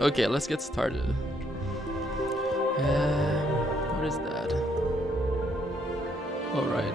Okay, let's get started. What is that? All right.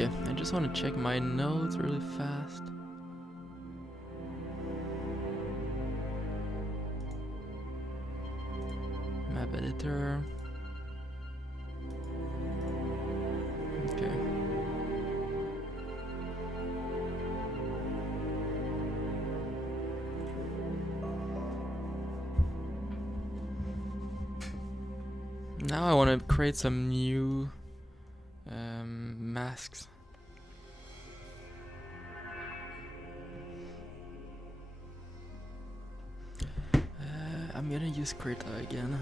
Okay, I just want to check my notes really fast. Map editor. Okay. Now I want to create some new masks. I'm gonna use Krita again.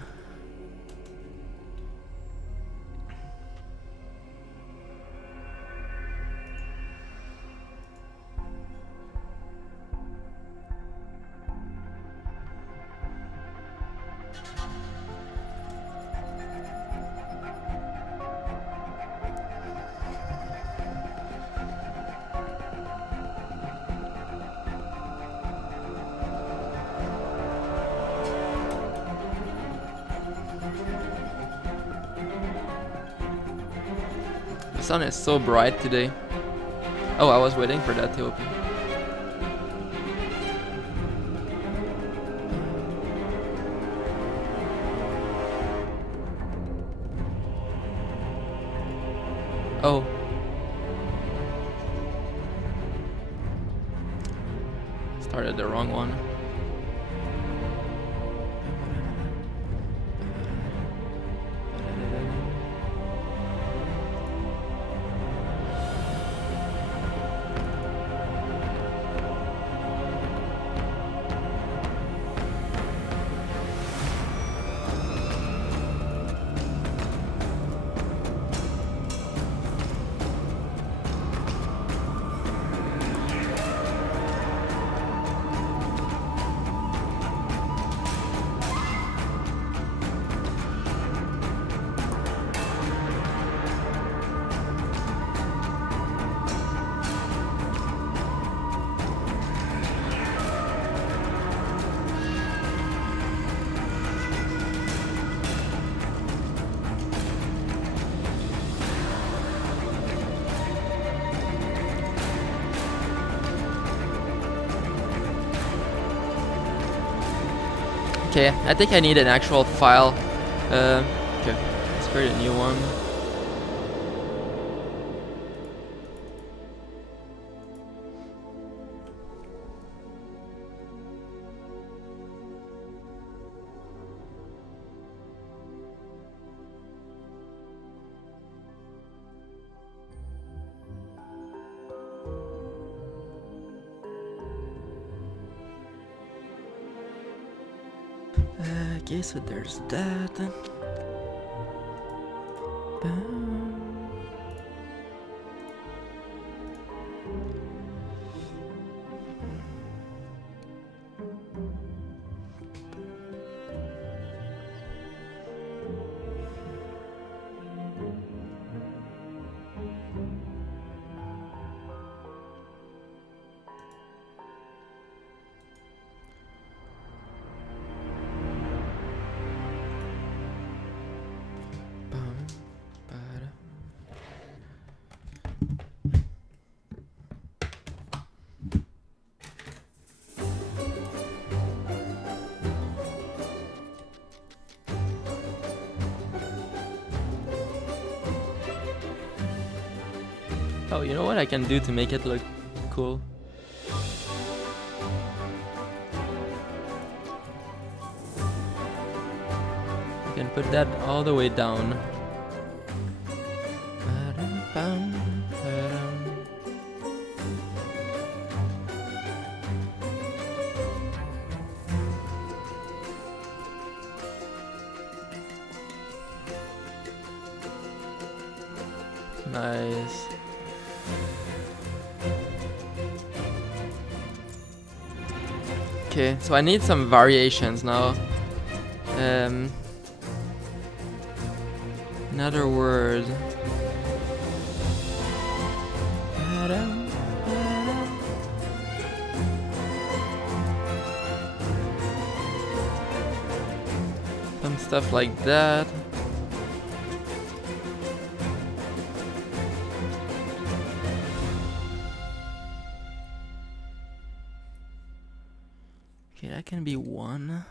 The sun is so bright today. Oh, I was waiting for that to open. Oh. Started the wrong one. Okay, I think I need an actual file. Okay, let's create a new one. Okay, so there's that. Oh, you know what I can do to make it look cool? I can put that all the way down. Nice. Okay, so I need some variations now. Another word. Some stuff like that. Okay, that can be one.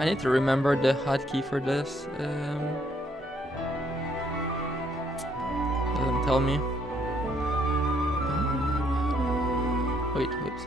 I need to remember the hotkey for this. Doesn't tell me. Wait, whoops.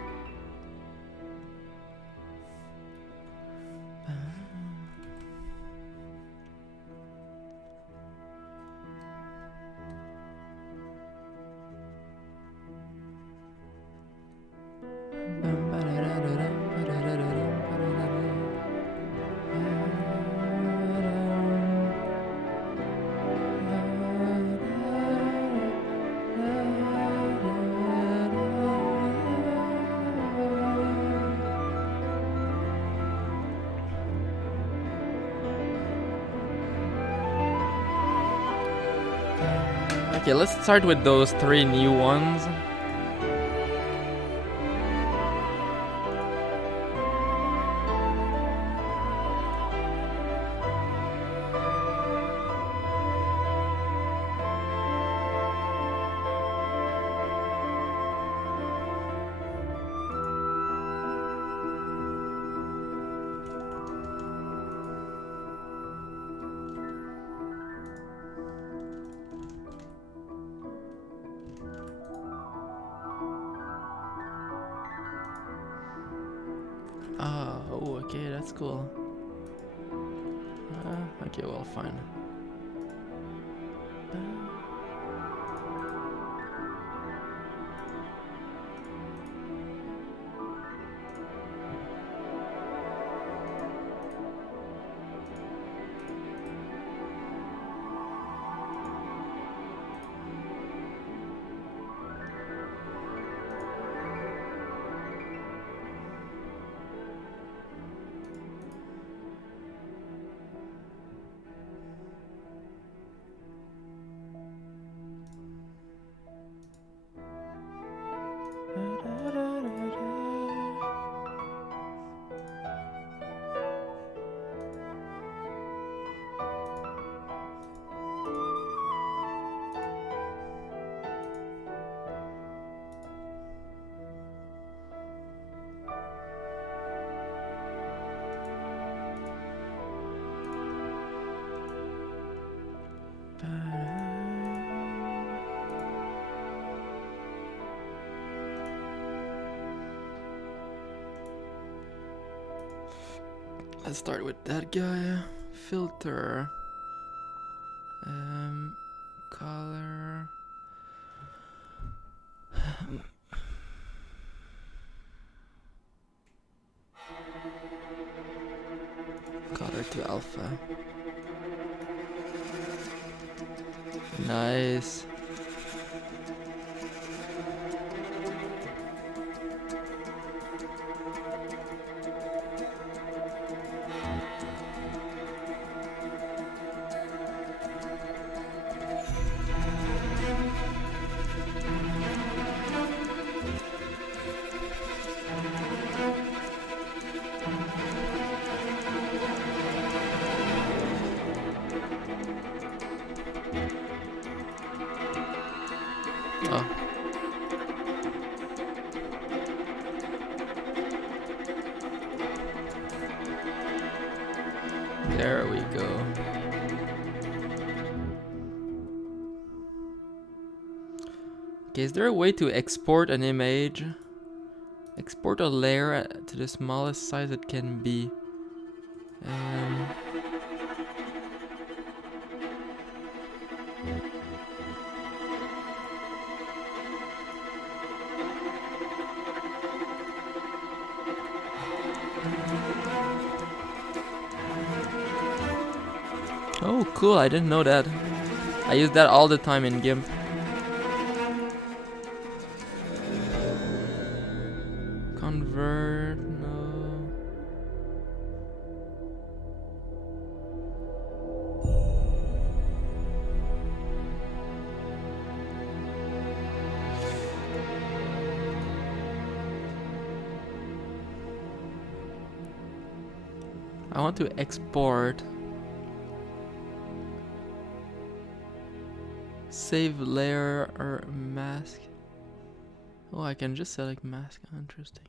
Okay, let's start with those 3 new ones. Oh, okay, that's cool. Okay, well, fine. Let's start with that guy. Filter. Color. Color to alpha. Nice. Oh. There we go. Okay, is there a way to export an image? Export a layer to the smallest size it can be. Oh, cool, I didn't know that. I use that all the time in GIMP. Convert, no. I want to export. Save layer or mask. Oh, I can just select mask. Interesting.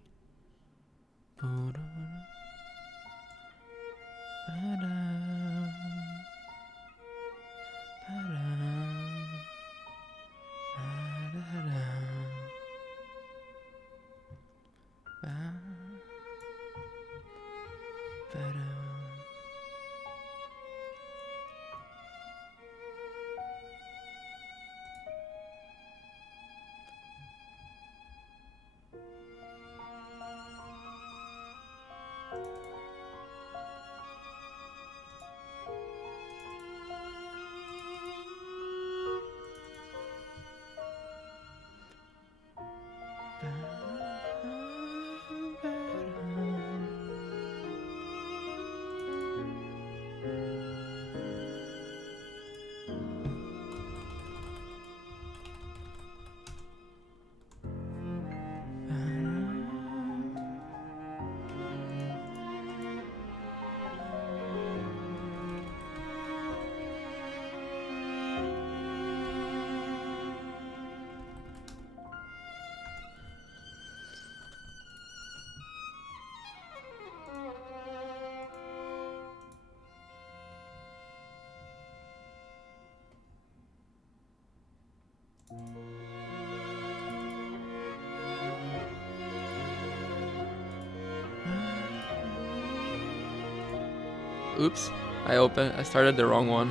Oops, I started the wrong one.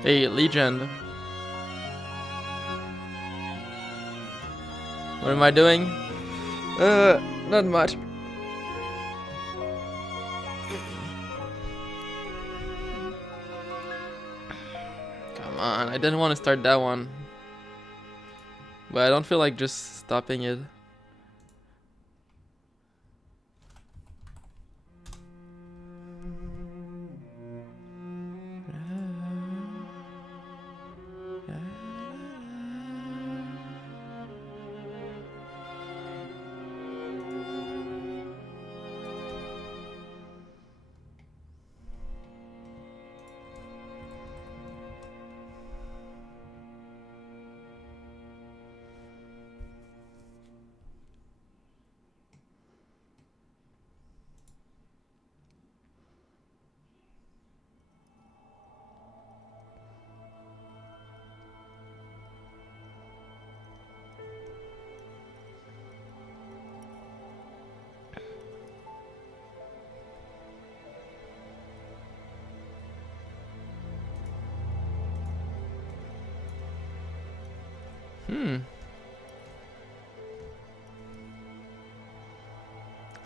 Hey, Legend. What am I doing? Not much. Come on, I didn't want to start that one. But I don't feel like just stopping it.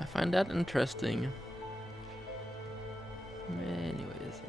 I find that interesting. Anyways,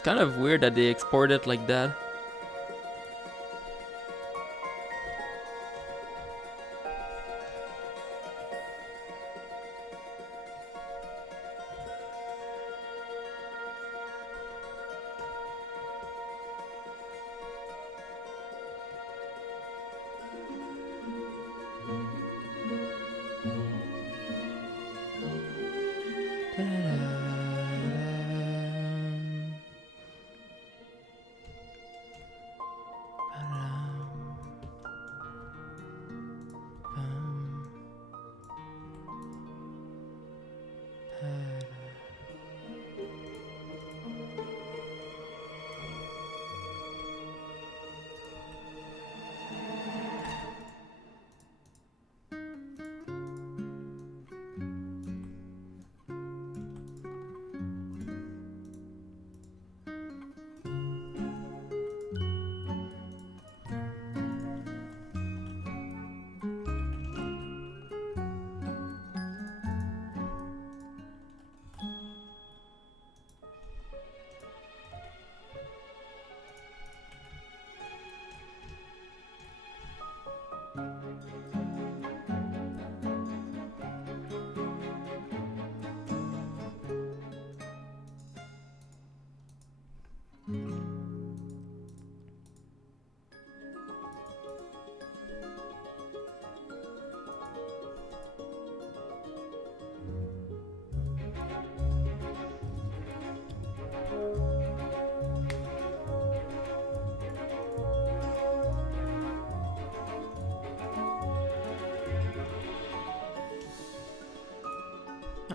it's kind of weird that they export it like that.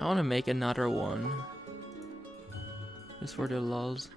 I want to make another one. Just for the lulz.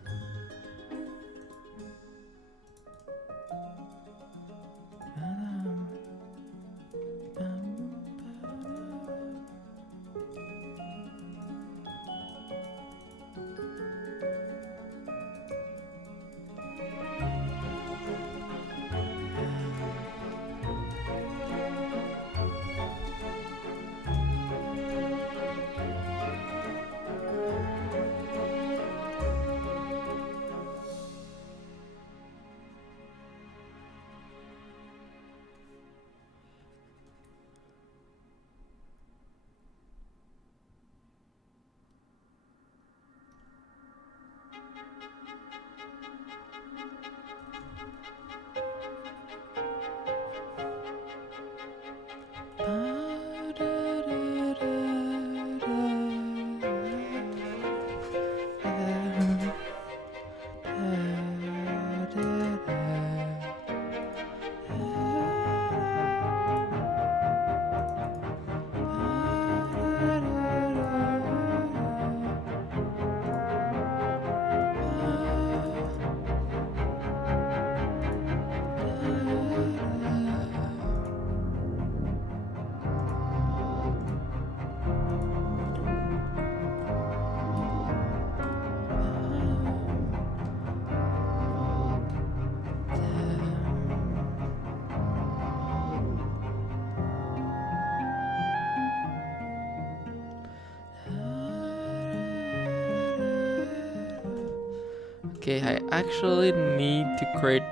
Okay, I actually need to create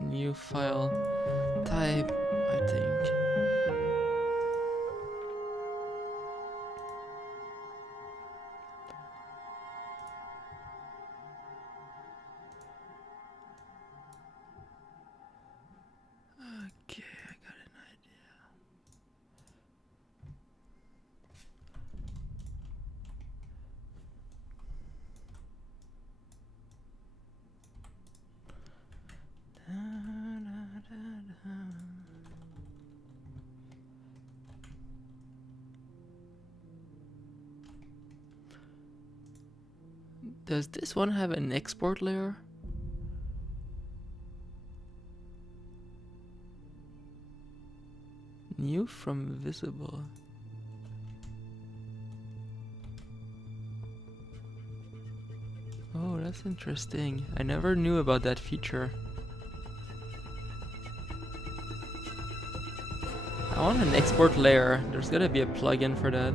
new file type, I think. Okay, I got an idea. Does this one have an export layer? New from visible. Oh, that's interesting. I never knew about that feature. I want an export layer. There's gotta be a plugin for that.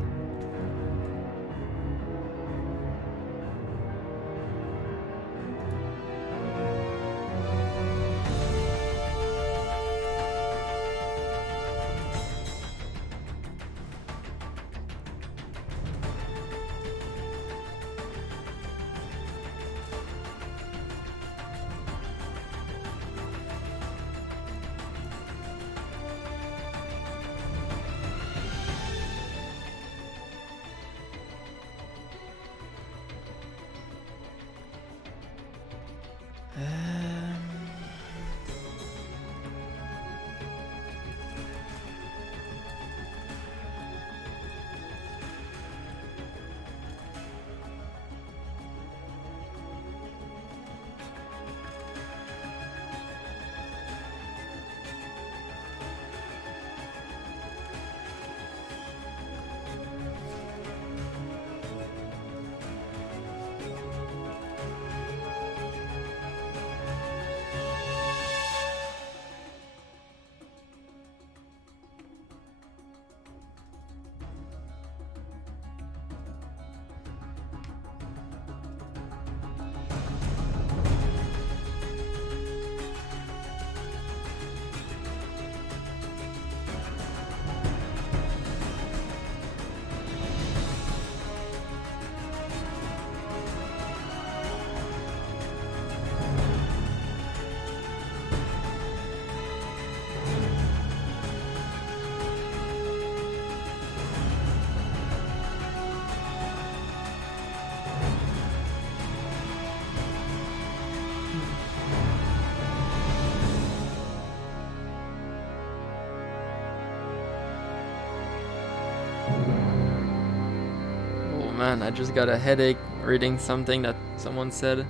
Oh man, I just got a headache reading something that someone said.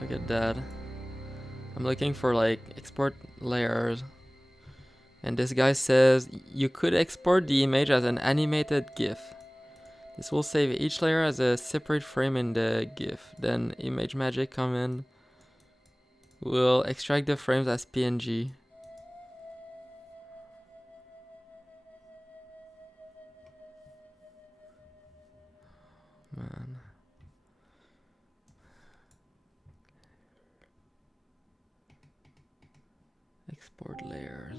Look at that. I'm looking for like export layers. And this guy says you could export the image as an animated GIF. This will save each layer as a separate frame in the GIF. Then ImageMagick command will extract the frames as PNG. Man. Export layers.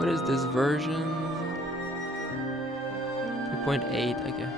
What is this version? 2.8, okay.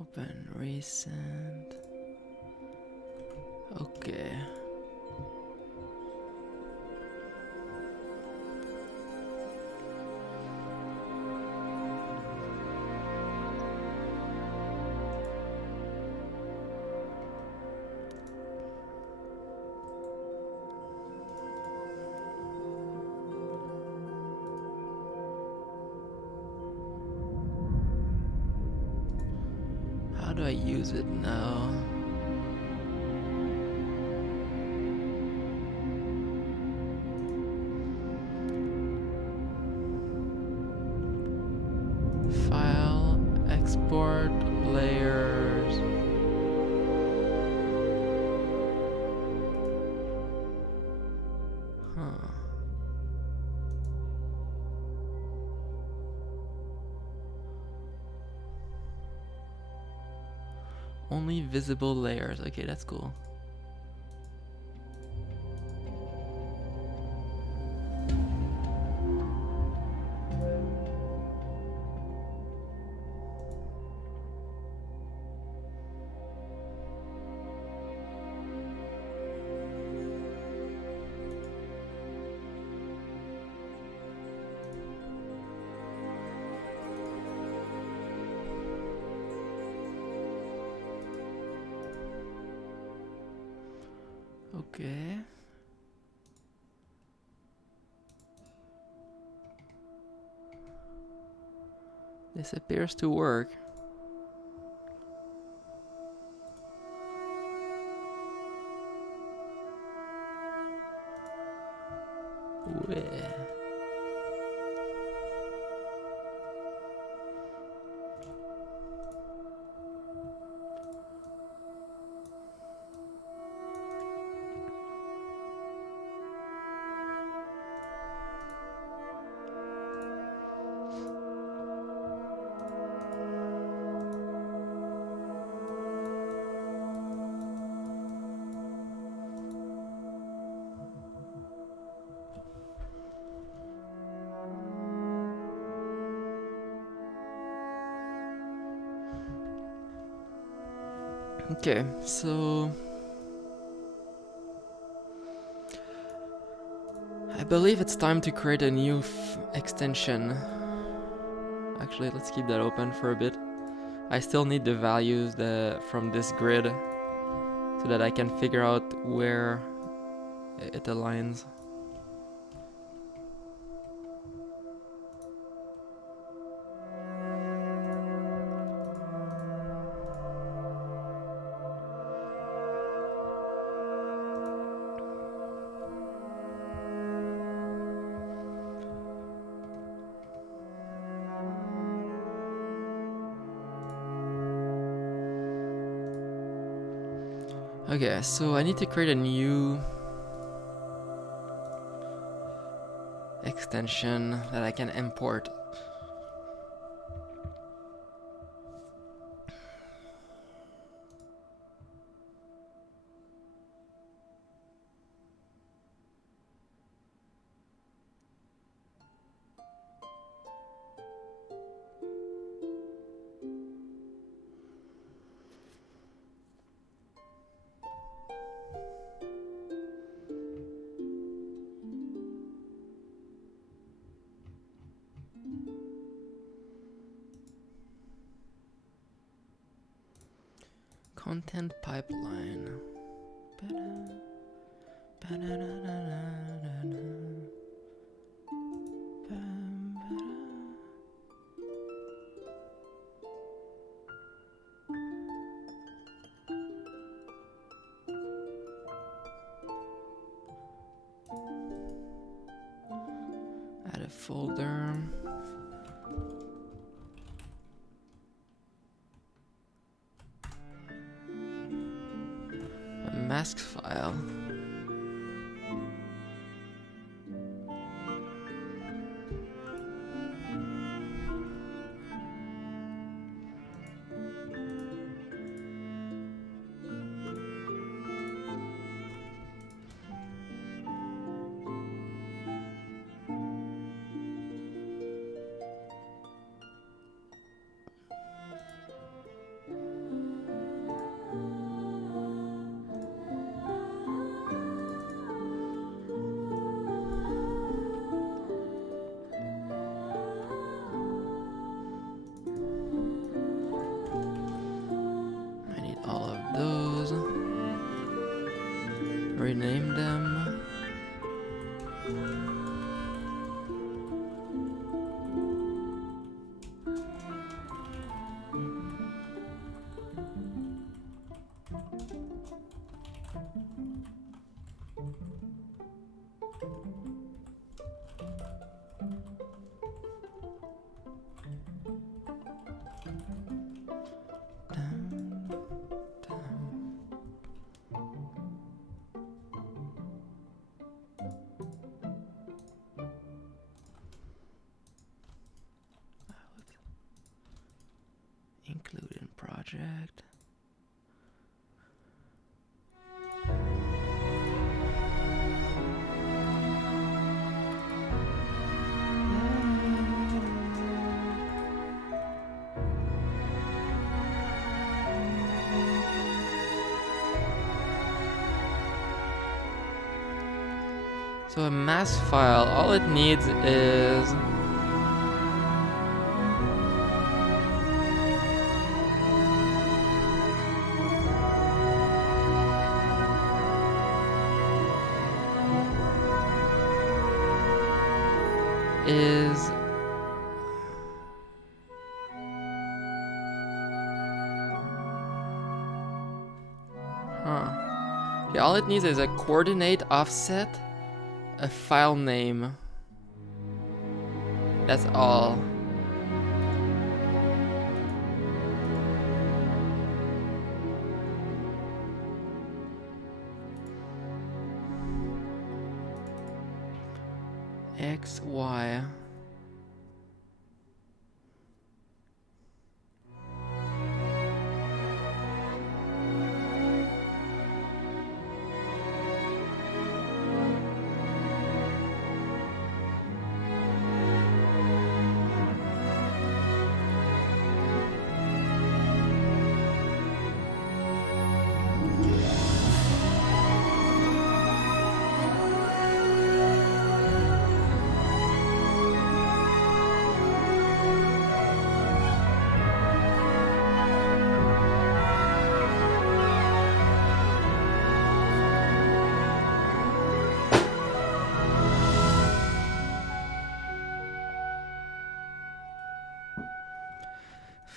Open recent. Okay. How do I use it now? File, export, layers. Huh. Only visible layers. Okay, that's cool. Okay. This appears to work. Yeah. Okay, so I believe it's time to create a new extension. Actually, let's keep that open for a bit. I still need the values from this grid so that I can figure out where it aligns. Okay, so I need to create a new extension that I can import. Content pipeline. Add a folder. A mask file. All of those. Rename them. Include in project. So a mask file, all it needs is Okay, all it needs is a coordinate offset, a file name. That's all. X, Y.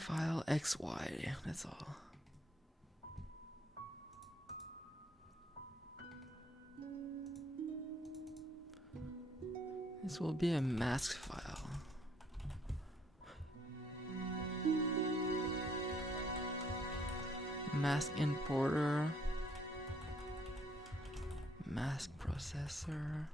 File XY, that's all. This will be a mask file. Mask importer. Mask processor.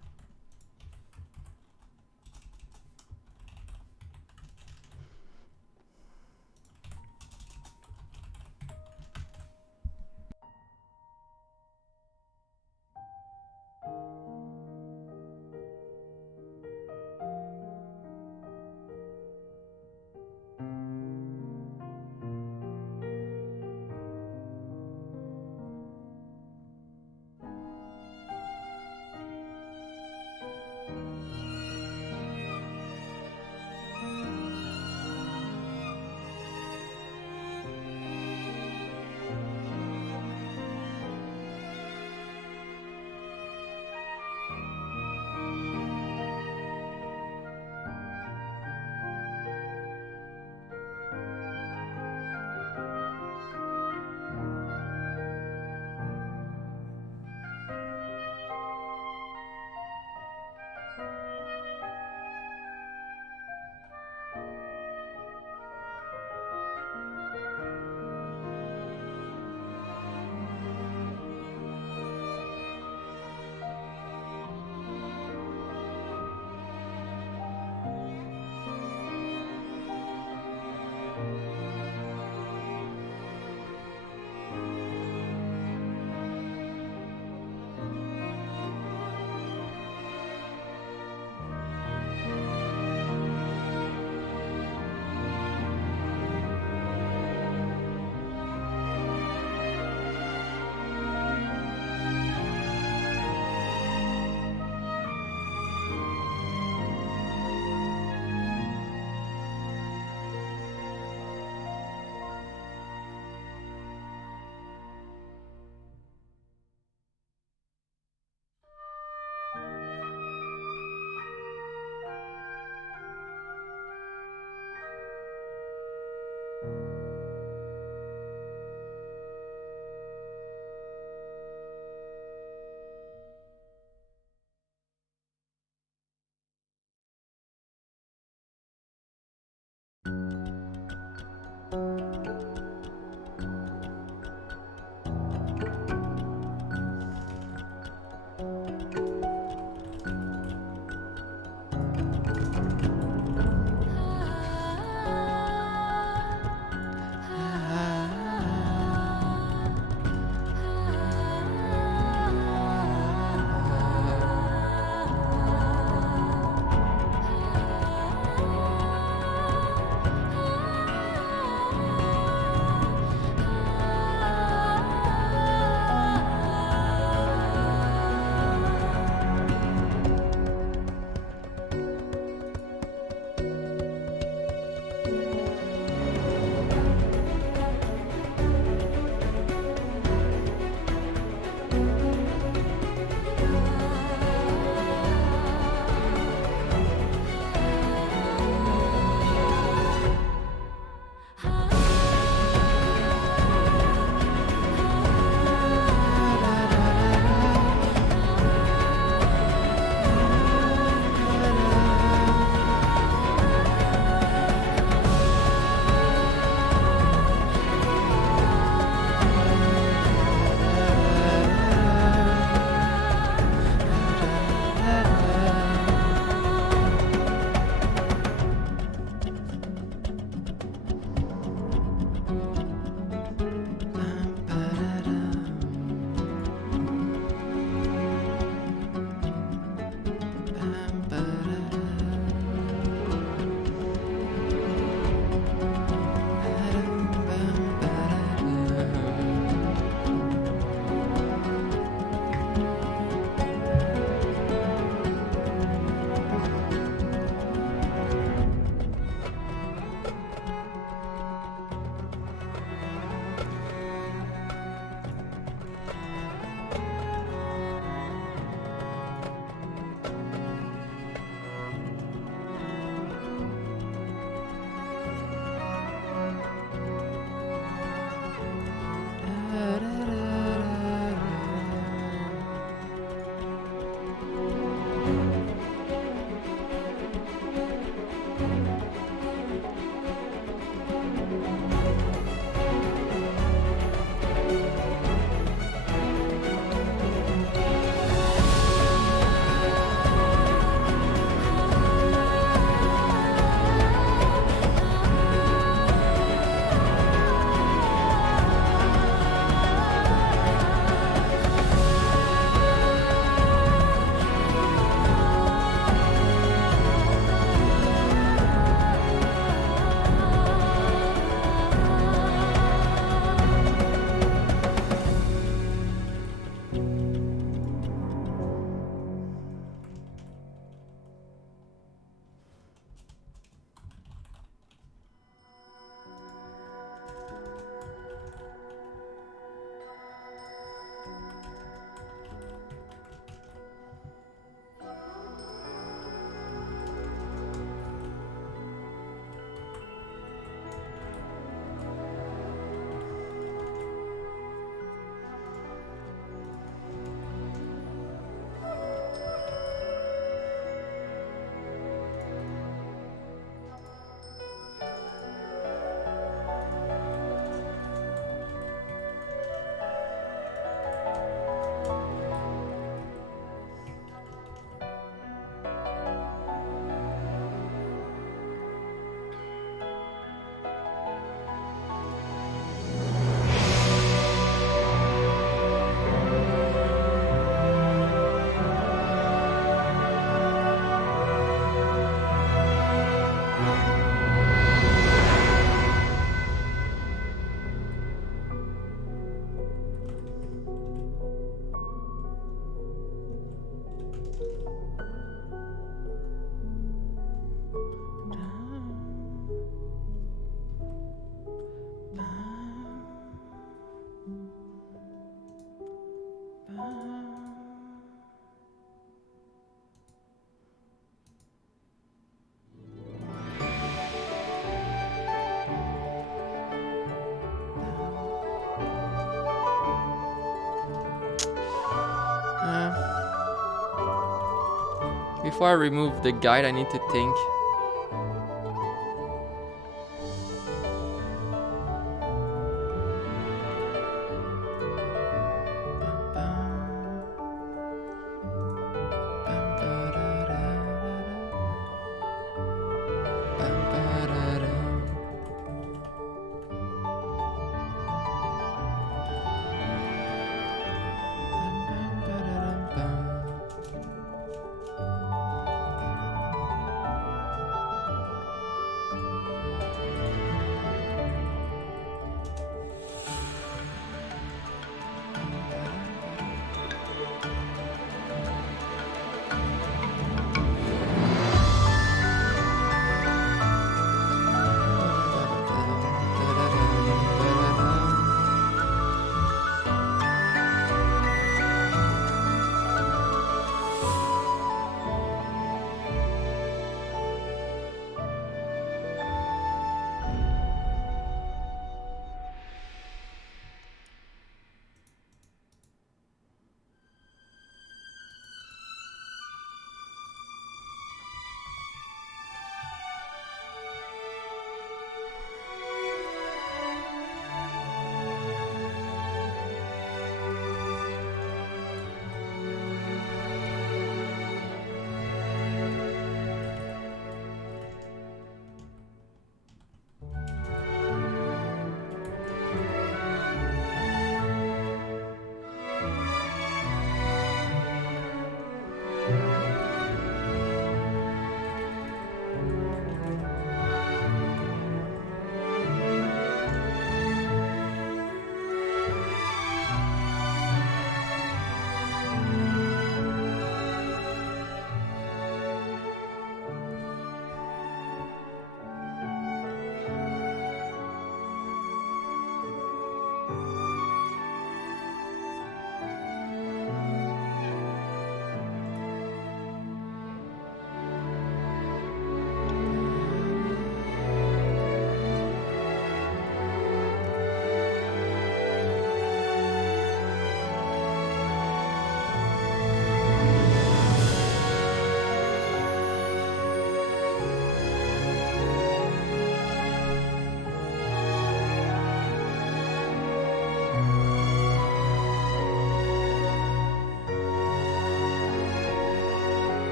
before I remove the guide, I need to think.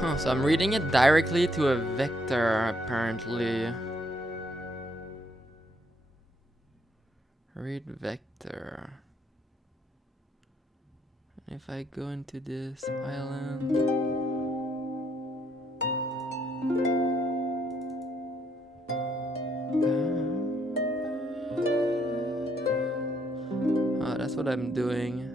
Huh, so I'm reading it directly to a vector, apparently. Read vector. If I go into this island... Oh, that's what I'm doing.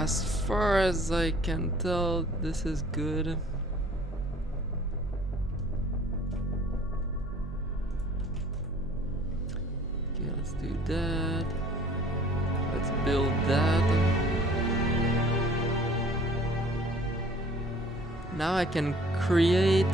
as far as I can tell, this is good. Okay, let's do that. Let's build that. Now I can create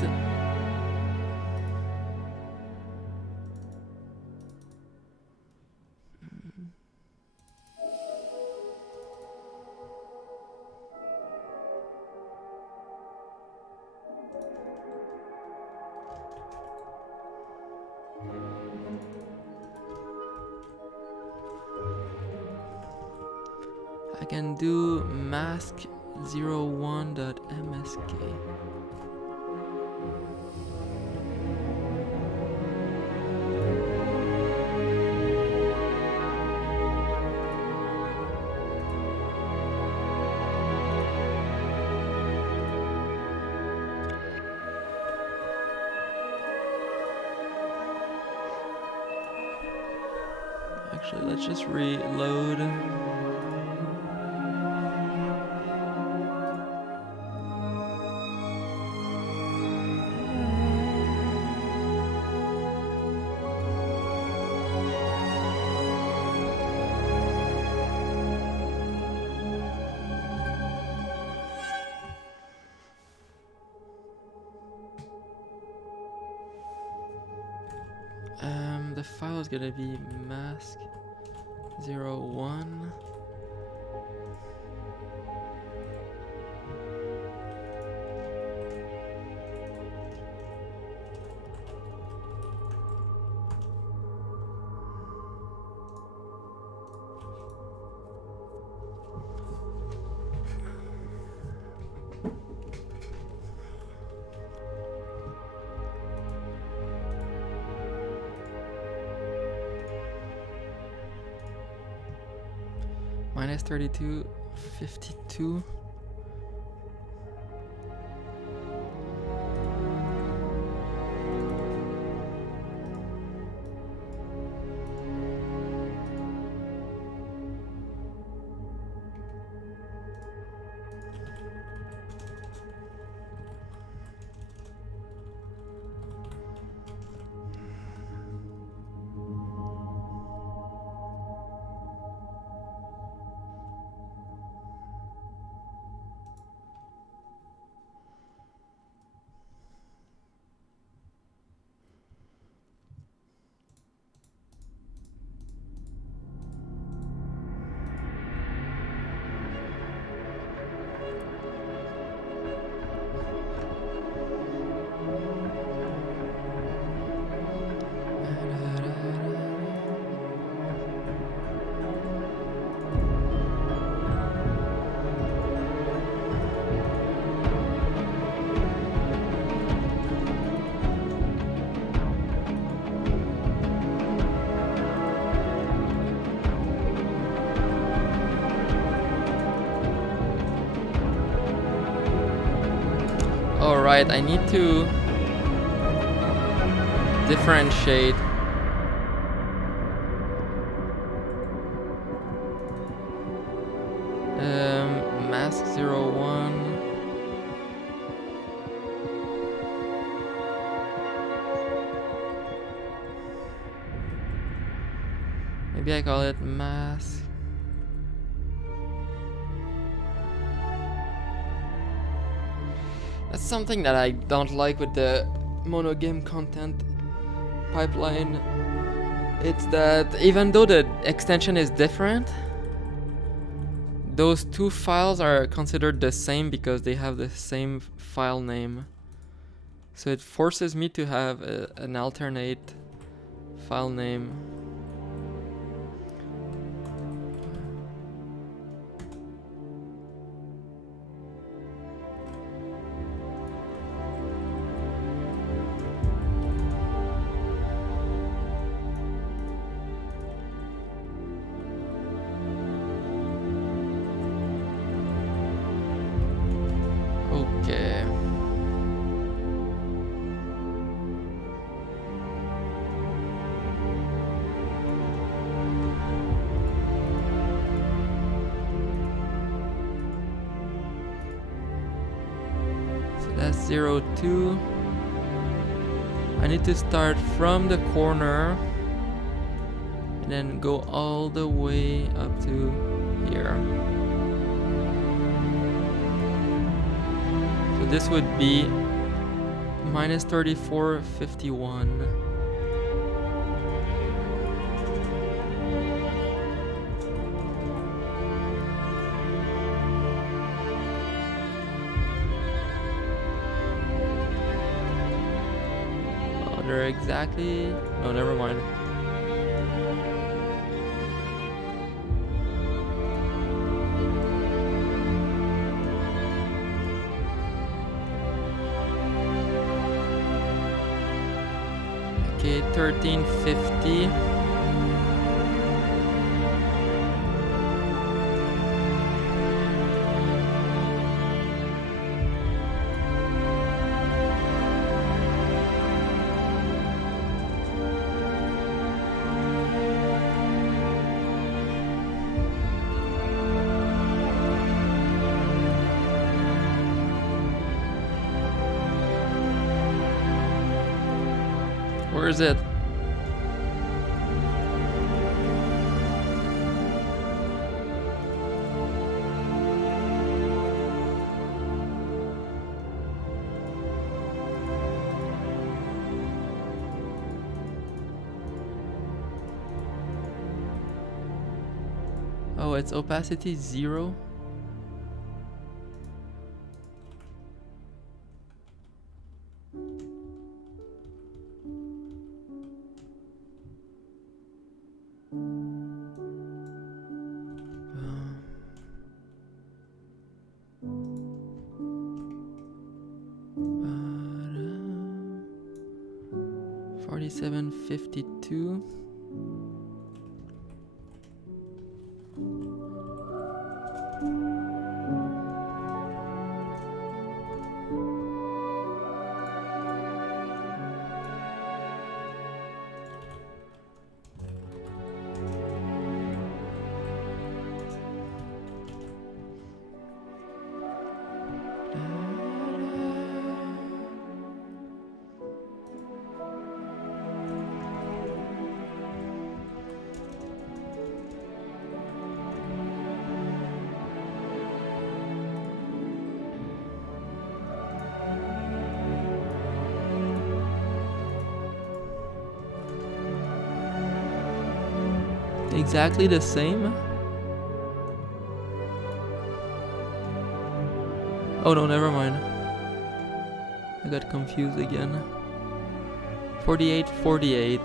I can do mask01.msk. Actually, let's just reload. The file is gonna be mask01. Minus 32, 52. Alright, I need to differentiate mask01. Maybe I call it mask. That's something that I don't like with the monogame content pipeline. It's that even though the extension is different, those two files are considered the same because they have the same file name. So it forces me to have an alternate file name. Okay. That's 0, 2. I need to start from the corner and then go all the way up to here. So this would be minus 34, 51. Oh, they're exactly... No, never mind. Okay, 1350. Where is it? Oh, it's opacity 0. Uh, 4752. Exactly the same? Oh no, never mind. I got confused again. 48, 48.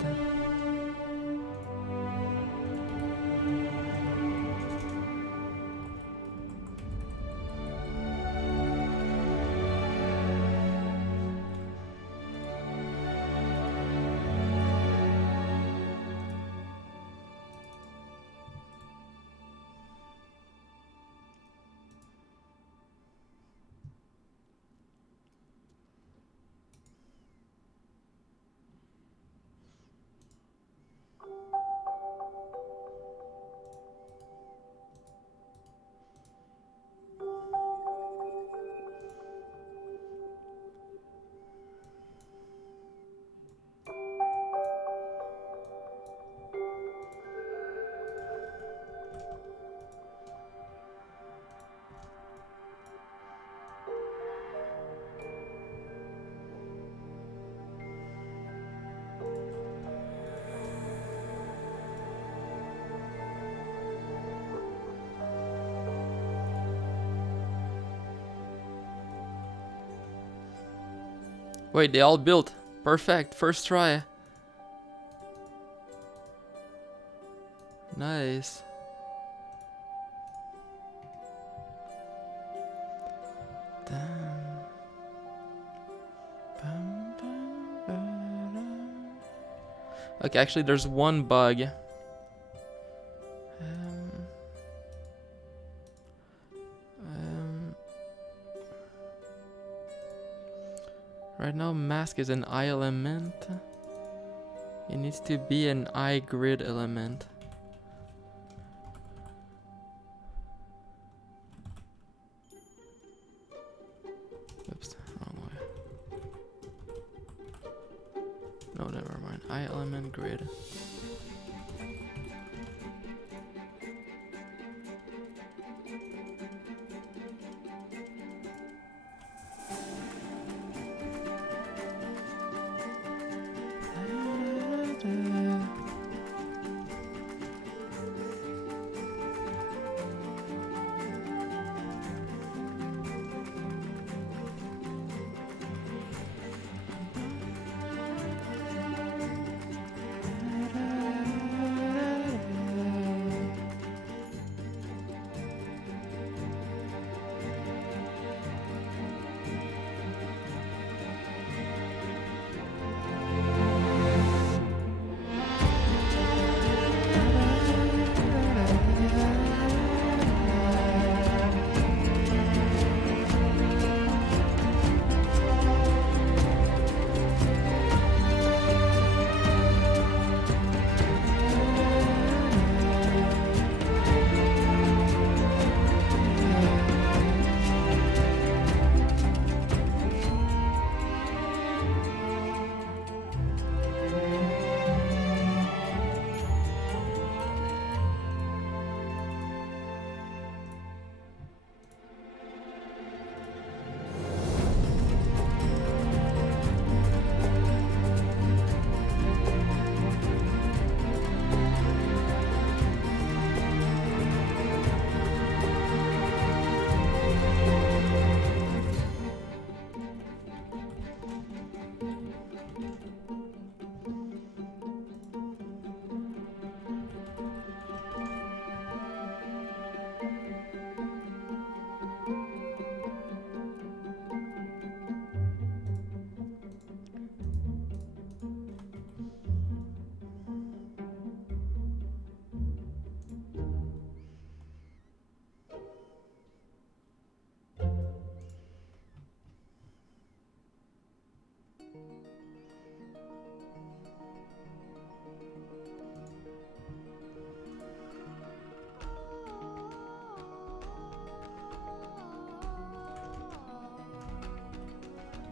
Wait, they all built. Perfect, first try. Nice. Okay, actually there's one bug. Right now mask is an I element. It needs to be an I grid element. Oops, wrong one. High element grid.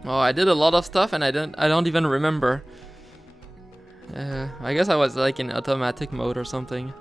Oh, I did a lot of stuff and I don't even remember. I guess I was like in automatic mode or something.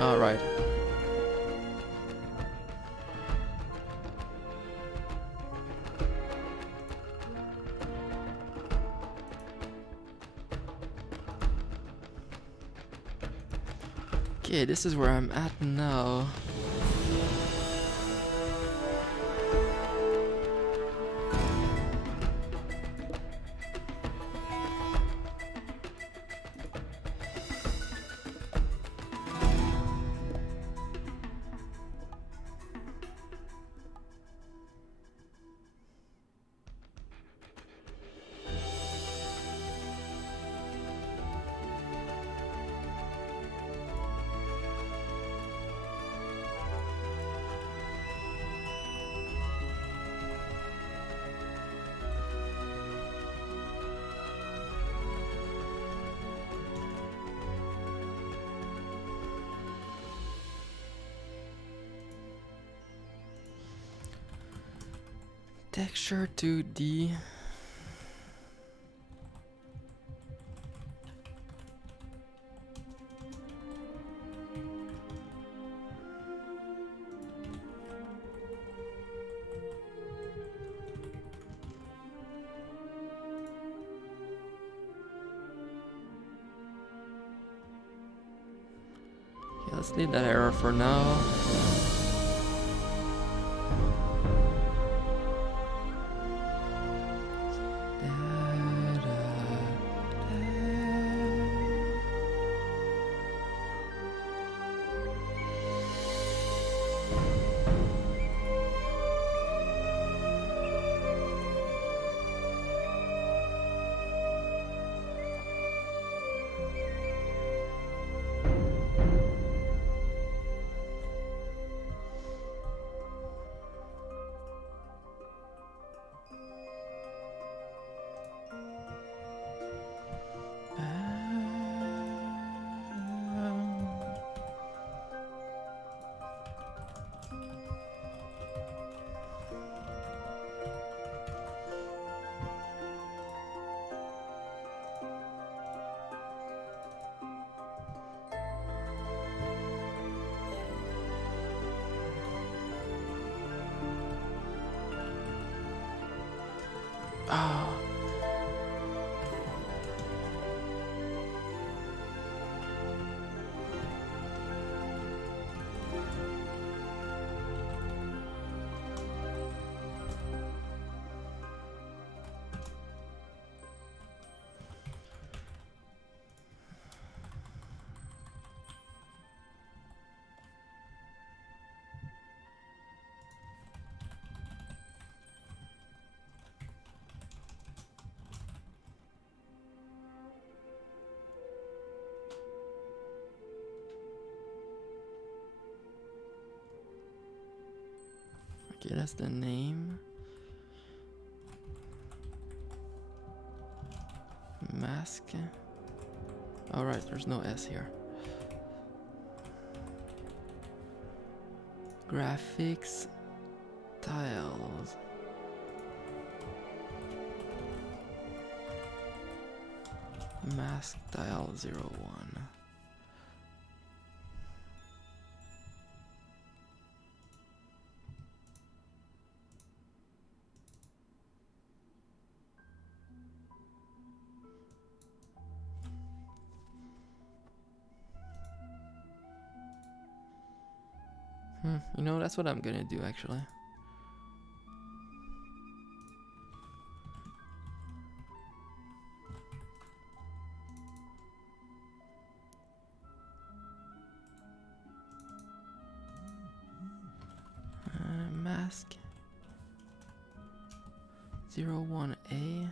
All right. Okay, this is where I'm at now. Texture 2D. Okay, let's leave that error for now. Oh. Okay, that's the name. Mask. Alright, there's no S here. Graphics. Tiles. Mask tile 01. You know, that's what I'm gonna do actually. Mask 01A.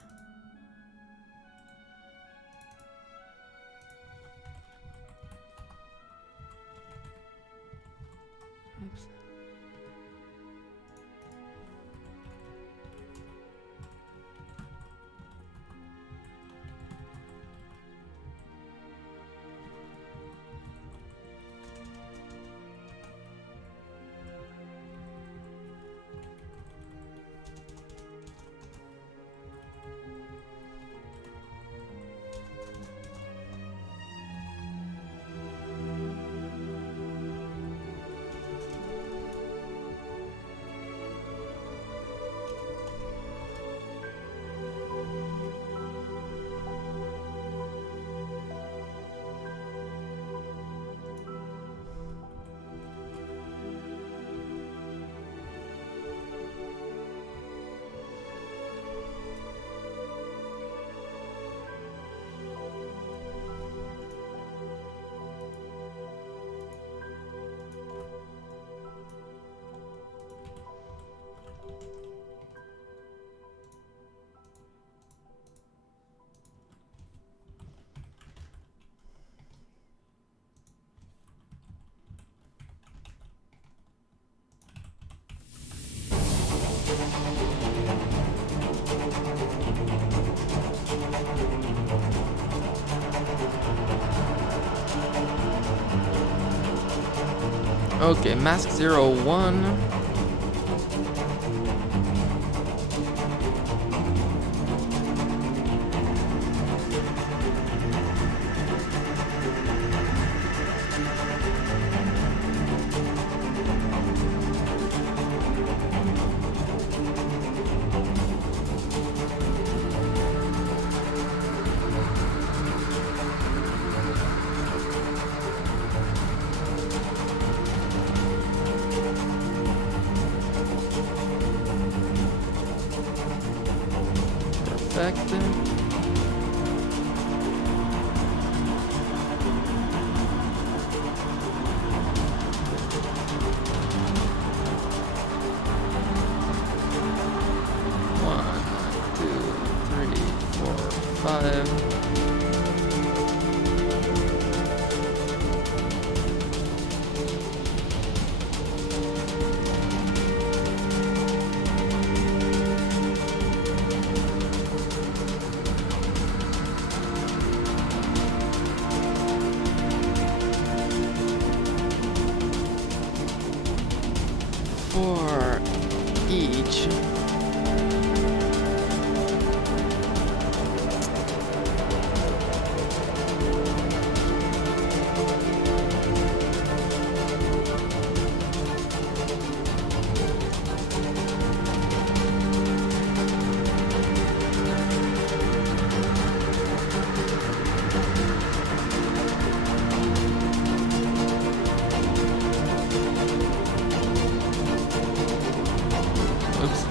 Oops. Okay, mask 01. effect. One, two, three, four, five. For each. Oops.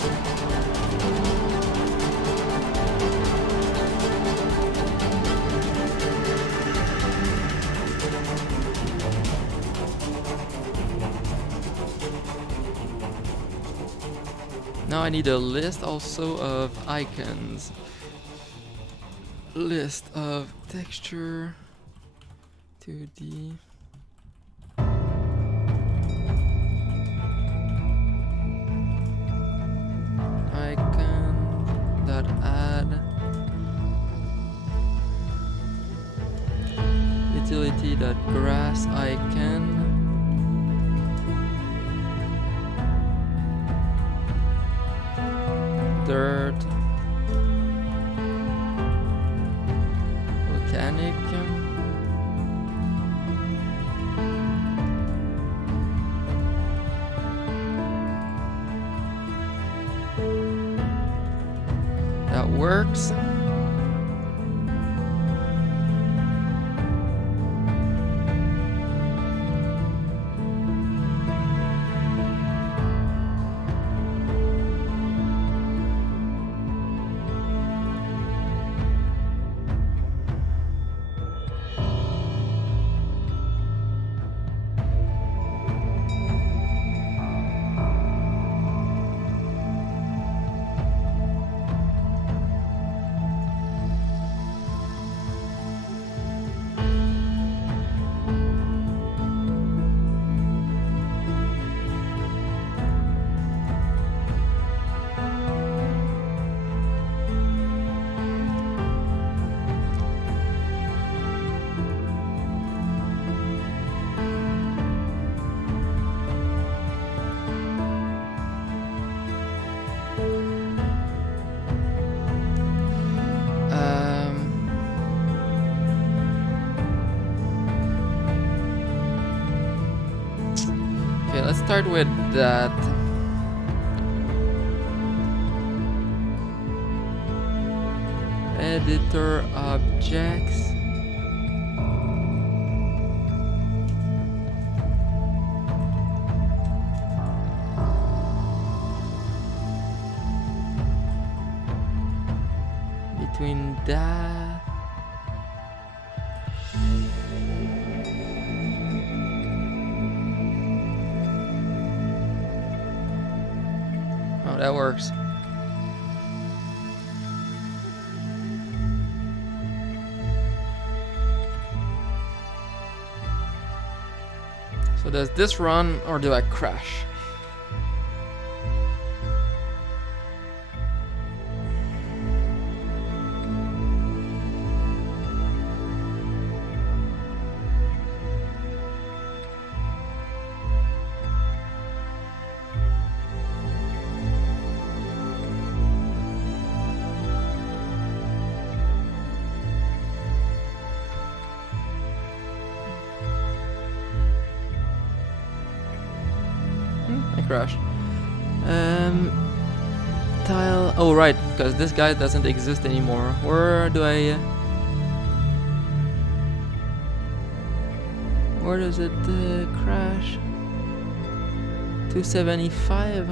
Now I need a list also of icons. List of texture 2D. Icon dot add utility dot grass icon. Dirt, volcanic, that works. Okay, let's start with that. Editor objects. Between that. Oh, that works. So does this run or do I crash? I crashed. Tile. Oh, right, because this guy doesn't exist anymore. Where do I? Where does it crash? 275.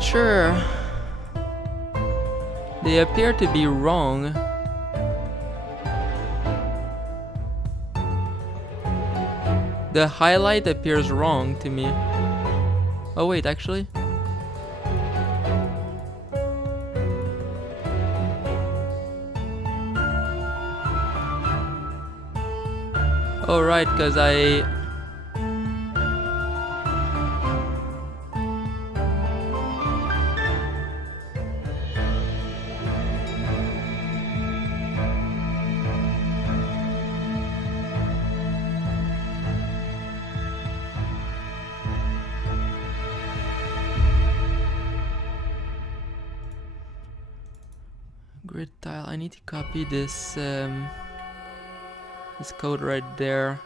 not sure. They appear to be wrong. The highlight appears wrong to me. Oh wait, actually? Oh right, because I... Grid tile. I need to copy this this code right there.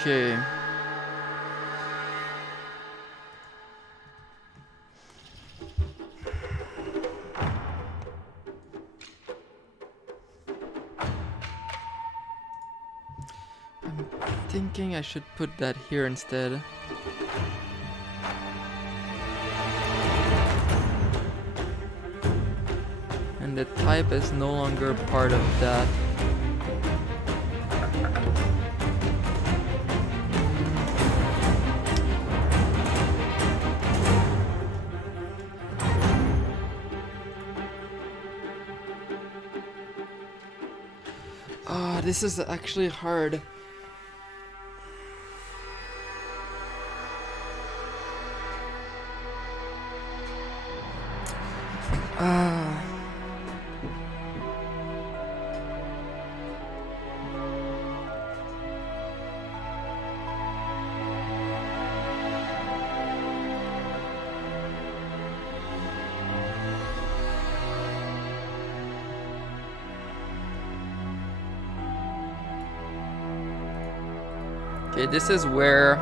Okay. I'm thinking I should put that here instead. And the type is no longer part of that. Oh, this is actually hard. Okay, this is where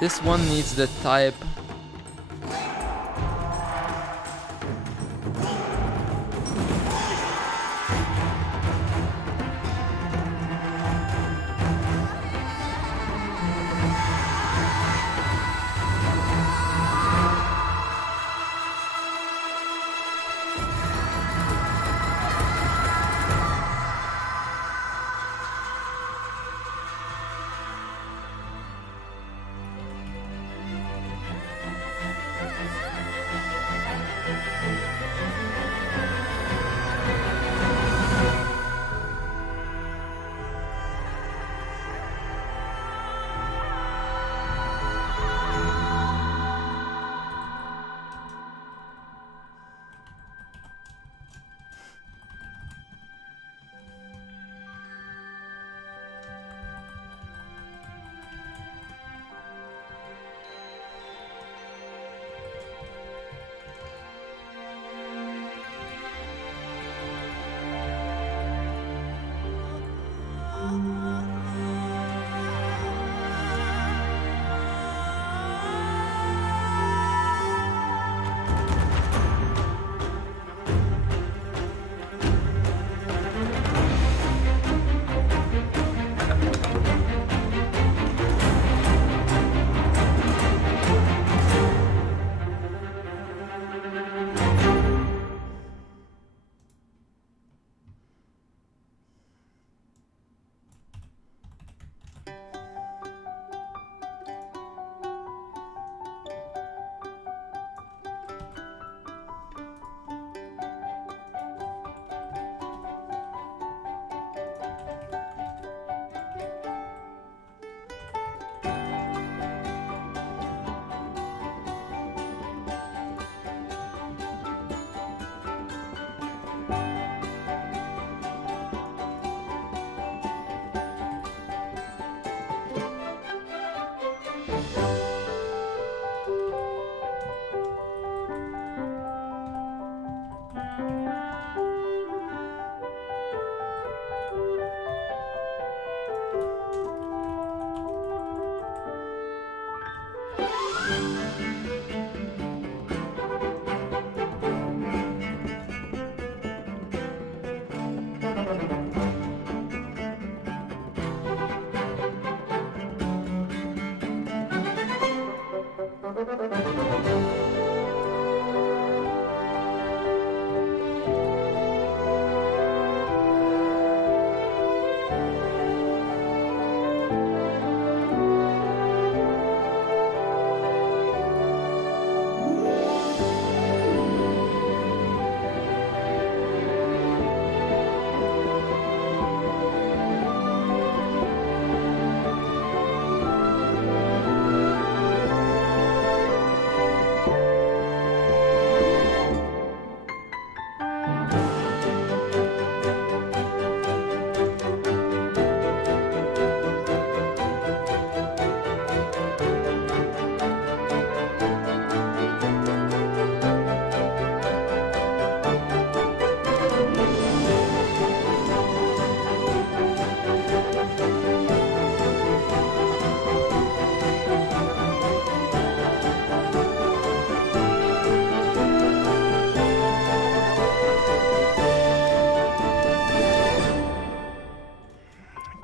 this one needs the type.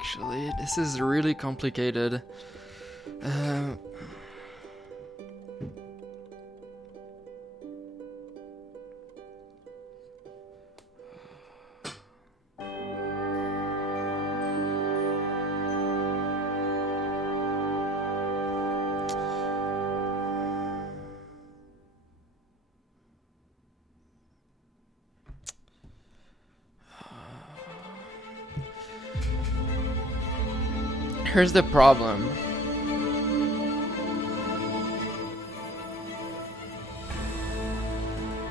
Actually, this is really complicated. Um, Here's the problem.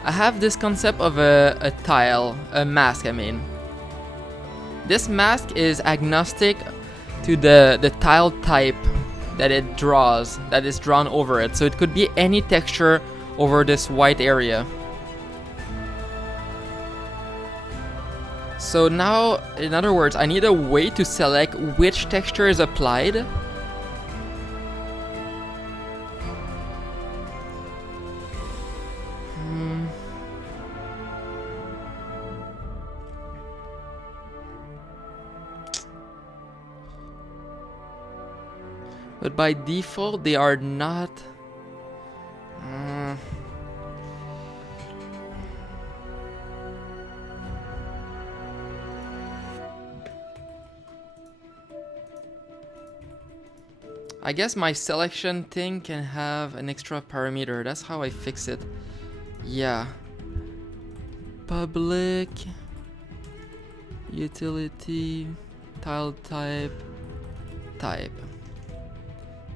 I have this concept of a tile, a mask I mean. This mask is agnostic to the tile type that it draws, that is drawn over it. So it could be any texture over this white area. So now, in other words, I need a way to select which texture is applied. But by default, they are not. I guess my selection thing can have an extra parameter. That's how I fix it. Yeah. Public. Utility. Tile type. Type.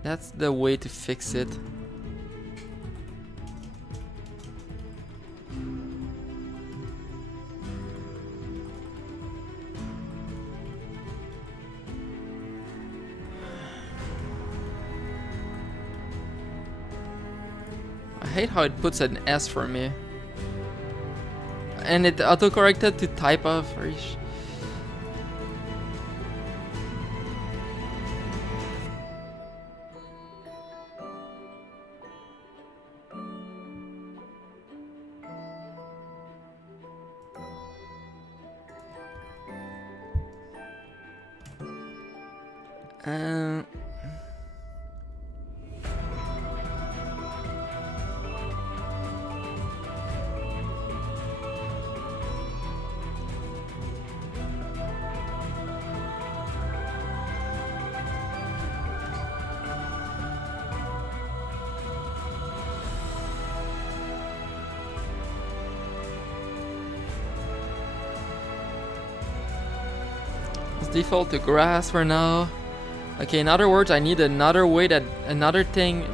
That's the way to fix it. I hate how it puts an S for me. And it autocorrected to type of. It's default to grass for now. Okay, in other words, I need another way that another thing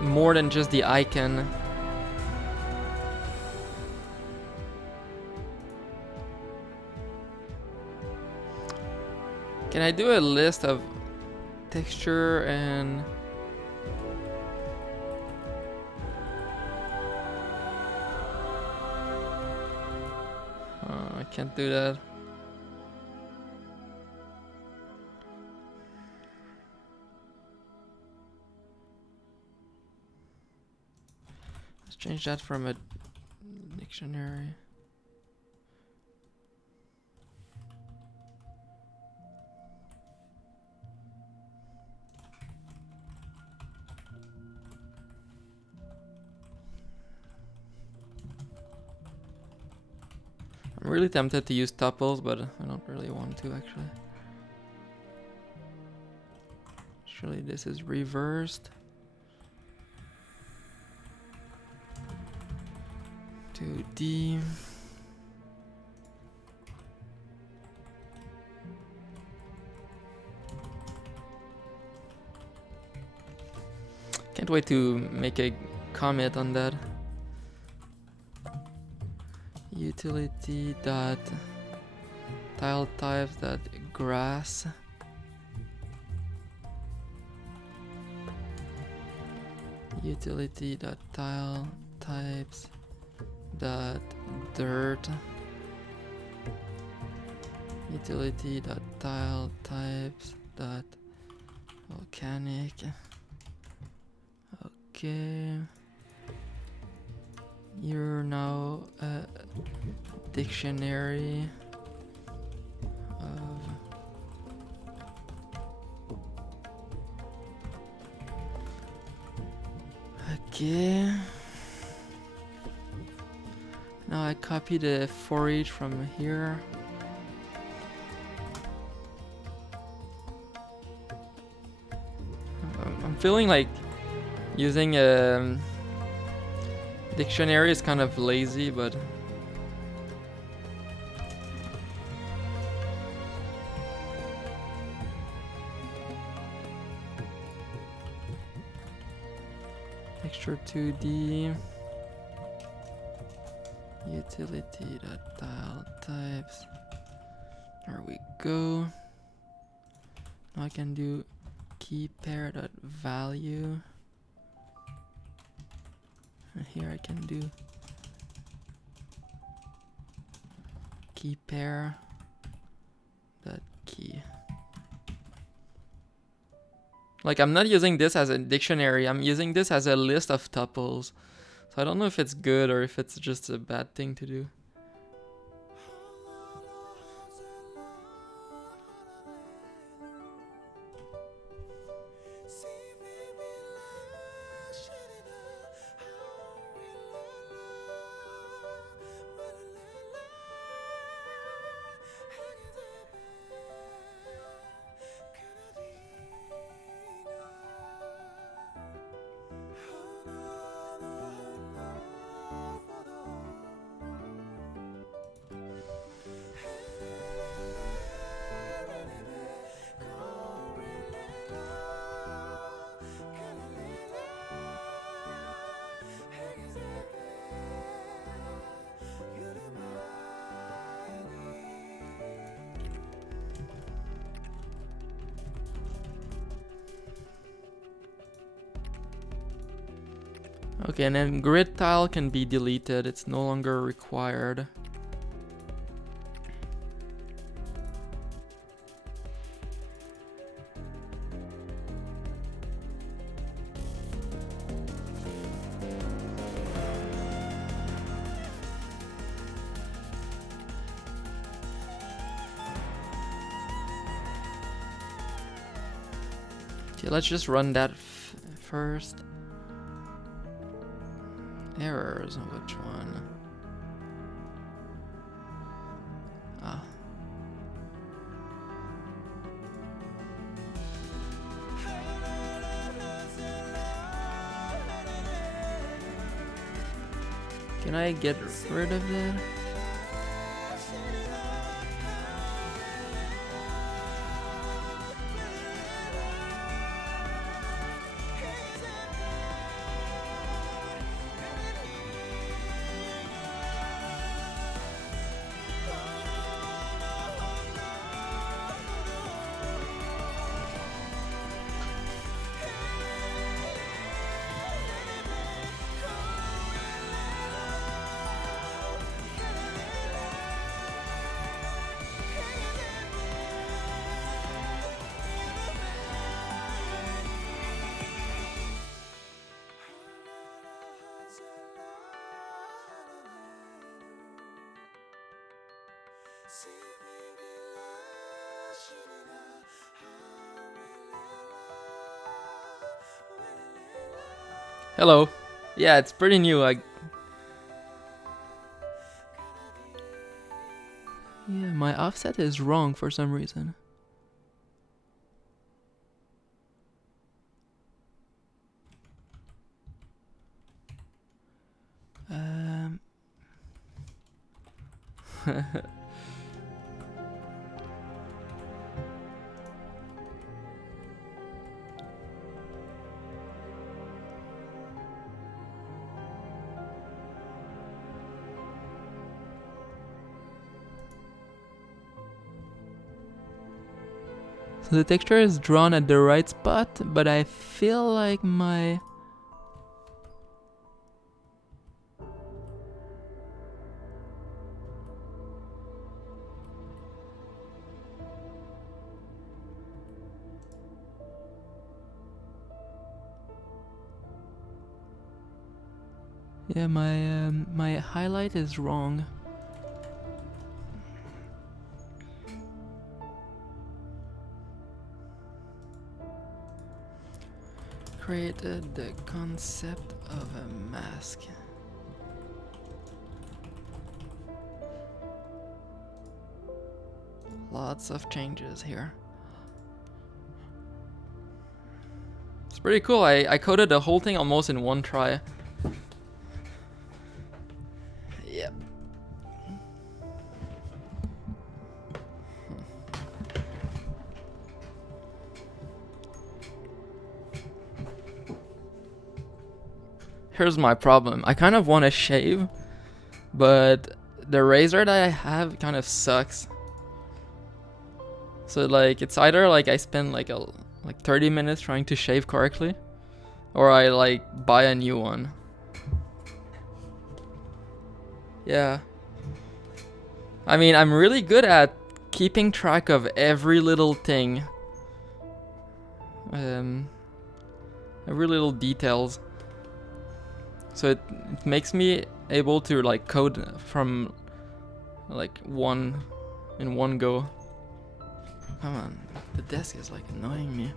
more than just the icon. Can I do a list of texture and can't do that. Let's change that from a dictionary. I'm really tempted to use tuples, but I don't really want to actually. Actually, this is reversed. 2D. Can't wait to make a comment on that. Utility dot tile types dot grass. Utility dot tile types dot dirt. Utility dot tile types dot volcanic. Okay. You're now a dictionary of okay. Now I copy the for each from here. I'm feeling like using a dictionary is kind of lazy, but extra 2D utility dot tile types. There we go. Now I can do key pair dot value. And here I can do key pair dot key. Like, I'm not using this as a dictionary, I'm using this as a list of tuples. So I don't know if it's good or if it's just a bad thing to do. Okay, and then grid tile can be deleted, it's no longer required. Okay, let's just run that first. Errors, which one? Ah. Can I get rid of that? Hello. Yeah, it's pretty new. Yeah, my offset is wrong for some reason. So the texture is drawn at the right spot, but I feel like my... Yeah, my highlight is wrong. Created the concept of a mask. Lots of changes here. It's pretty cool. I coded the whole thing almost in one try. Yep. Here's my problem. I kind of want to shave, but the razor that I have kind of sucks. So like it's either like I spend like 30 minutes trying to shave correctly, or I like buy a new one. Yeah. I mean, I'm really good at keeping track of every little thing. Every little details. So it makes me able to like code from like in one go. Come on, the desk is like annoying me.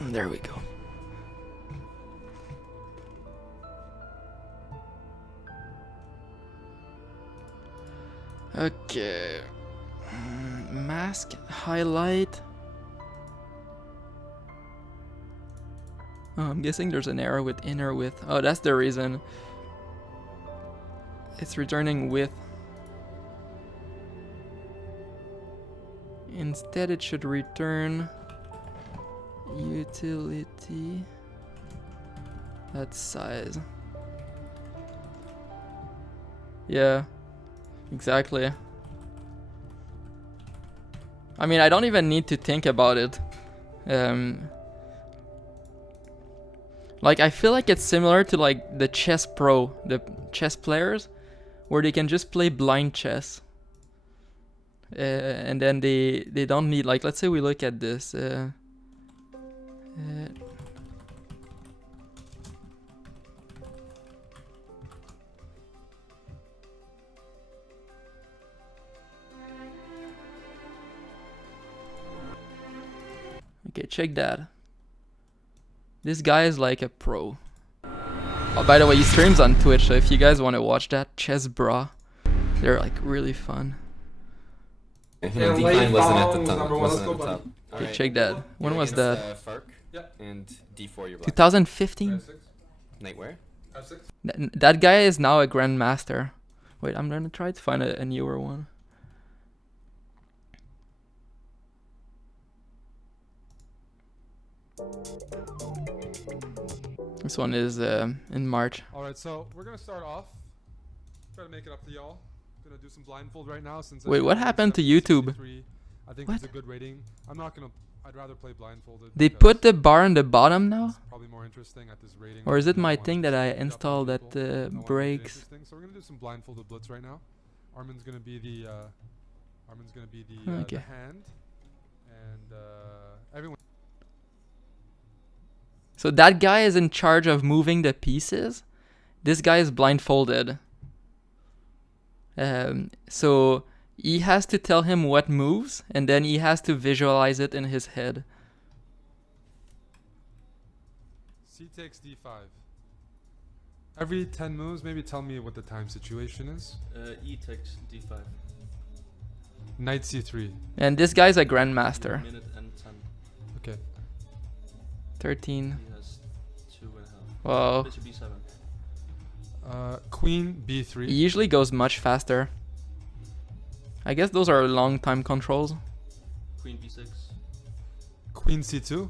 There we go. Okay. Mask highlight. Oh, I'm guessing there's an error with inner width. Oh, that's the reason. It's returning width. Instead, it should return utility. That's size. Yeah, exactly. I mean, I don't even need to think about it. Like, I feel like it's similar to like the chess pro, the chess players, where they can just play blind chess. And then they don't need, like, let's say we look at this. Okay, check that. This guy is like a pro. Oh, by the way, he streams on Twitch, so if you guys want to watch that, Chess Bra, they're like really fun. Yeah, Decline wasn't at the top. Wasn't at the top. Okay, right. Check that. When was that? Fark. Yep. And D4 your black. 2015? Night where? That guy is now a grandmaster. Wait, I'm gonna try to find a newer one. This one is in March. Alright, so we're gonna start off. Try to make it up to y'all. Gonna do some blindfold right now since. Wait, what happened to YouTube? I think What? it's a good rating. I'm not gonna. I'd rather play blindfolded. They because put the bar on the bottom now? it's probably more interesting at this rating. Or is it than my one thing just that I to beat up on installed that people. I don't want to make it breaks? interesting. So we're gonna do some blindfolded blitz right now. Armin's gonna be the. Okay. The hand, and everyone. So that guy is in charge of moving the pieces. This guy is blindfolded. So he has to tell him what moves, and then he has to visualize it in his head. C takes d5. Every 10 moves, maybe tell me what the time situation is. E takes d5. Knight c3. And this guy's a grandmaster. Minute and 10. Okay. 13. He has 2.5. Wow. Bishop b7. Queen b3. He usually goes much faster. I guess those are long time controls. Queen b6. Queen c2.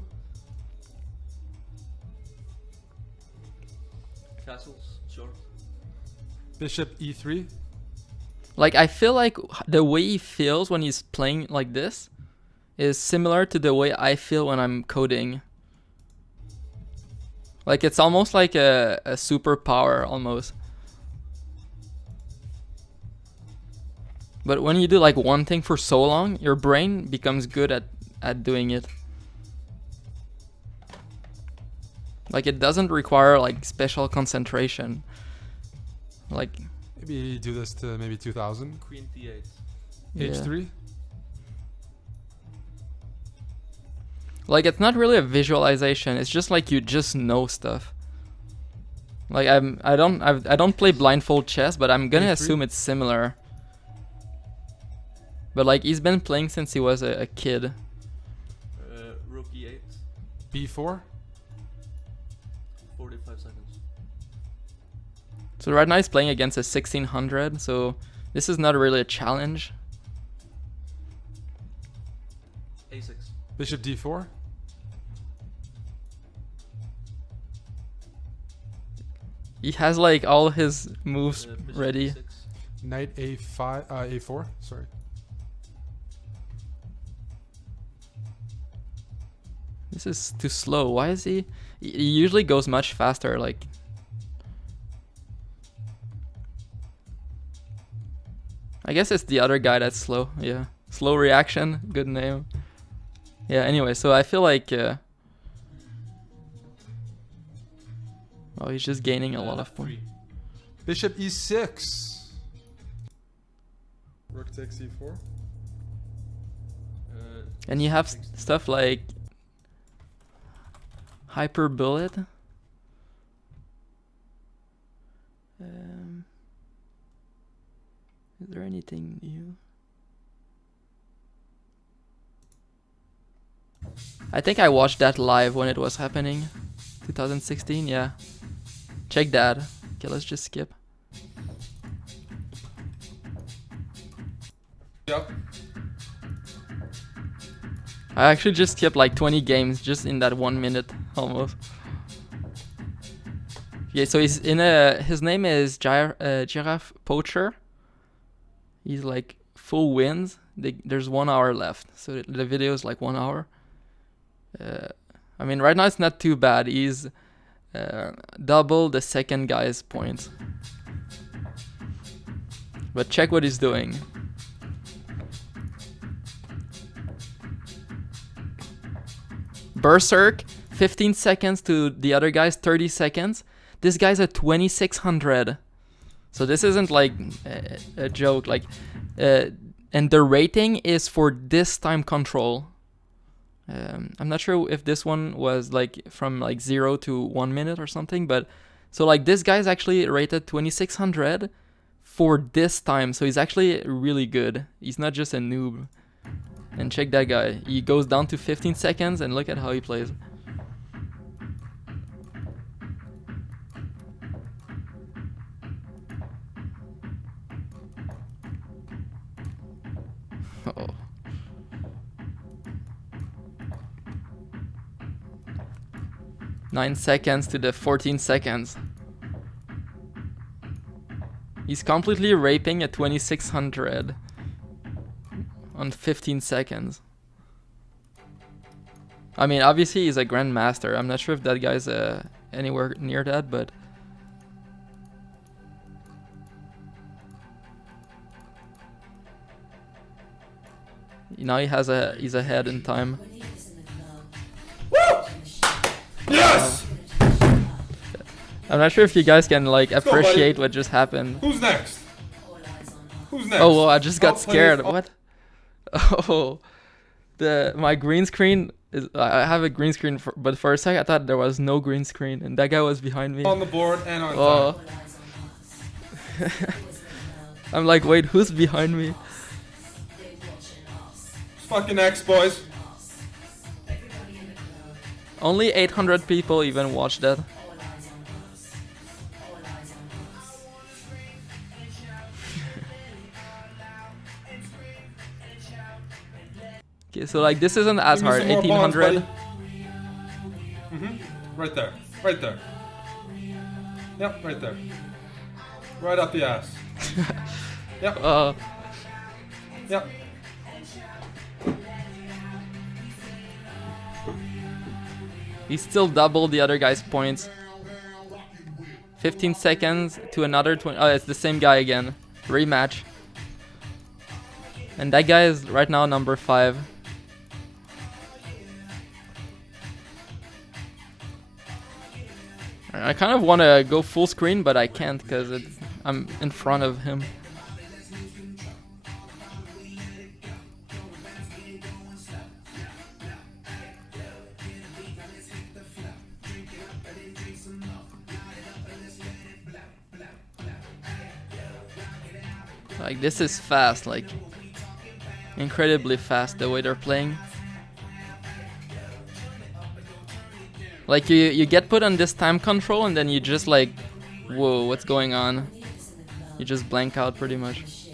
Castles, short. Bishop e3. Like, I feel like the way he feels when he's playing like this is similar to the way I feel when I'm coding. Like, it's almost like a superpower, almost. But when you do like one thing for so long, your brain becomes good at doing it. Like, it doesn't require like special concentration. Like, Maybe do this to maybe 2000. Queen d8. yeah. h3. Like, it's not really a visualization. It's just like you just know stuff. Like, I don't play blindfold chess, but I'm gonna A3? assume it's similar. But like, he's been playing since he was a kid. Rook e8. b4. 45 seconds. So right now he's playing against a 1600, so this is not really a challenge. a6. Bishop d4. He has like all his moves Bishop ready. d6. Knight a5. A4. Sorry. This is too slow. Why is he? He usually goes much faster. Like, I guess it's the other guy that's slow. Yeah, slow reaction. Good name. Yeah. Anyway, so I feel like. Oh, he's just gaining a lot of points. 3. Bishop e6. Rook takes e4. And you have stuff like hyper bullet. Is there anything new? I think I watched that live when it was happening. 2016, yeah. Check that. Okay, let's just skip. Yep. I actually just skipped like 20 games just in that 1 minute almost. Yeah, so he's in a. His name is Giraffe Poacher. He's like full wins. There's 1 hour left, so the video is like 1 hour. I mean, right now it's not too bad. He's double the second guy's points. But check what he's doing. Berserk, 15 seconds to the other guy's 30 seconds. This guy's at 2600. So this isn't like a joke. Like, and the rating is for this time control. I'm not sure if this one was like from like 0 to 1 minute or something, but so like this guy's actually rated 2600 for this time. So he's actually really good. He's not just a noob. And check that guy. He goes down to 15 seconds and look at how he plays. Oh. Nine seconds to the 14 seconds. He's completely raping at 2600 on 15 seconds. I mean, obviously he's a grandmaster. I'm not sure if that guy's anywhere near that, but now he's ahead in time. Yes! I'm not sure if you guys can like appreciate what just happened. Who's next? Who's next? Oh, well, I just got I'll play scared. it- What? Oh, my green screen is. I have a green screen, but for a second I thought there was no green screen, and that guy was behind me. On the board and on Oh. time. I'm like, wait, who's behind me? Fucking X, boys. Only 800 people even watched that. Okay, so like this isn't as Give me hard. some more pawns, 1800. buddy. Right there. Right there. Yep, right there. Right up the ass. Yep. Yep. He still doubled the other guy's points. 15 seconds to another 20. Oh, it's the same guy again. Rematch. And that guy is right now number 5. I kind of want to go full screen, but I can't because I'm in front of him. Like this is fast, like incredibly fast the way they're playing. Like you get put on this time control and then you just like, whoa, what's going on? You just blank out pretty much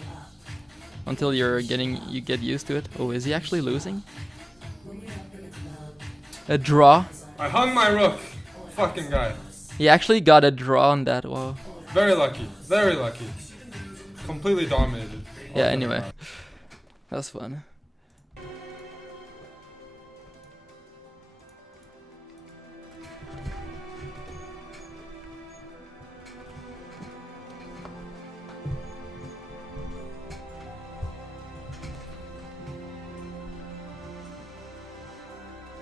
until you get used to it. Oh, is he actually losing? A draw? I hung my rook. Fucking guy. He actually got a draw on that. Wow. Very lucky. Very lucky. Completely dominated. Yeah. Anyway, that's fun.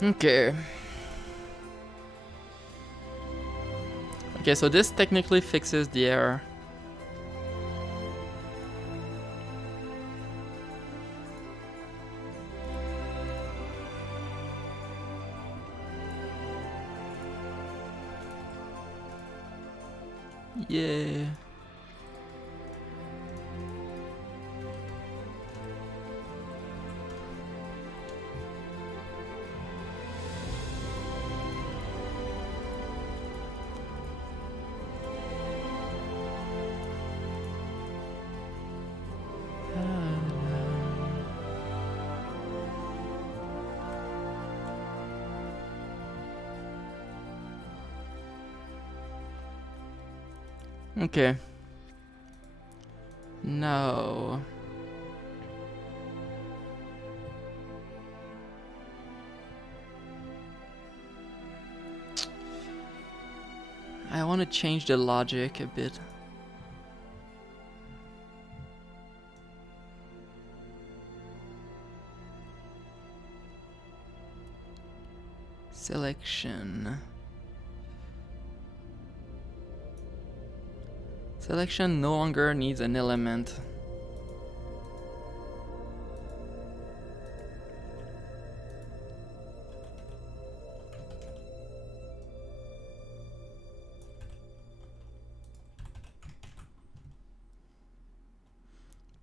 Okay. Okay, so this technically fixes the error. Yeah. Okay. No. I want to change the logic a bit. Selection. Selection no longer needs an element.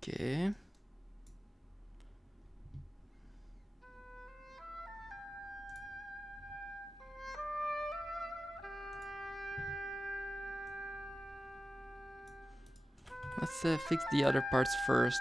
Okay. Let's fix the other parts first.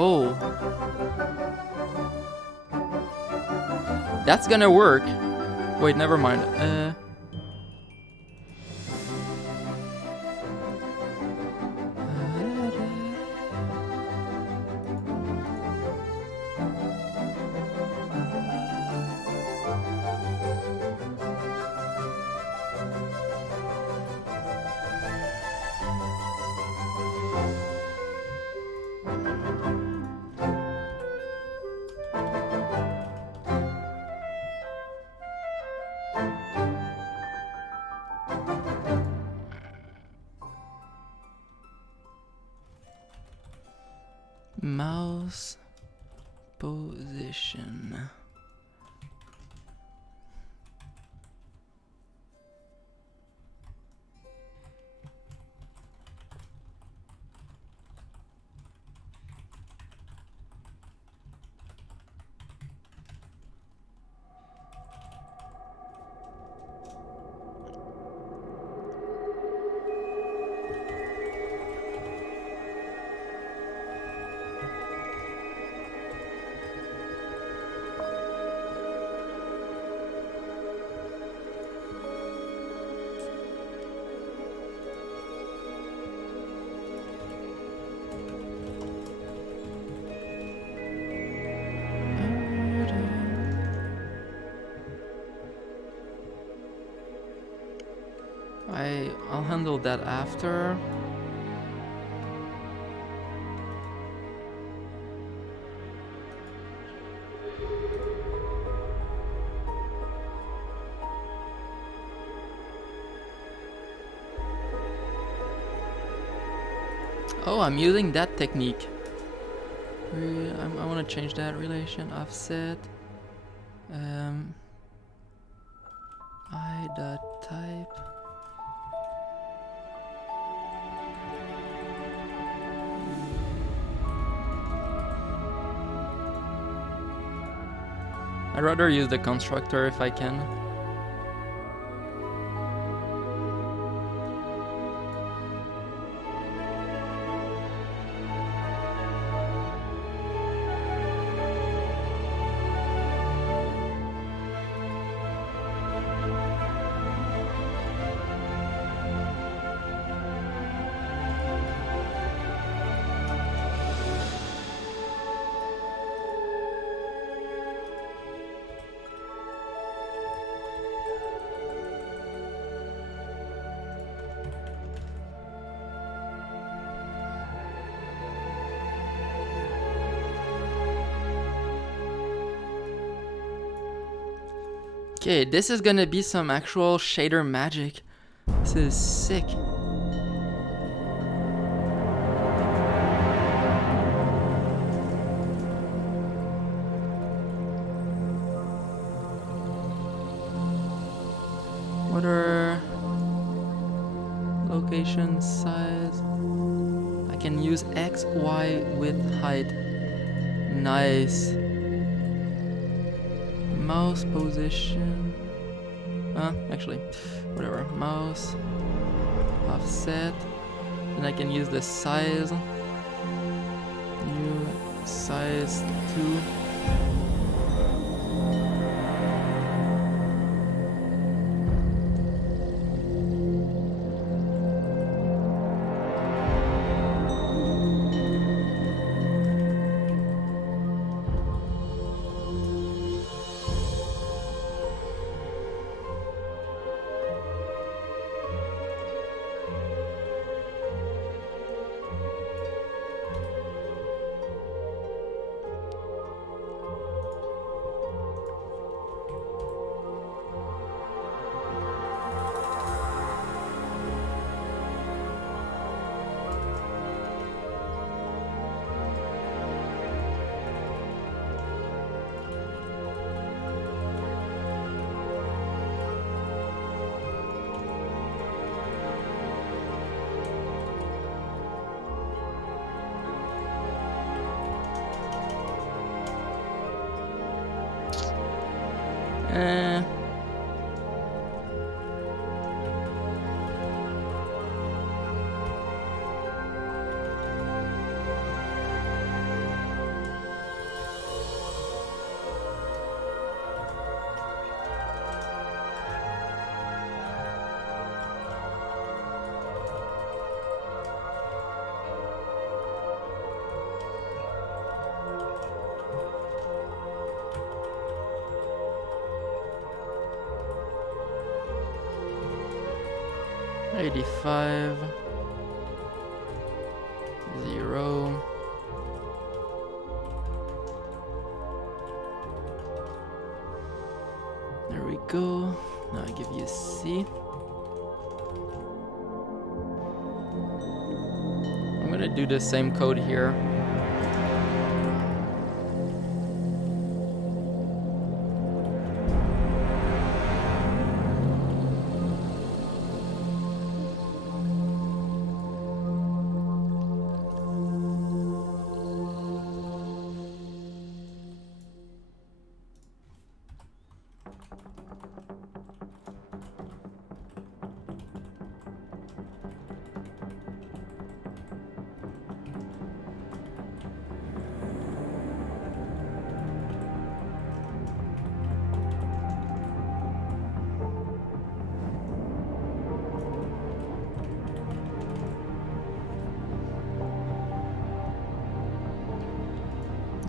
Oh. That's gonna work. Wait, never mind. Mouse position. I'll handle that after. Oh, I'm using that technique. I want to change that relation offset. I dot type. I'd rather use the constructor if I can. Okay, this is gonna be some actual shader magic. This is sick. What are location size? I can use X, Y, width, height. Nice. Mouse position. Actually, whatever. Mouse offset. And I can use the size. New size 2. 85. 0. There we go. Now I give you a C. I'm gonna do the same code here.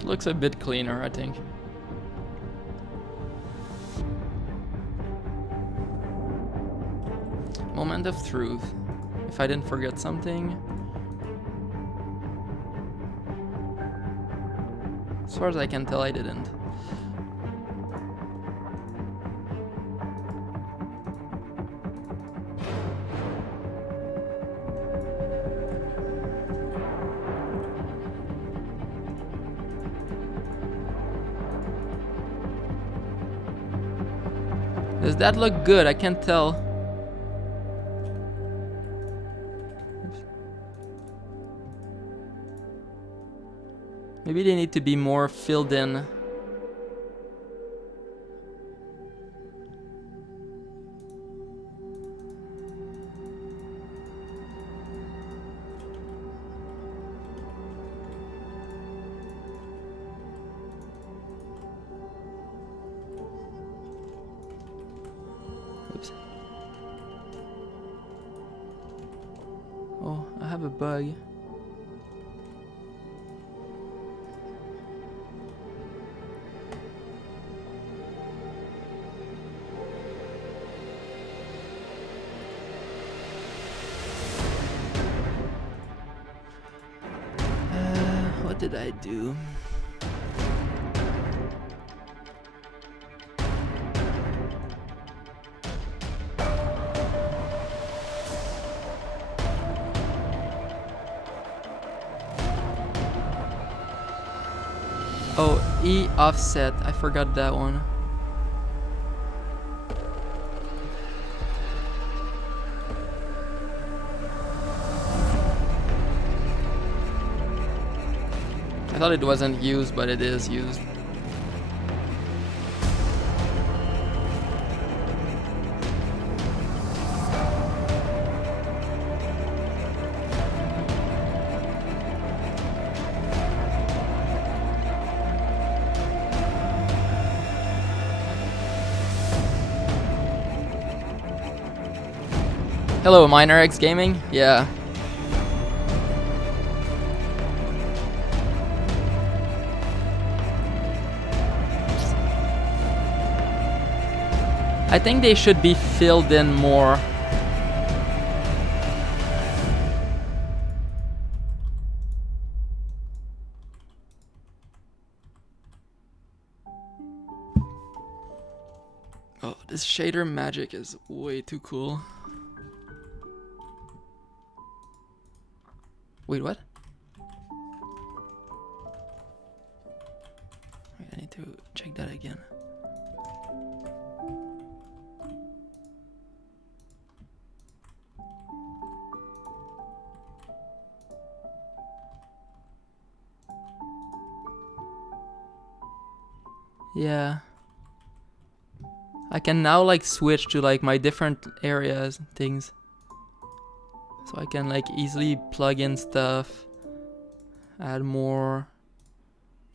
Looks a bit cleaner, I think. Moment of truth. If I didn't forget something. As far as I can tell, I didn't. Does that look good? I can't tell. Oops. Maybe they need to be more filled in. Oops. Oh, I have a bug. What did I do? Oh, E offset. I forgot that one. I thought it wasn't used, but it is used. Hello, Minor X Gaming. Yeah. I think they should be filled in more. Oh, this shader magic is way too cool. Wait, what? Wait, I need to check that again. Yeah. I can now like switch to like my different areas, things. So I can like easily plug in stuff, add more.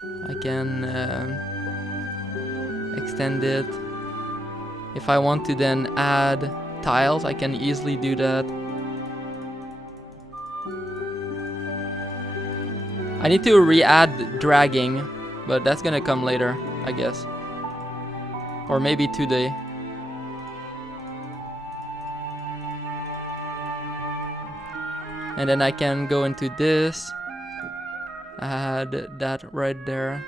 I can extend it. If I want to then add tiles, I can easily do that. I need to re-add dragging, but that's gonna come later, I guess. Or maybe today. And then I can go into this. I had that right there.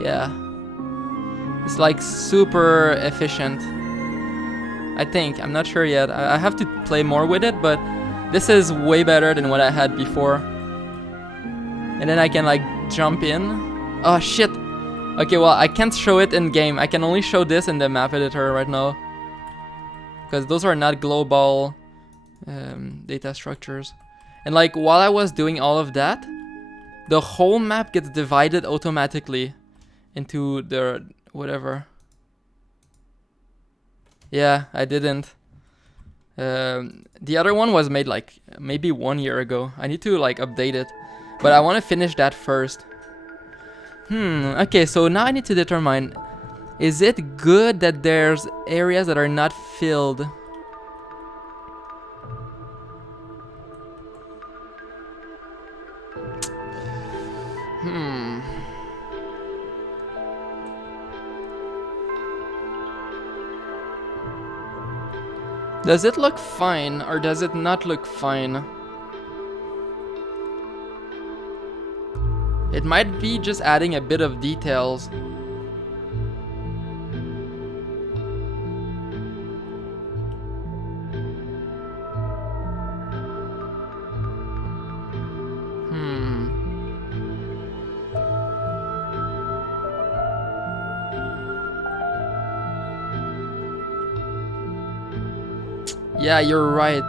Yeah. It's like super efficient. I think. I'm not sure yet. I have to play more with it, but this is way better than what I had before. And then I can like jump in. Oh shit. Okay, well I can't show it in game. I can only show this in the map editor right now. Because those are not global data structures. And like while I was doing all of that, the whole map gets divided automatically into the whatever. Yeah, I didn't. The other one was made like maybe 1 year ago. I need to like update it, but I want to finish that first. Okay, so now I need to determine, is it good that there's areas that are not filled? Does it look fine or does it not look fine? It might be just adding a bit of details. Yeah, you're right.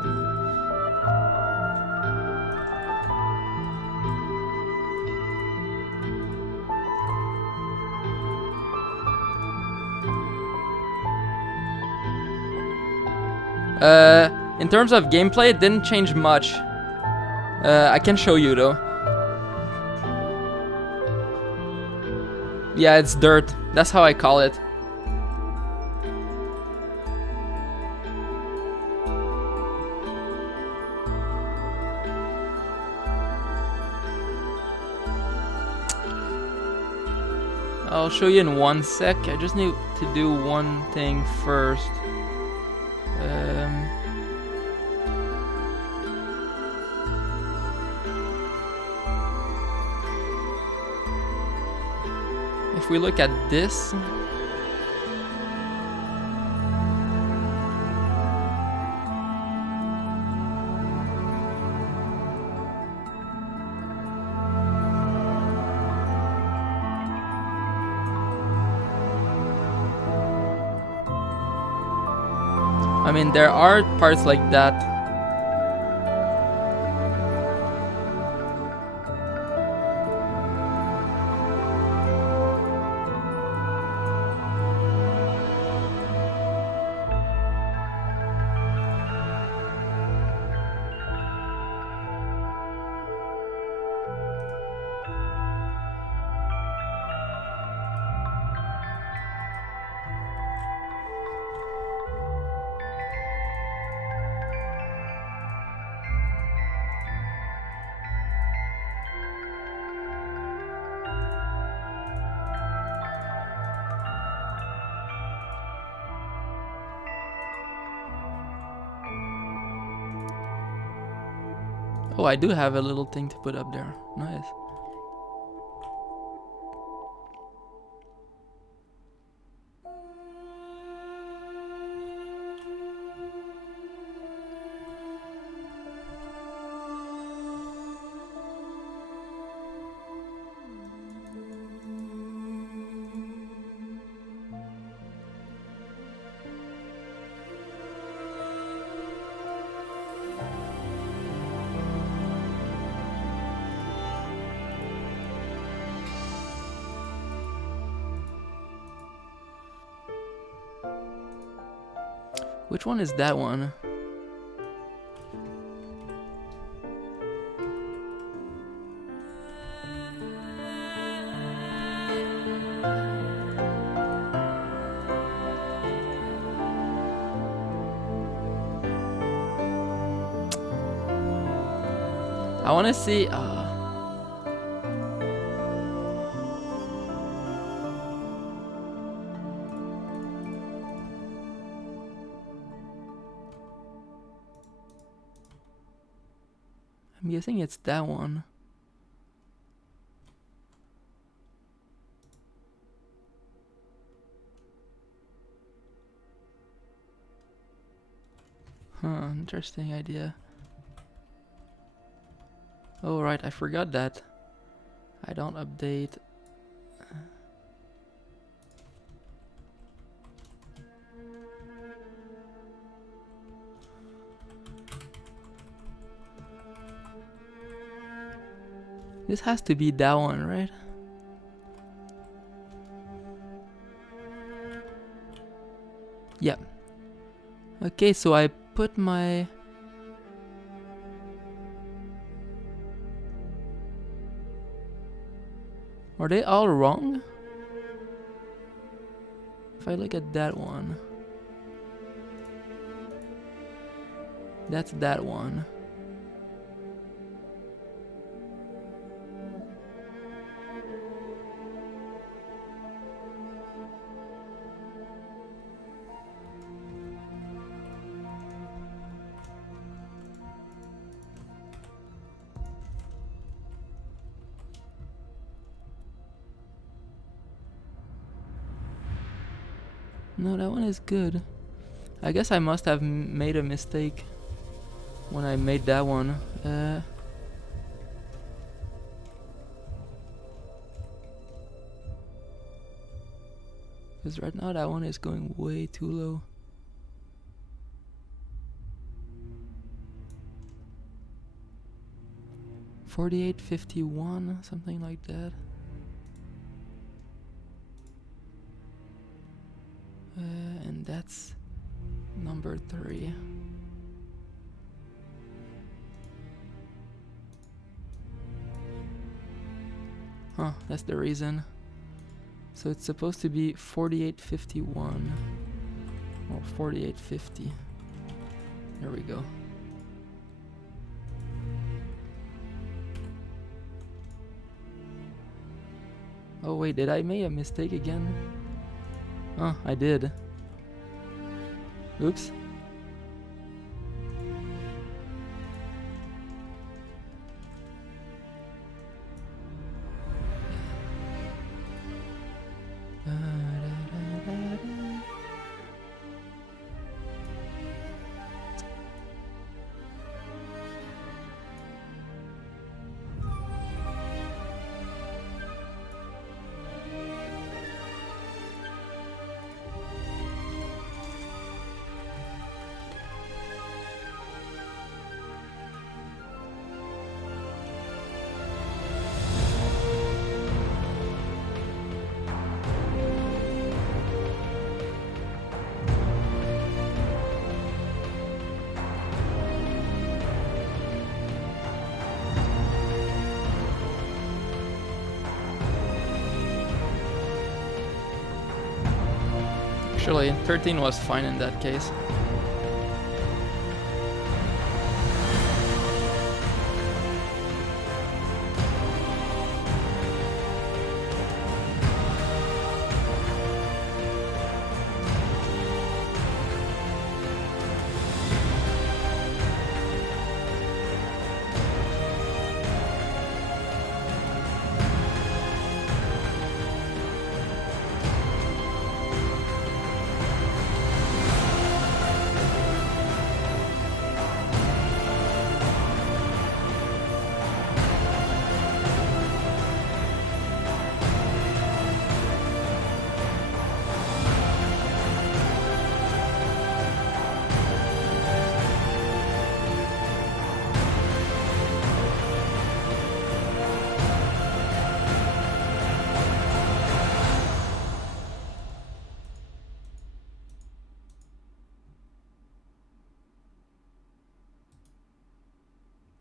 In terms of gameplay, it didn't change much. I can show you though. Yeah, it's dirt. That's how I call it. I'll show you in 1 sec. I just need to do one thing first. If we look at this, I mean, there are parts like that. Oh, I do have a little thing to put up there. Nice. Which one is that one? I want to see. I'm guessing it's that one. Huh, interesting idea. Oh right, I forgot that. I don't update. This has to be that one, right? Yeah. Okay, so I put my... Are they all wrong? If I look at that one. That's that one. No, that one is good. I guess I must have made a mistake when I made that one. Because right now that one is going way too low. $48.51, something like that. And that's number 3. Huh, that's the reason. So it's supposed to be 48.51 or 48.50. There we go. Oh wait, did I make a mistake again? Oh, I did. Oops. Actually, 13 was fine in that case.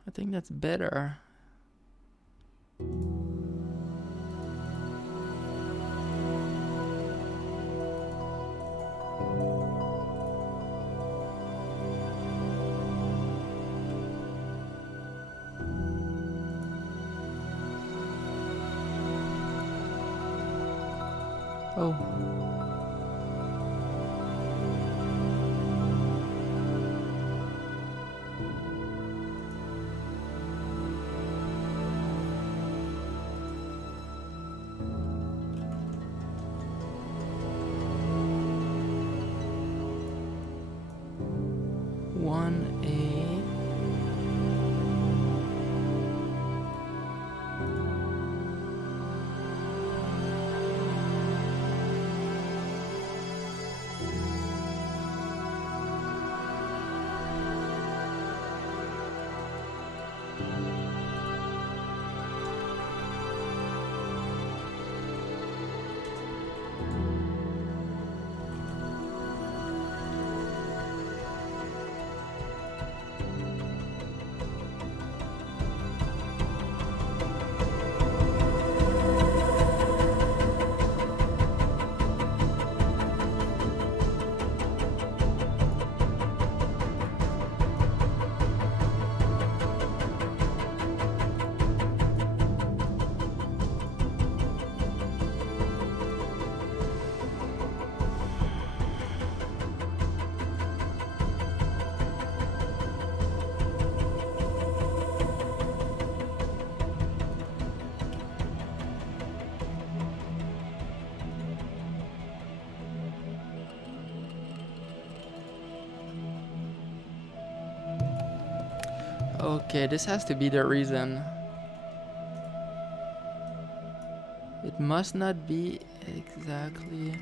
I think that's better. Oh. One A. Okay, this has to be the reason. It must not be exactly...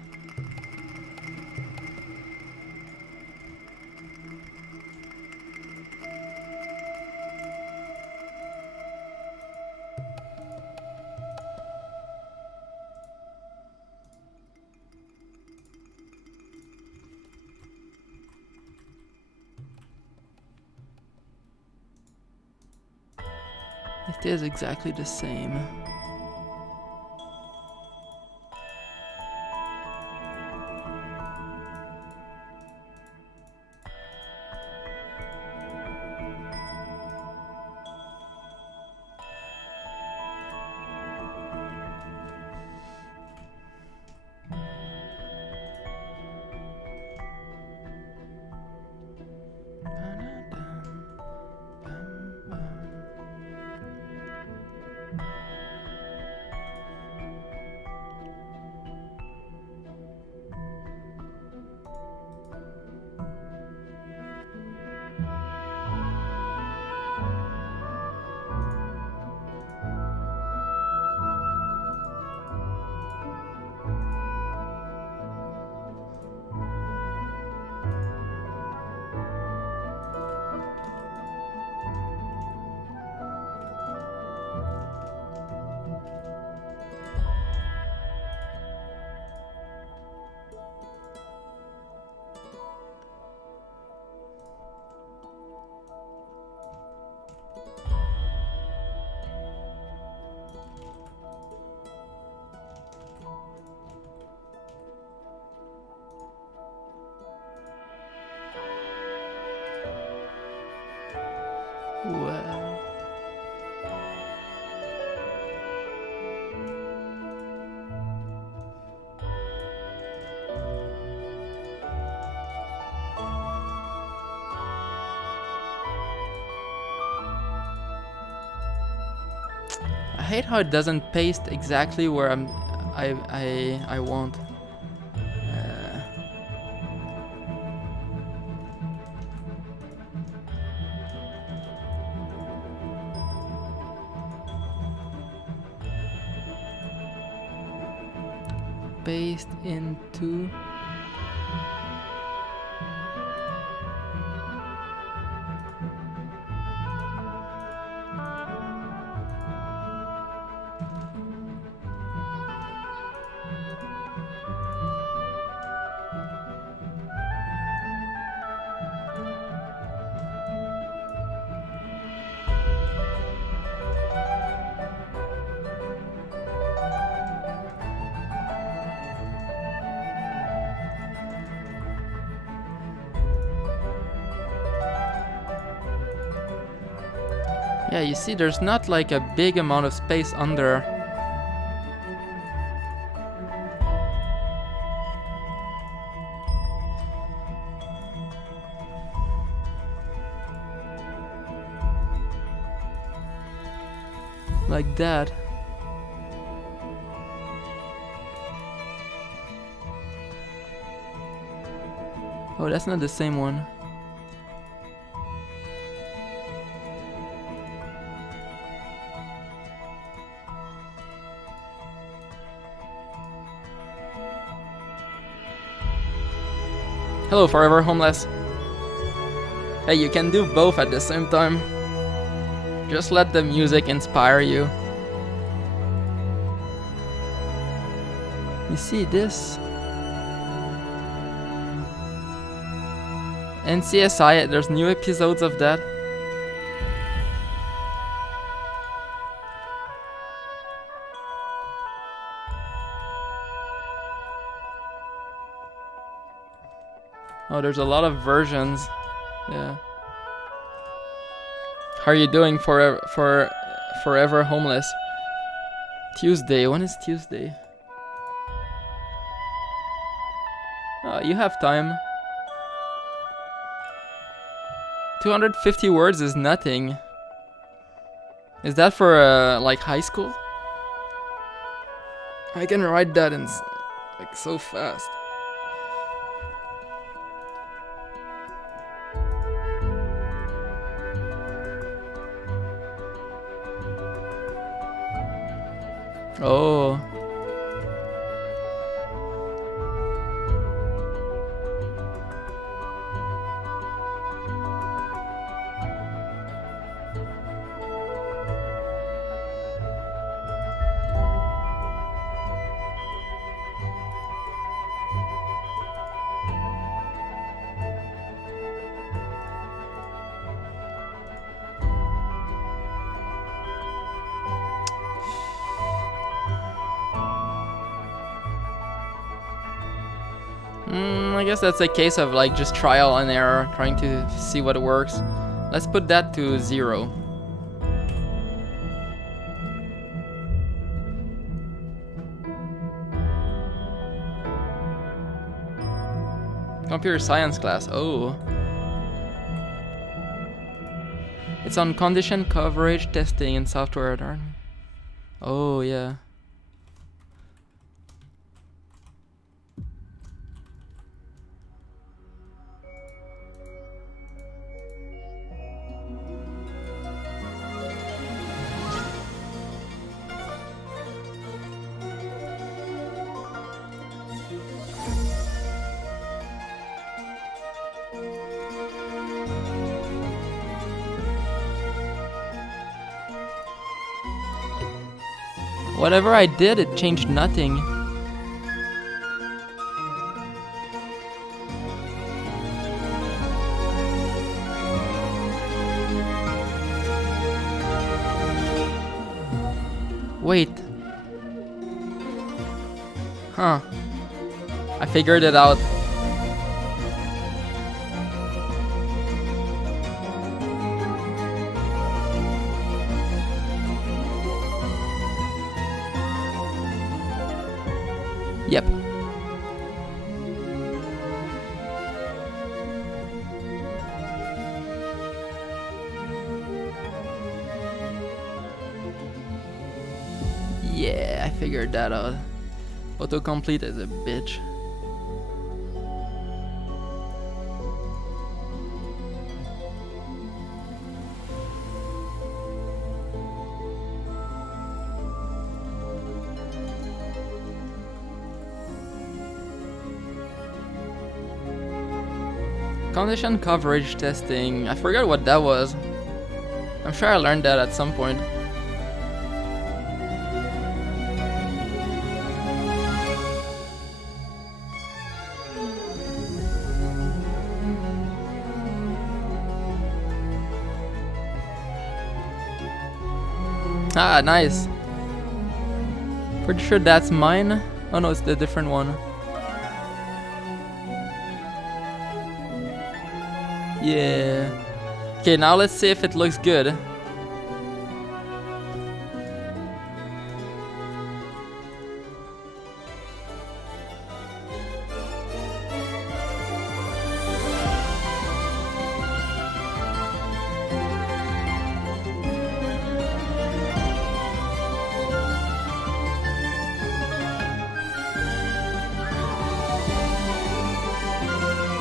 It is exactly the same. Well... I hate how it doesn't paste exactly where I want. Paste into... Yeah, you see, there's not like a big amount of space under. Like that. Oh, that's not the same one. Hello, forever homeless. Hey, you can do both at the same time. Just let the music inspire you. You see this? NCSI, there's new episodes of that. Oh, there's a lot of versions. Yeah. How are you doing forever homeless? Tuesday. When is Tuesday? Oh, you have time. 250 words is nothing. Is that for like high school? I can write that in like so fast. Oh. I guess that's a case of like just trial and error, trying to see what works. Let's put that to 0. Computer science class, oh. It's on condition coverage testing and software. Oh, yeah. Whatever I did, it changed nothing. Wait. Huh. I figured it out. Yep. Yeah, I figured that out. Autocomplete is a bitch. Condition coverage testing. I forgot what that was. I'm sure I learned that at some point. Ah, nice. Pretty sure that's mine. Oh no, it's the different one. Yeah. Okay, now let's see if it looks good.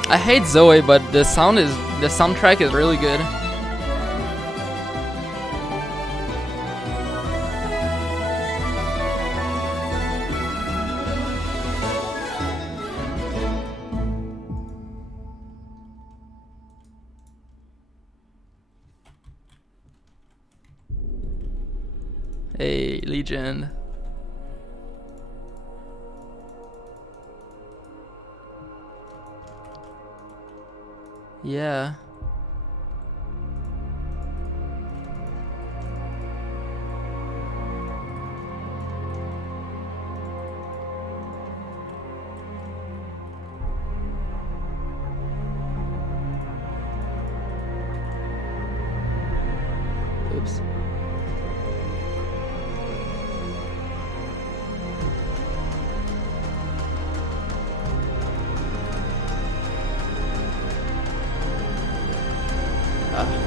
I hate Zoe, but the soundtrack is really good. Hey, Legion. Yeah. Oops. Ah.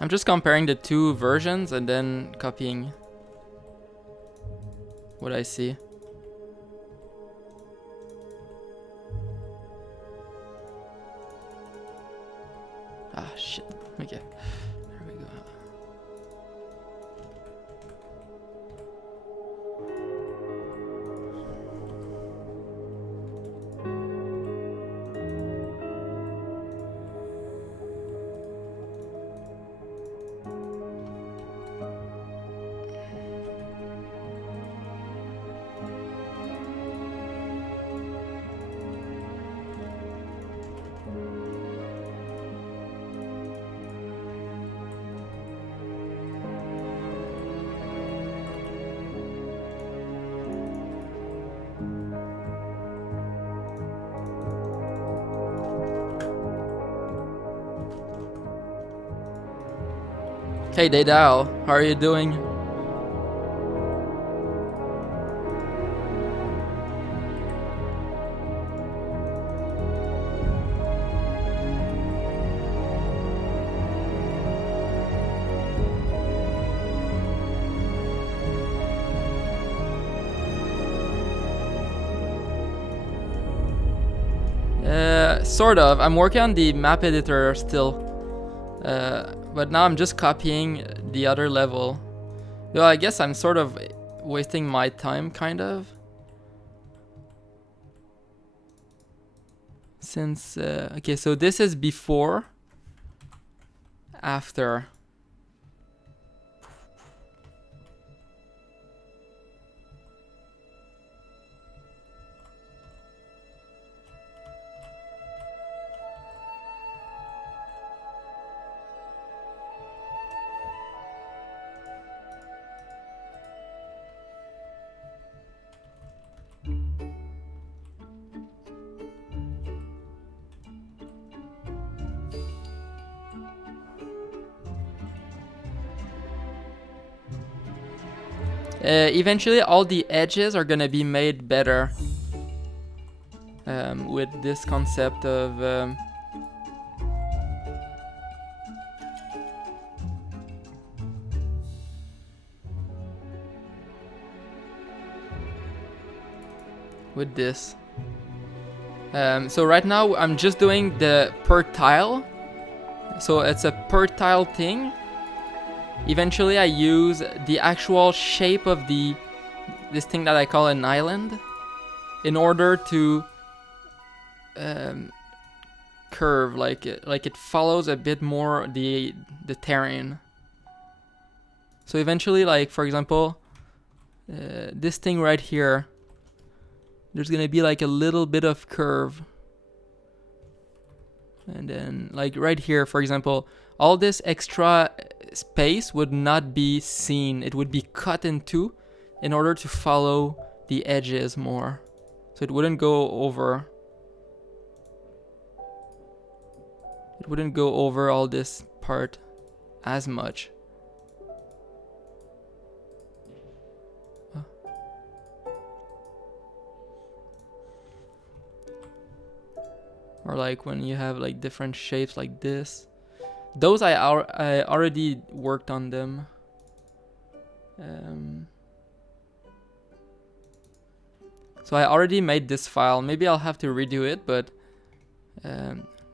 I'm just comparing the two versions and then copying what I see. Ah, shit. Okay. There we go. Hey Daydal, how are you doing? Sort of. I'm working on the map editor still. But now I'm just copying the other level. Though I guess I'm sort of wasting my time, kind of. Since, okay, so this is before, after. Eventually all the edges are gonna be made better with this concept of with this. So right now I'm just doing the per tile, so it's a per tile thing. Eventually I use the actual shape of this thing that I call an island in order to curve, like it follows a bit more the terrain. So eventually, like for example, this thing right here, there's gonna be like a little bit of curve. And then like right here, for example, all this extra space would not be seen. It would be cut in two in order to follow the edges more. So it wouldn't go over. It wouldn't go over all this part as much. Or like when you have like different shapes like this. Those I already worked on them. So I already made this file. Maybe I'll have to redo it, but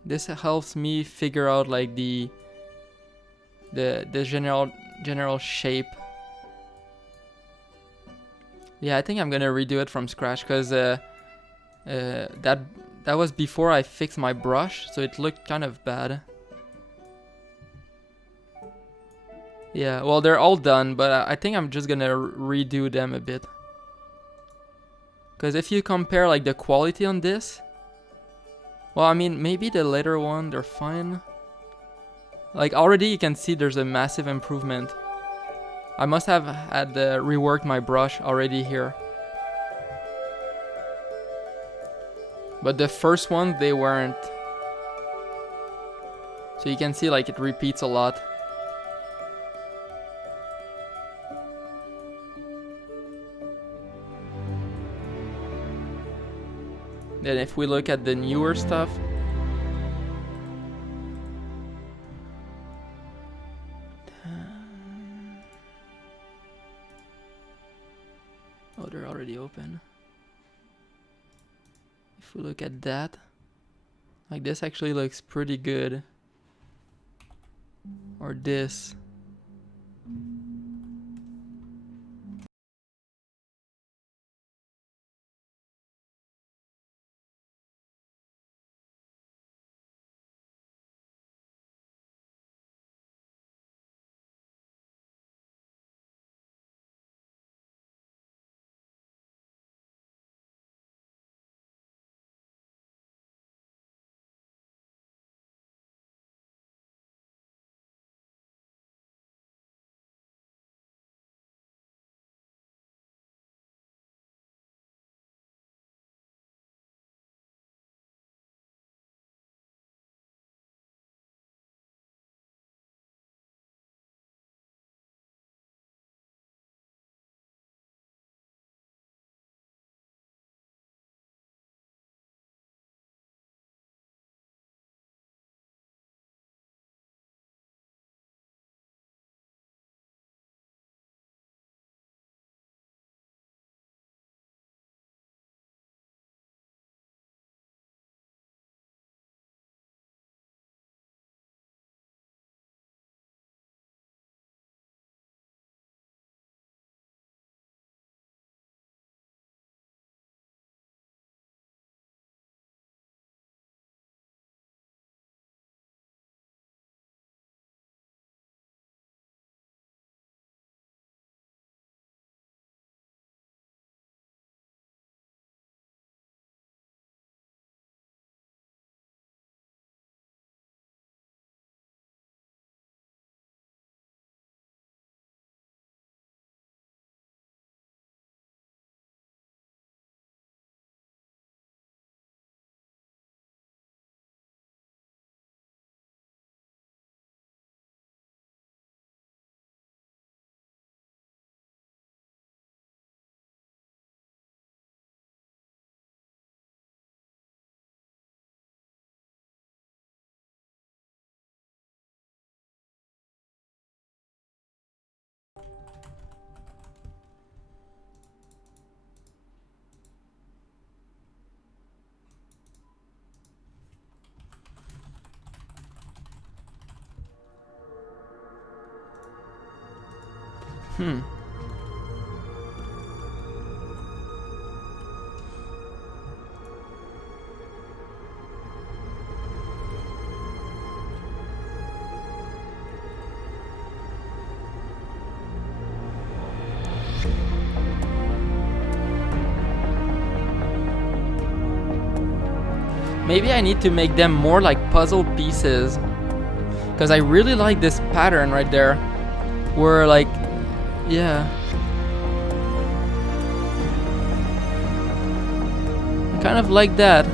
this helps me figure out like the general shape. Yeah, I think I'm gonna redo it from scratch because that was before I fixed my brush, so it looked kind of bad. Yeah, well, they're all done, but I think I'm just gonna redo them a bit. Because if you compare like the quality on this, well, I mean, maybe the later one, they're fine. Like already you can see there's a massive improvement. I must have had reworked my brush already here. But the first one, they weren't. So you can see like it repeats a lot. Then if we look at the newer stuff, oh, they're already open. If we look at that, like this actually looks pretty good. Or this. Hmm. Maybe I need to make them more like puzzle pieces. Because I really like this pattern right there. Where like, yeah. I kind of like that.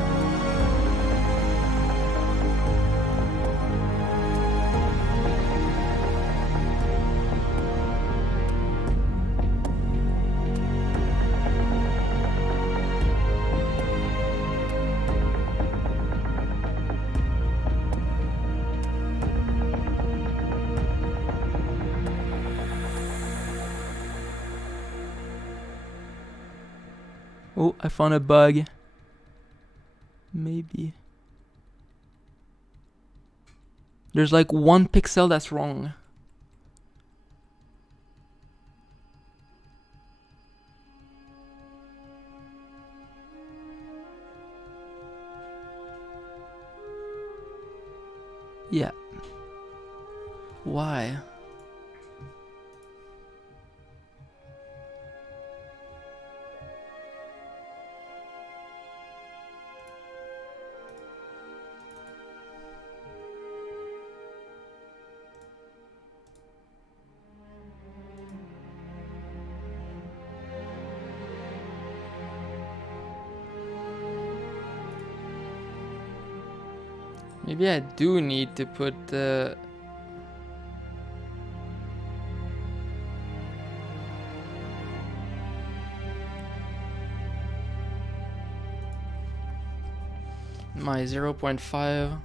Oh, I found a bug. Maybe. There's like 1 pixel that's wrong. Yeah. Why? Maybe I do need to put the... my 0.5.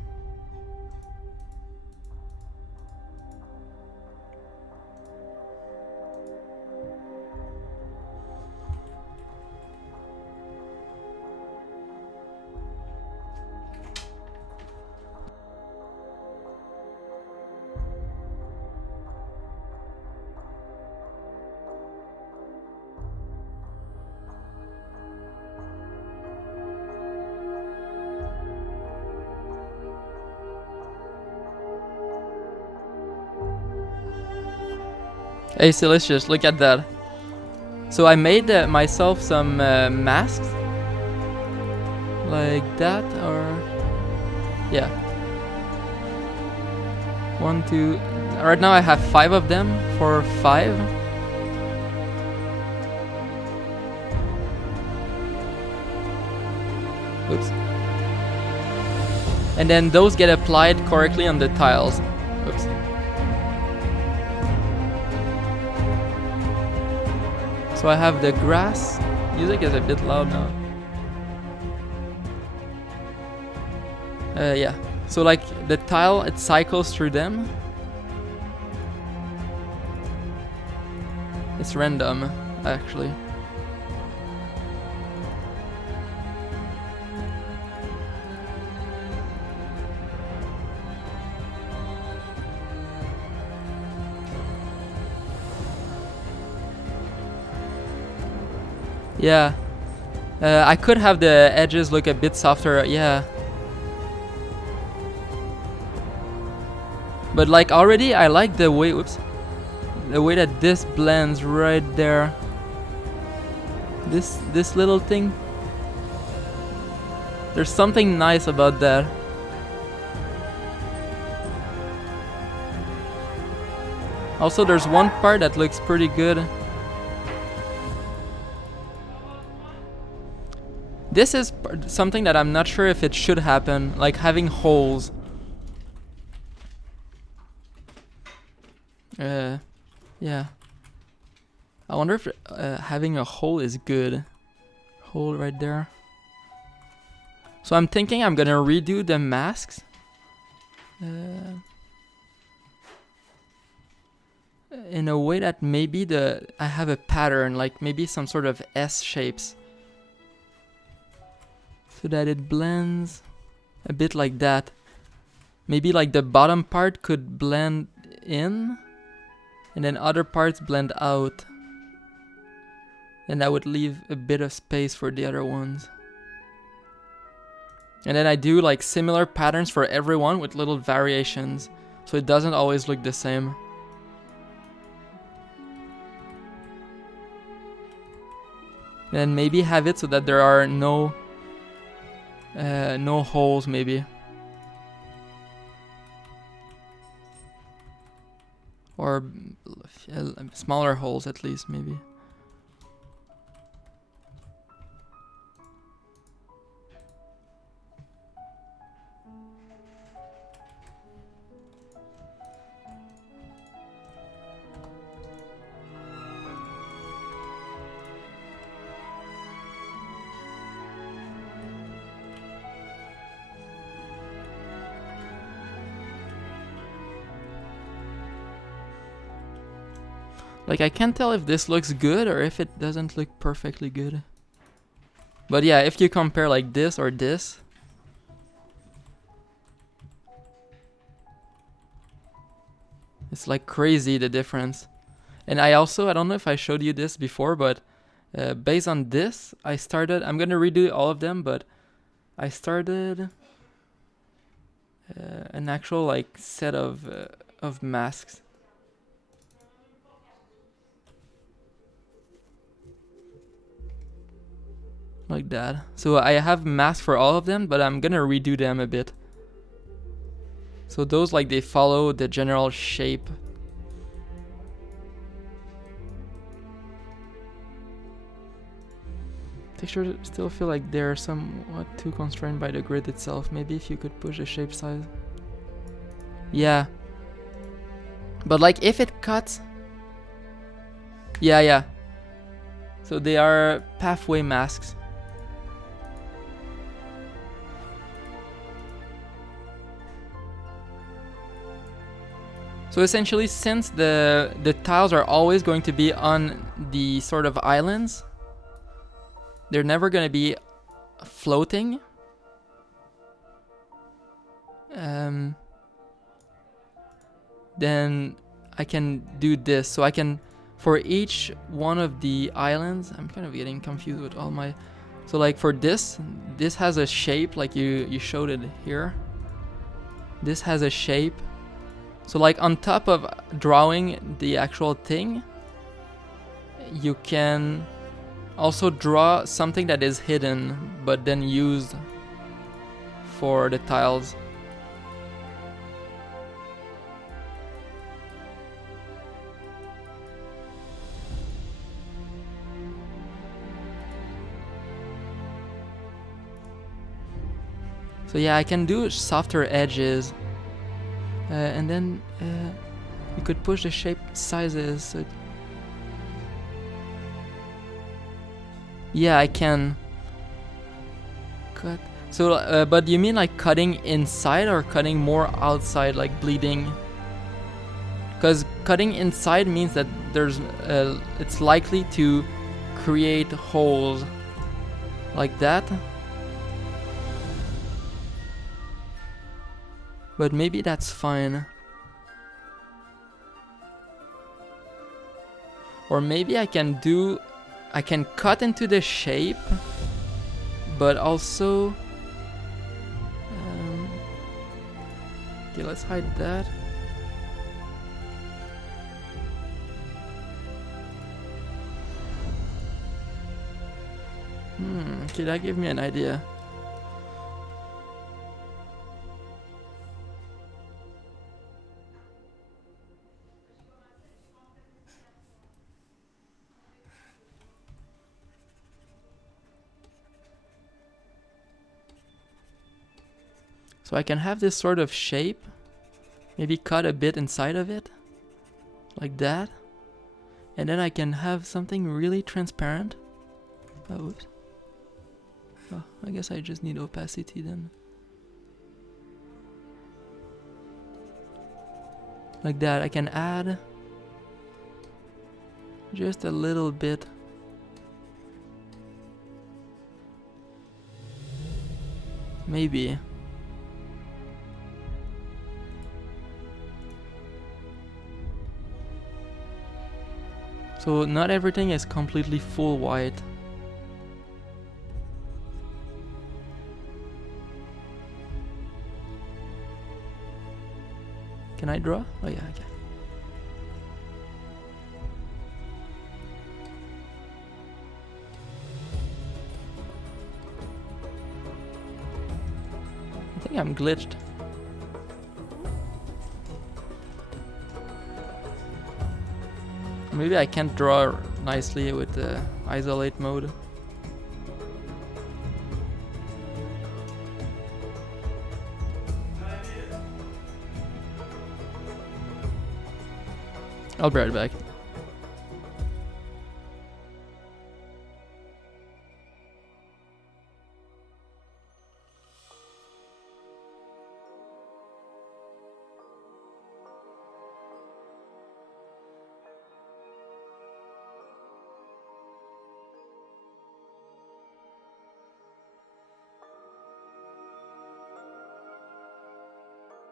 Hey, Silicious, look at that. So I made myself some masks. Like that, or... yeah. 1, 2... Right now I have 5 of them for 5. Oops. And then those get applied correctly on the tiles. Oops. So I have the grass. Music is a bit loud now. Yeah. So like the tile, it cycles through them. It's random, actually. Yeah. I could have the edges look a bit softer, yeah. But like already I like the way, whoops, the way that this blends right there. This little thing. There's something nice about that. Also there's one part that looks pretty good. This is something that I'm not sure if it should happen, like having holes. Yeah. I wonder if having a hole is good. Hole right there. So I'm thinking I'm gonna redo the masks. In a way that maybe I have a pattern, like maybe some sort of S shapes. So that it blends a bit like that. Maybe like the bottom part could blend in. And then other parts blend out. And that would leave a bit of space for the other ones. And then I do like similar patterns for everyone with little variations. So it doesn't always look the same. And maybe have it so that there are no No holes maybe. Or smaller holes at least maybe. Like, I can't tell if this looks good or if it doesn't look perfectly good. But yeah, if you compare like this or this, it's like crazy the difference. And I don't know if I showed you this before, but based on this, I'm gonna redo all of them, but I started an actual like set of masks. Like that. So I have masks for all of them, but I'm gonna redo them a bit. So those, like, they follow the general shape. Textures still feel like they're somewhat too constrained by the grid itself. Maybe if you could push the shape size. Yeah. But like if it cuts... Yeah. So they are pathway masks. So essentially, since the tiles are always going to be on the sort of islands, they're never going to be floating. Then I can do this. So I can, for each one of the islands, I'm kind of getting confused with all my... So like for this has a shape, like you showed it here. This has a shape. So like on top of drawing the actual thing, you can also draw something that is hidden but then used for the tiles. So yeah, I can do softer edges. And then you could push the shape sizes. So yeah, I can cut. So, but you mean like cutting inside or cutting more outside, like bleeding? Because cutting inside means that there's, it's likely to create holes like that. But maybe that's fine. Or maybe I can cut into the shape, but also... okay, let's hide that. Okay, that gave me an idea. So I can have this sort of shape, maybe cut a bit inside of it, like that, and then I can have something really transparent. Oh, oops. Oh, I guess I just need opacity then. Like that, I can add just a little bit. Maybe. So not everything is completely full white. Can I draw? Oh yeah, okay. think I'm glitched. Maybe I can't draw nicely with the isolate mode. I'll be right back.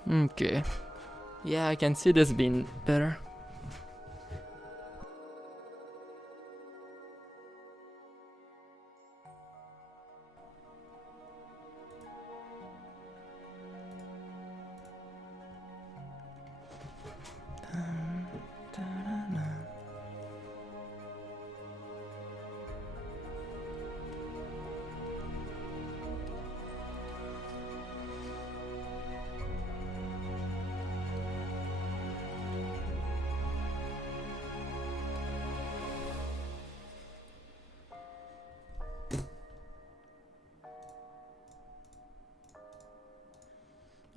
Okay. Yeah, I can see this being better.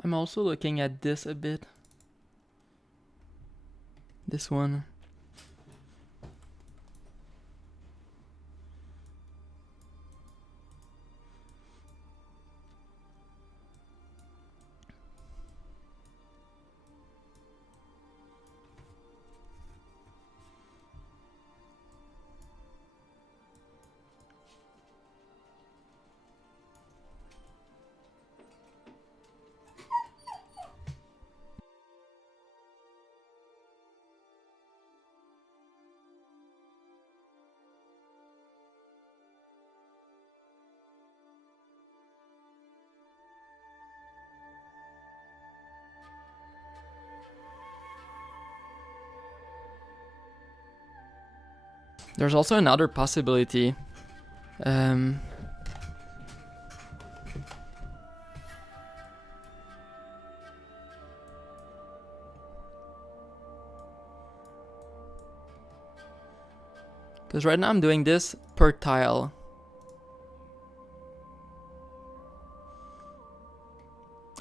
I'm also looking at this a bit. This one. There's also another possibility. Because right now I'm doing this per tile.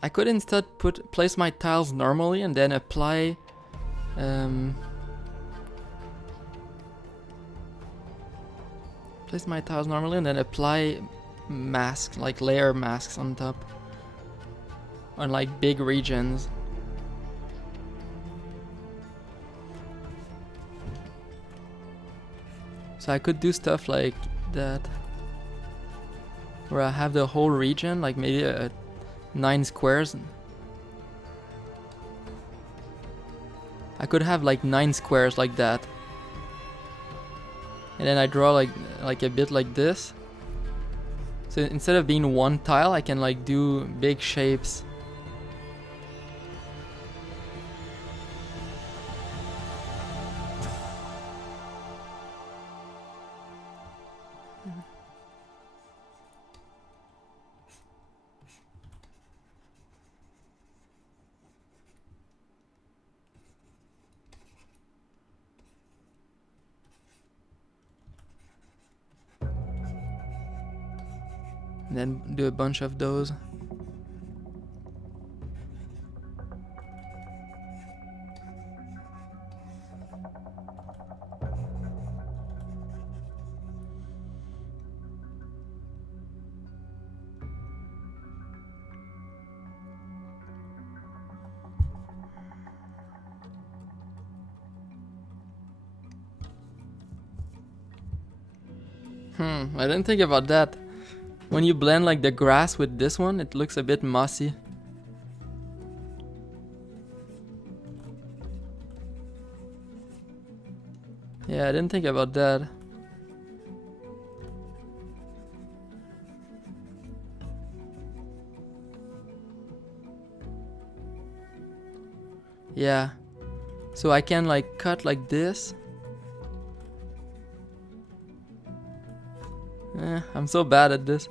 I could instead place my tiles normally and then apply place my tiles normally and then apply masks, like layer masks on top. On like big regions. So I could do stuff like that. Where I have the whole region, like maybe 9 squares. I could have like 9 squares like that. And then I draw like a bit like this. So instead of being one tile, I can like do big shapes. And then do a bunch of those. I didn't think about that. When you blend like the grass with this one, it looks a bit mossy. Yeah, I didn't think about that. Yeah. So I can like cut like this. I'm so bad at this.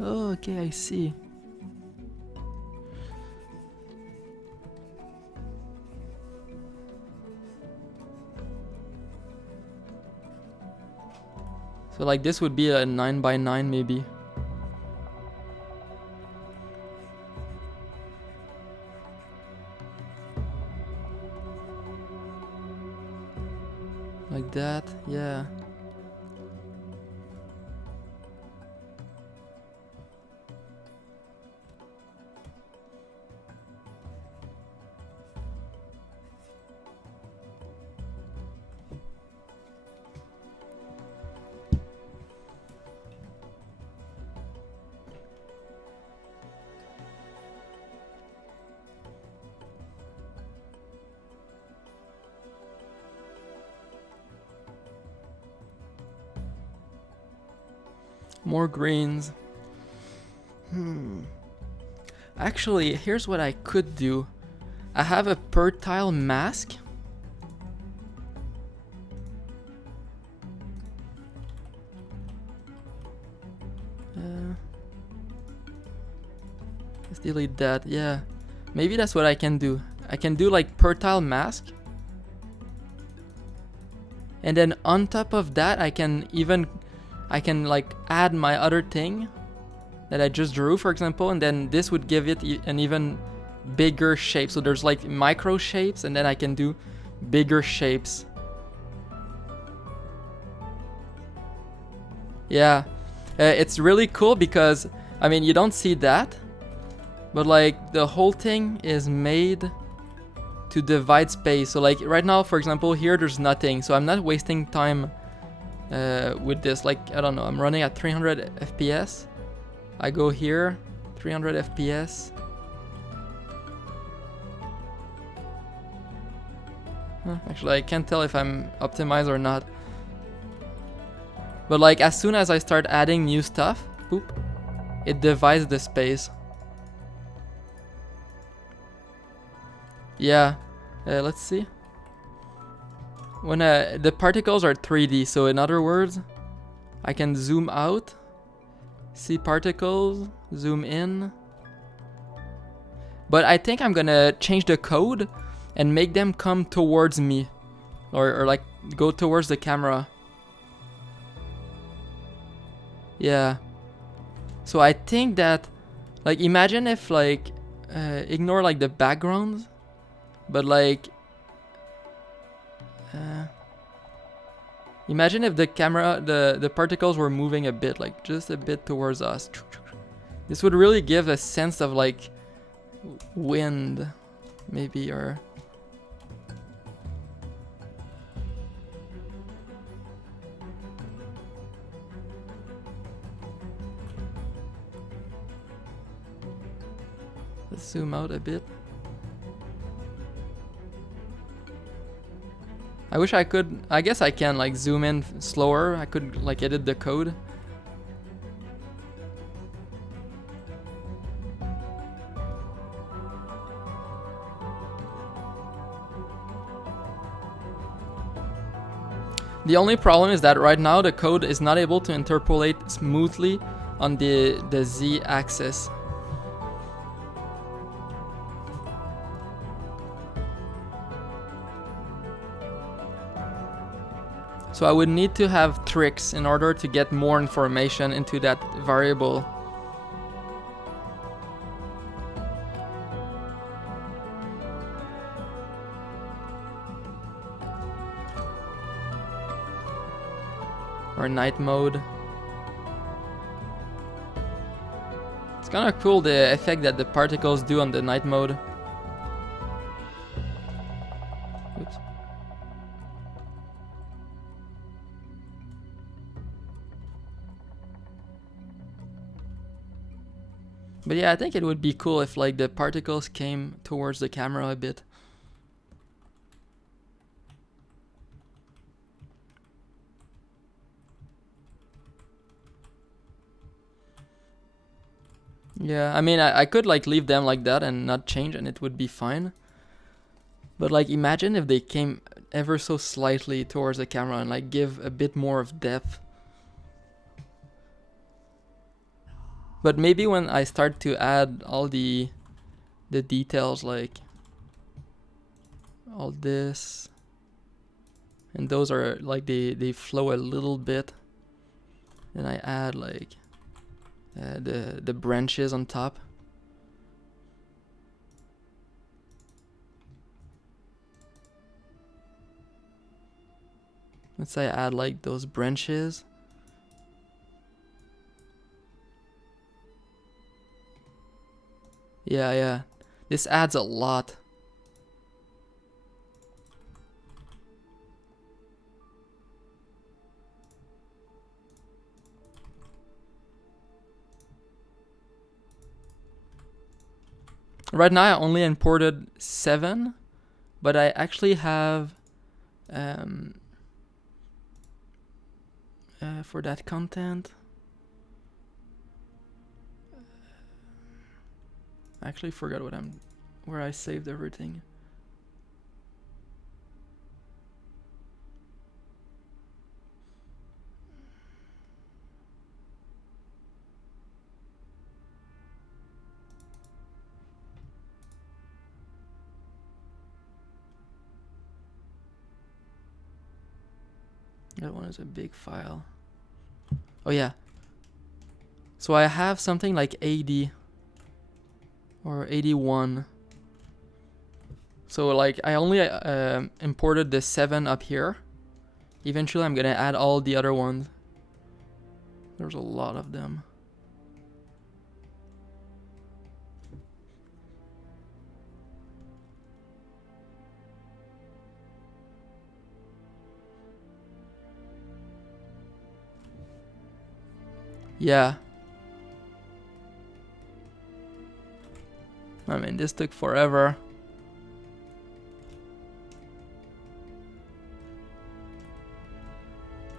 Oh, okay, I see. So like this would be a 9 by 9 maybe. Like that, yeah. More greens. Actually, here's what I could do. I have a per tile mask. Let's delete that. Yeah, maybe that's what I can do. I can do like per tile mask. And then on top of that, I can like add my other thing that I just drew, for example, and then this would give it an even bigger shape. So there's like micro shapes, and then I can do bigger shapes. Yeah, it's really cool because, I mean, you don't see that, but like the whole thing is made to divide space. So like right now, for example, here there's nothing, so I'm not wasting time with this. Like, I don't know, I'm running at 300 FPS. I go here, 300 FPS. Actually, I can't tell if I'm optimized or not. But like as soon as I start adding new stuff, boop, it divides the space. Yeah, let's see. When the particles are 3D, so in other words, I can zoom out, see particles, zoom in. But I think I'm gonna change the code and make them come towards me, or like go towards the camera. Yeah. So I think that, like, imagine if like ignore like the backgrounds, but like imagine if the camera, the particles were moving a bit, like just a bit towards us. This would really give a sense of like wind, maybe, or let's zoom out a bit. I wish I could, I guess I can like zoom in slower. I could like edit the code. The only problem is that right now the code is not able to interpolate smoothly on the Z axis. So I would need to have tricks in order to get more information into that variable. Or night mode. It's kind of cool the effect that the particles do on the night mode. Oops. But yeah, I think it would be cool if like the particles came towards the camera a bit. Yeah, I mean, I could like leave them like that and not change and it would be fine. But like imagine if they came ever so slightly towards the camera and like give a bit more of depth. But maybe when I start to add all the details, like all this, and those are like they flow a little bit. Then I add like the branches on top. Let's say I add like those branches. Yeah. This adds a lot. Right now I only imported 7, but I actually have for that content. I actually forgot where I saved everything. That one is a big file. Oh yeah. So I have something like 80 or 81. So like I only imported the 7 up here. Eventually I'm gonna add all the other ones. There's a lot of them. Yeah. I mean, this took forever.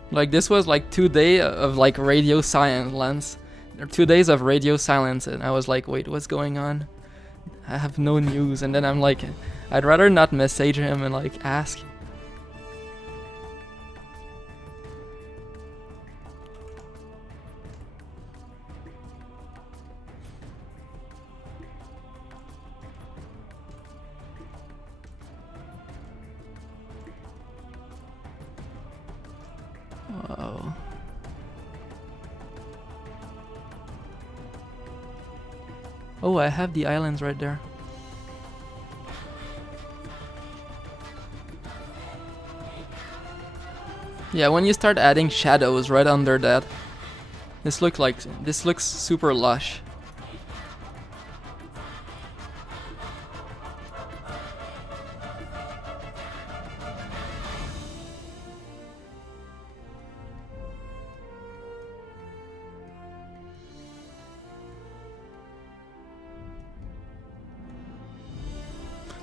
Like this was like 2 days of like radio silence. Or 2 days of radio silence, and I was like, wait, what's going on? I have no news. And then I'm like, I'd rather not message him and like ask. Whoa. Oh, I have the islands right there. Yeah, when you start adding shadows right under that, this looks super lush.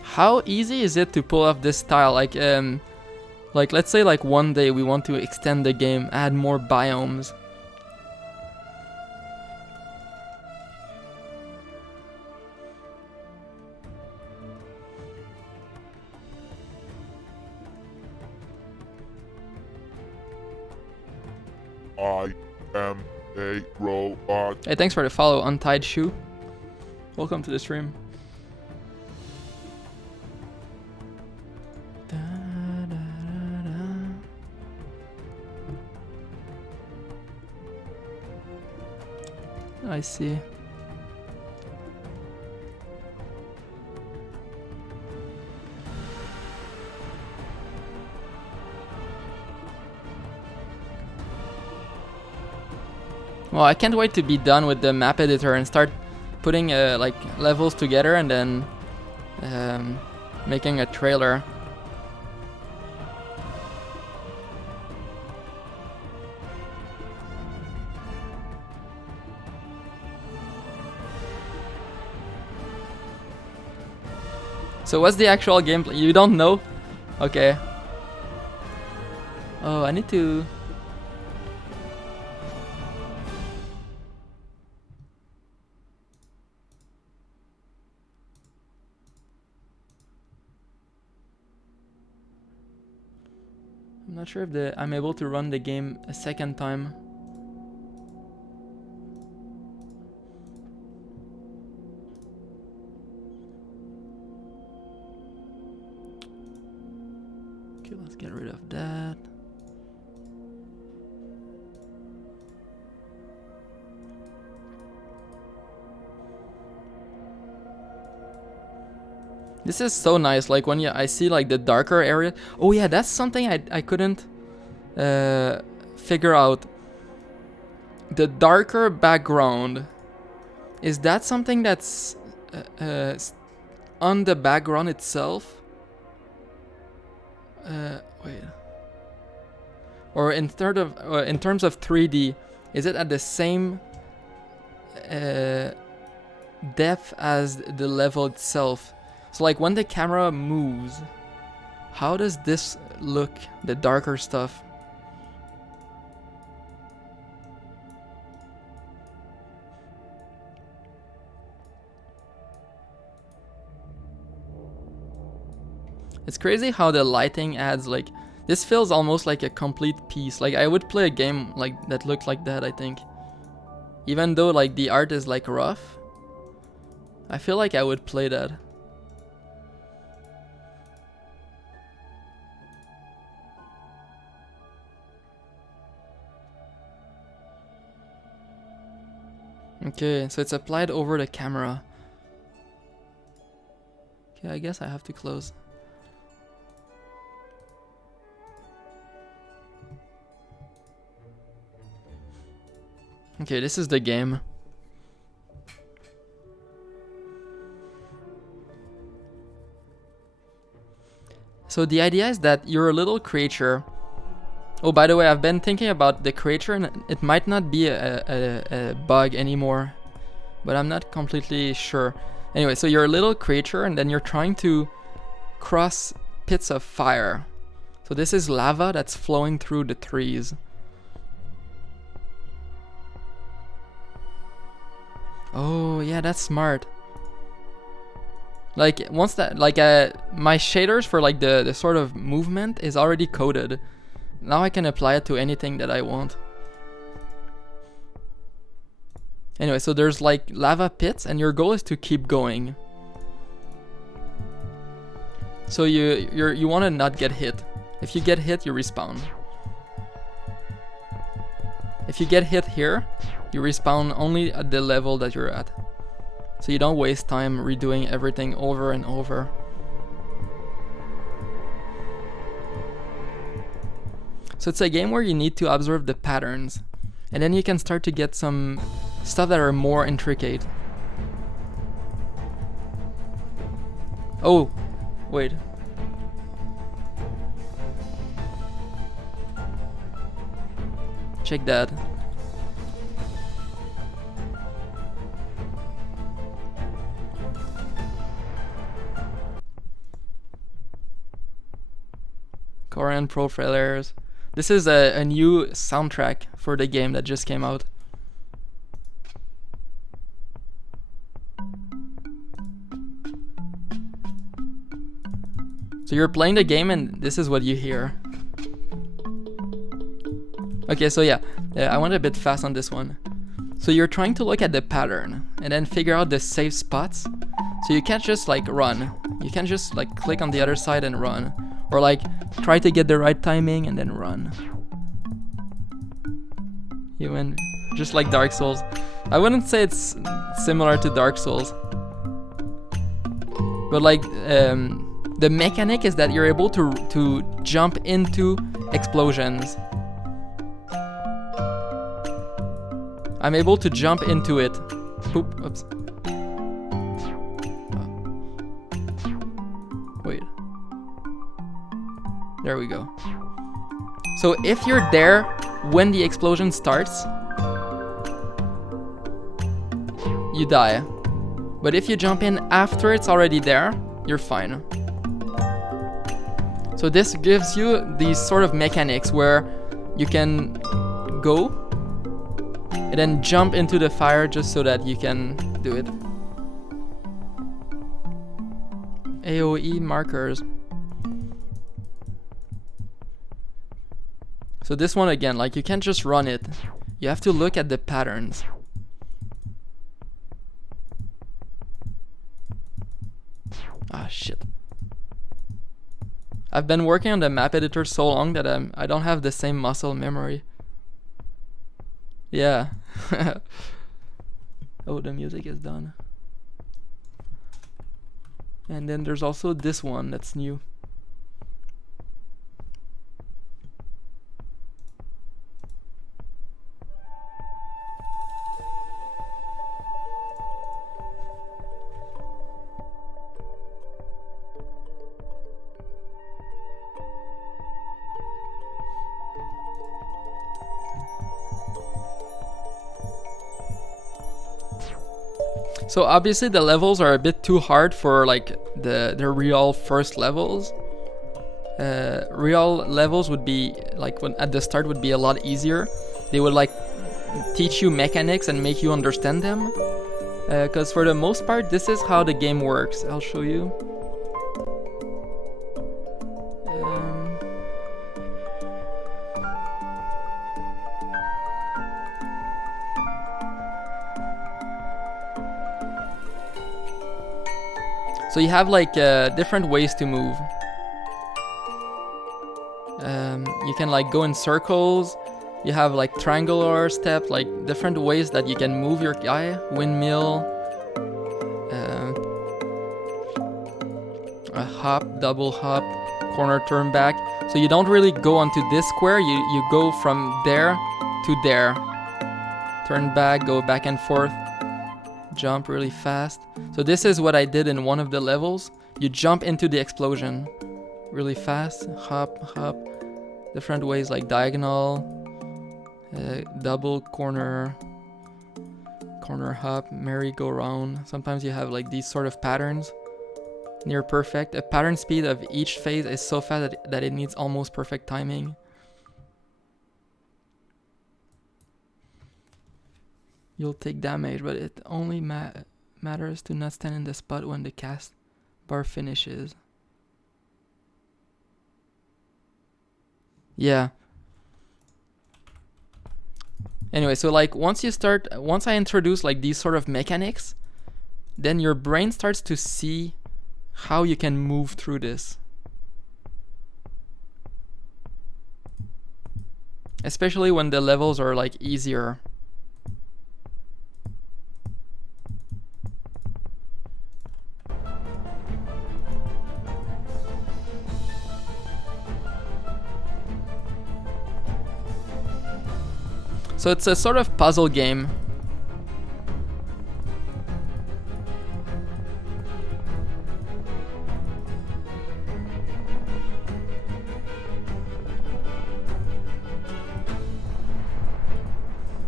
How easy is it to pull off this style? Like let's say like one day we want to extend the game, add more biomes. I am a robot. Hey, thanks for the follow, Untied Shoe. Welcome to the stream. I see. Well, I can't wait to be done with the map editor and start putting like levels together and then making a trailer. So what's the actual gameplay? You don't know? Okay. Oh, I need to... I'm not sure if I'm able to run the game a second time. Okay, let's get rid of that. This is so nice, like when I see like the darker area. Oh yeah, that's something I couldn't figure out. The darker background, is that something that's on the background itself? Wait. Or in terms of 3D, is it at the same depth as the level itself? So like when the camera moves, how does this look, the darker stuff? It's crazy how the lighting adds, like, this feels almost like a complete piece. Like I would play a game like that looked like that, I think. Even though like the art is like rough, I feel like I would play that. Okay, so it's applied over the camera. Okay, I guess I have to close. Okay, this is the game. So the idea is that you're a little creature. Oh, by the way, I've been thinking about the creature, and it might not be a bug anymore, but I'm not completely sure. Anyway, so you're a little creature, and then you're trying to cross pits of fire. So this is lava that's flowing through the trees. Oh, yeah, that's smart. Like, once that, like, my shaders for, like, the sort of movement is already coded. Now I can apply it to anything that I want. Anyway, so there's, like, lava pits, and your goal is to keep going. So you want to not get hit. If you get hit, you respawn. If you get hit here, you respawn only at the level that you're at. So you don't waste time redoing everything over and over. So it's a game where you need to observe the patterns, and then you can start to get some stuff that are more intricate. Oh, wait. Check that. Korean profilers. This is a new soundtrack for the game that just came out. So you're playing the game and this is what you hear. Okay, so yeah, I went a bit fast on this one. So you're trying to look at the pattern and then figure out the safe spots. So you can't just like run. You can't just like click on the other side and run. Or like try to get the right timing and then run. Even just like Dark Souls. I wouldn't say it's similar to Dark Souls. But like the mechanic is that you're able to jump into explosions. I'm able to jump into it. Oop, oops. Wait. There we go. So if you're there when the explosion starts, you die. But if you jump in after it's already there, you're fine. So this gives you these sort of mechanics where you can go and then jump into the fire just so that you can do it. AoE markers. So this one again, like you can't just run it. You have to look at the patterns. Ah, shit. I've been working on the map editor so long that I don't have the same muscle memory. Yeah. Oh, the music is done. And then there's also this one that's new. So obviously the levels are a bit too hard for like the real first levels. Real levels would be like when at the start would be a lot easier. They would like teach you mechanics and make you understand them. Because for the most part, this is how the game works. I'll show you. So you have like different ways to move. You can like go in circles. You have like triangular step, like different ways that you can move your guy. Windmill, a hop, double hop, corner turn back. So you don't really go onto this square. You go from there to there. Turn back, go back and forth. Jump really fast. So this is what I did in one of the levels. You jump into the explosion really fast. Hop, hop. Different ways like diagonal, double corner, corner hop, merry-go-round. Sometimes you have like these sort of patterns. Near perfect. A pattern speed of each phase is so fast that it needs almost perfect timing. You'll take damage, but it only matters to not stand in the spot when the cast bar finishes. Yeah. Anyway, so like once I introduce like these sort of mechanics, then your brain starts to see how you can move through this. Especially when the levels are like easier. So it's a sort of puzzle game.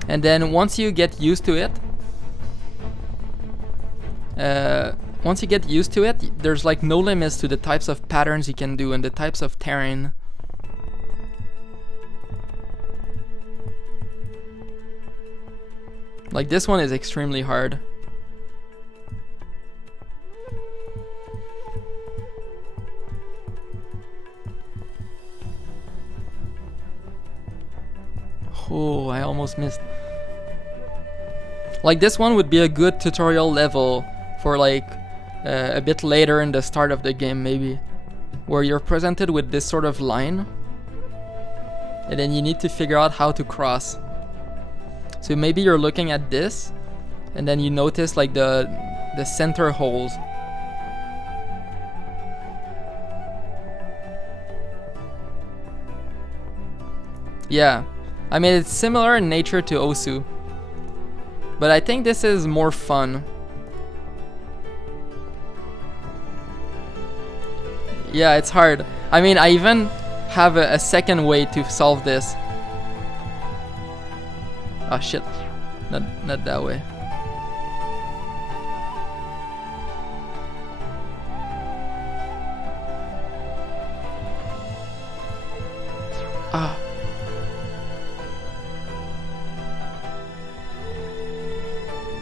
And then once you get used to it, there's like no limits to the types of patterns you can do and the types of terrain. Like this one is extremely hard. Oh, I almost missed. Like this one would be a good tutorial level for like a bit later in the start of the game maybe. Where you're presented with this sort of line. And then you need to figure out how to cross. So maybe you're looking at this, and then you notice like the center holes. Yeah, I mean it's similar in nature to Osu, but I think this is more fun. Yeah, it's hard. I mean, I even have a second way to solve this. Oh shit, not that way. Ah.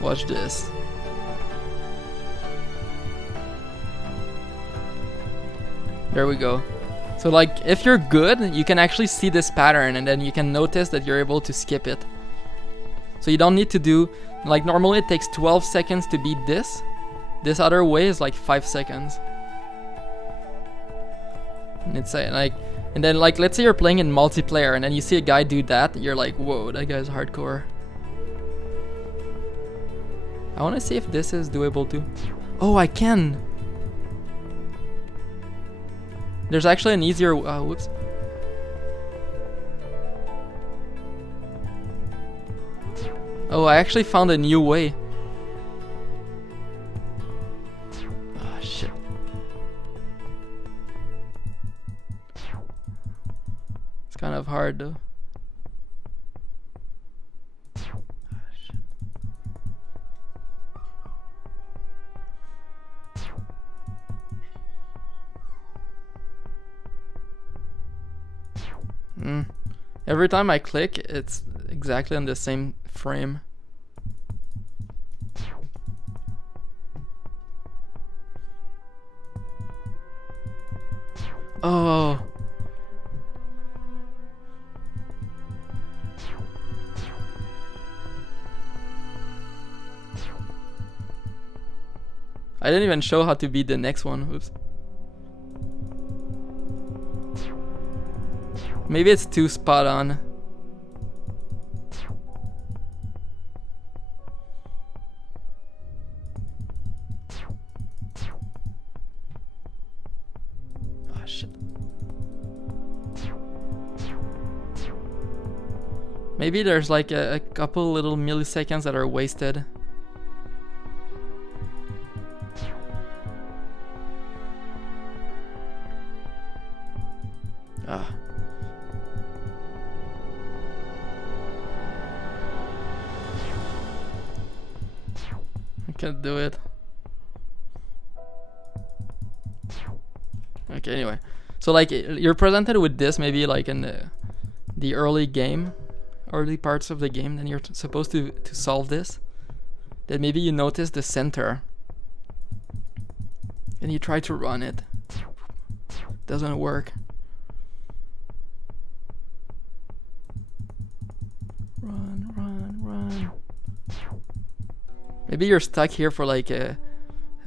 Watch this. There we go. So like, if you're good, you can actually see this pattern and then you can notice that you're able to skip it. So you don't need to do, like normally it takes 12 seconds to beat this. This other way is like 5 seconds. And it's like, and then like, let's say you're playing in multiplayer and then you see a guy do that, you're like, whoa, that guy's hardcore. I want to see if this is doable too. Oh, I can. There's actually an easier. Whoops. Oh, I actually found a new way. Ah, shit. It's kind of hard though. Every time I click, it's exactly on the same frame. Oh. I didn't even show how to beat the next one. Oops. Maybe it's too spot on. Ah, shit. Maybe there's like a couple little milliseconds that are wasted. Ah. I can't do it. Okay, anyway. So like you're presented with this maybe like in the early parts of the game, then you're supposed to solve this. Then maybe you notice the center. And you try to run it. Doesn't work. Run. Maybe you're stuck here for like a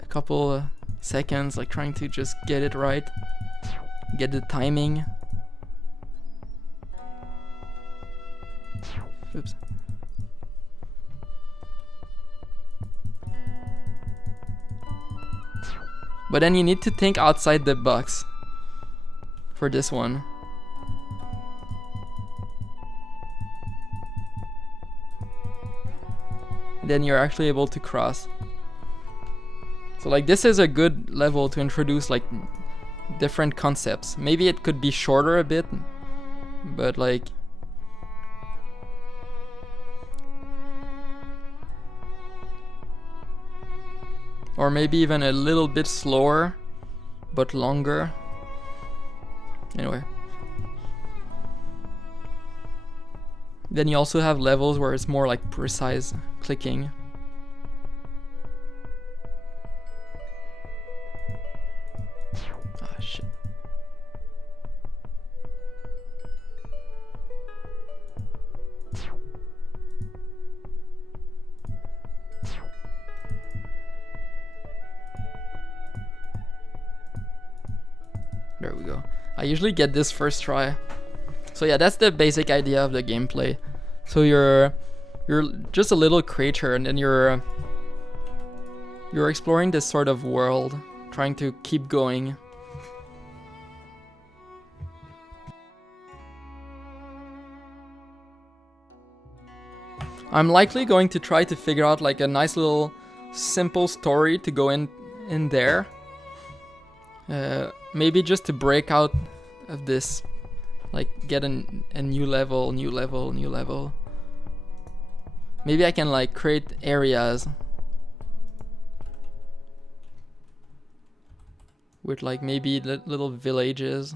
couple seconds, like trying to just get it right. Get the timing. Oops. But then you need to think outside the box for this one. Then you're actually able to cross. So like this is a good level to introduce like different concepts. Maybe it could be shorter a bit, but like or maybe even a little bit slower but longer. Anyway. Then you also have levels where it's more like precise clicking. Ah, shit. There we go. I usually get this first try. So yeah, that's the basic idea of the gameplay. So you're just a little creature, and then you're exploring this sort of world, trying to keep going. I'm likely going to try to figure out like a nice little simple story to go in there. Maybe just to break out of this, like get a new level. Maybe I can like create areas with like maybe little villages.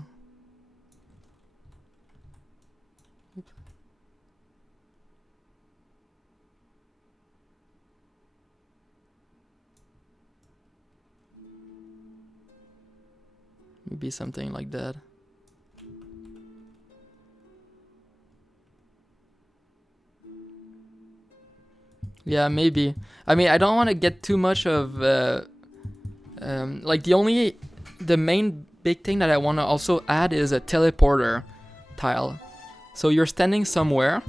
Maybe something like that. Yeah, maybe. I mean, I don't want to get too much of like the main big thing that I want to also add is a teleporter tile. So you're standing somewhere,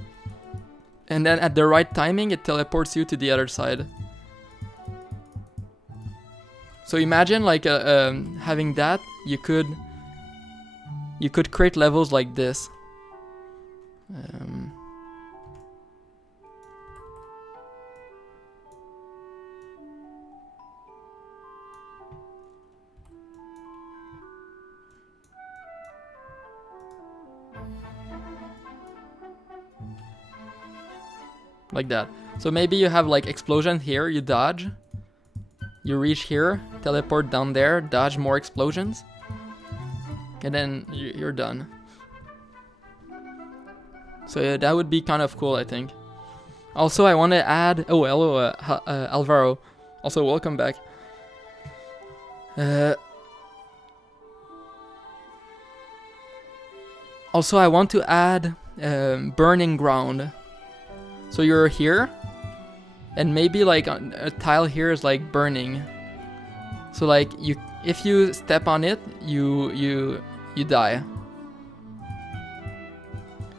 and then at the right timing, it teleports you to the other side. So imagine like having that, you could you could create levels like this. Like that. So maybe you have like explosion here, you dodge. You reach here, teleport down there, dodge more explosions. And then you're done. So yeah, that would be kind of cool, I think. Also, I want to add... Oh, hello, Alvaro. Also, welcome back. Also, I want to add burning ground. So you're here, and maybe like a tile here is like burning. So like if you step on it, you die.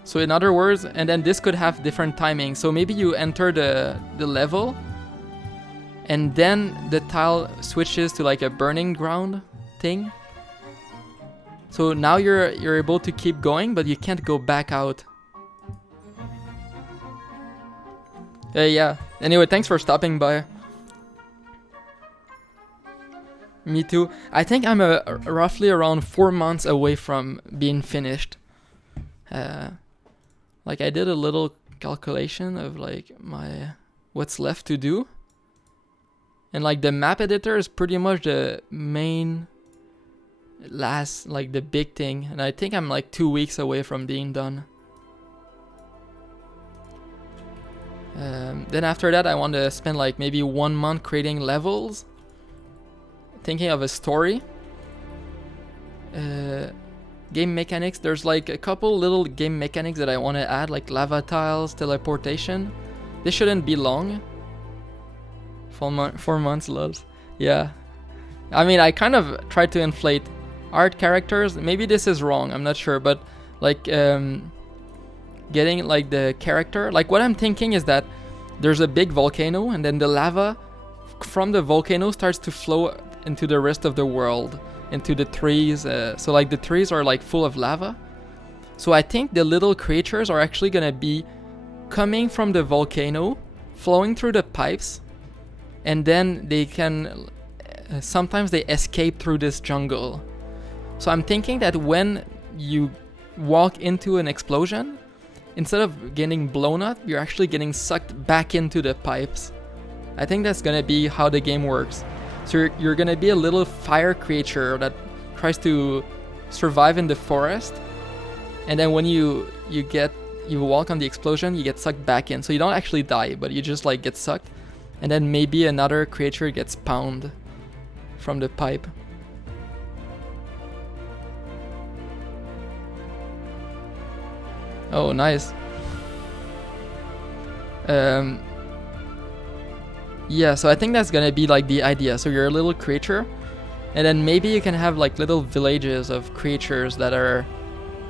So in other words, and then this could have different timing. So maybe you enter the level, and then the tile switches to like a burning ground thing. So now you're able to keep going, but you can't go back out. Yeah. Anyway, thanks for stopping by. Me too. I think I'm roughly around 4 months away from being finished. Like I did a little calculation of like what's left to do. And like the map editor is pretty much the main like the big thing. And I think I'm like 2 weeks away from being done. Then after that I want to spend like maybe 1 month creating levels, thinking of a story. Game mechanics, there's like a couple little game mechanics that I want to add, like lava tiles, teleportation. This shouldn't be long. 4 months, loves. Yeah, I mean I kind of tried to inflate art characters. Maybe this is wrong, I'm not sure, but like getting like the character, like what I'm thinking is that there's a big volcano and then the lava from the volcano starts to flow into the rest of the world, into the trees. So like the trees are like full of lava. So I think the little creatures are actually gonna be coming from the volcano, flowing through the pipes, and then they can sometimes they escape through this jungle. So I'm thinking that when you walk into an explosion, instead of getting blown up, you're actually getting sucked back into the pipes. I think that's gonna be how the game works. So you're gonna be a little fire creature that tries to survive in the forest, and then when you walk on the explosion, you get sucked back in. So you don't actually die, but you just like get sucked, and then maybe another creature gets spawned from the pipe. Oh, nice. Yeah, so I think that's gonna be like the idea. So you're a little creature, and then maybe you can have like little villages of creatures that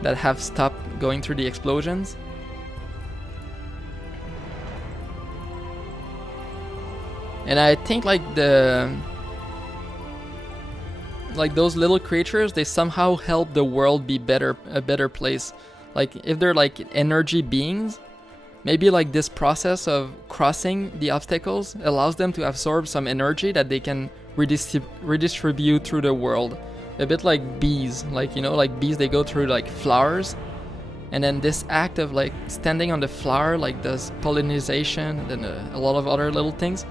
have stopped going through the explosions. And I think like those little creatures, they somehow help the world be a better place. Like if they're like energy beings, maybe like this process of crossing the obstacles allows them to absorb some energy that they can redistribute through the world. A bit like bees, like, you know, like bees, they go through like flowers, and then this act of like standing on the flower like does pollination and then a lot of other little things.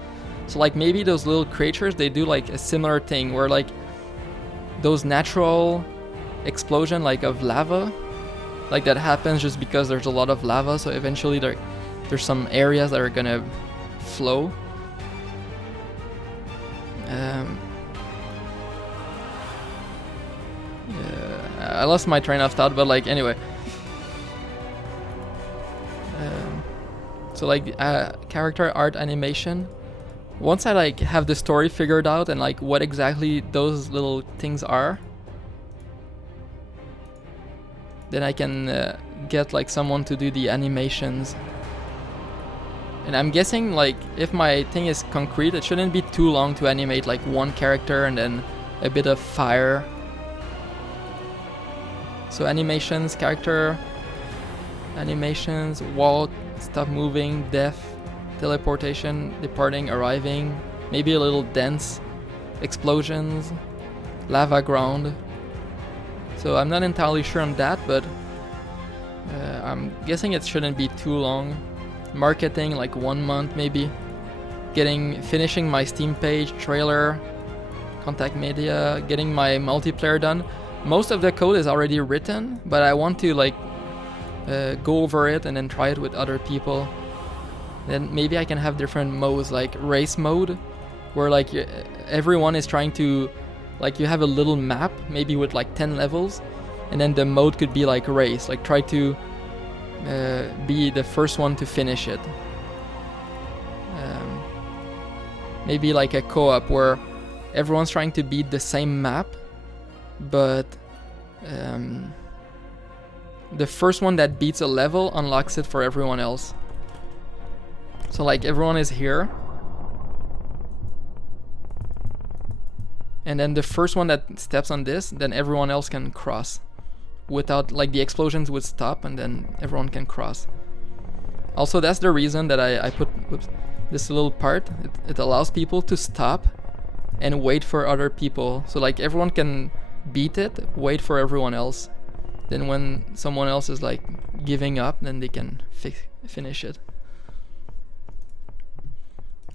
So like maybe those little creatures, they do like a similar thing where like those natural explosion like of lava, like that happens just because there's a lot of lava, so eventually there's some areas that are gonna flow. I lost my train of thought, but like anyway. So like character art animation. Once I like have the story figured out and like what exactly those little things are, then I can get like someone to do the animations. And I'm guessing like if my thing is concrete, it shouldn't be too long to animate like one character and then a bit of fire. So animations, character animations, wall, stop moving, death, teleportation, departing, arriving, maybe a little dance, explosions, lava ground. So I'm not entirely sure on that, but I'm guessing it shouldn't be too long. Marketing, like 1 month maybe. Finishing my Steam page, trailer, contact media, getting my multiplayer done. Most of the code is already written, but I want to like go over it and then try it with other people. Then maybe I can have different modes, like race mode, where like everyone is trying to, like you have a little map, maybe with like 10 levels, and then the mode could be like race, like try to be the first one to finish it. Maybe like a co-op where everyone's trying to beat the same map, but the first one that beats a level unlocks it for everyone else. So like everyone is here, and then the first one that steps on this, then everyone else can cross without, like, the explosions would stop and then everyone can cross. Also, that's the reason that I put this little part. It allows people to stop and wait for other people, so like everyone can beat it, wait for everyone else, then when someone else is like giving up, then they can finish it.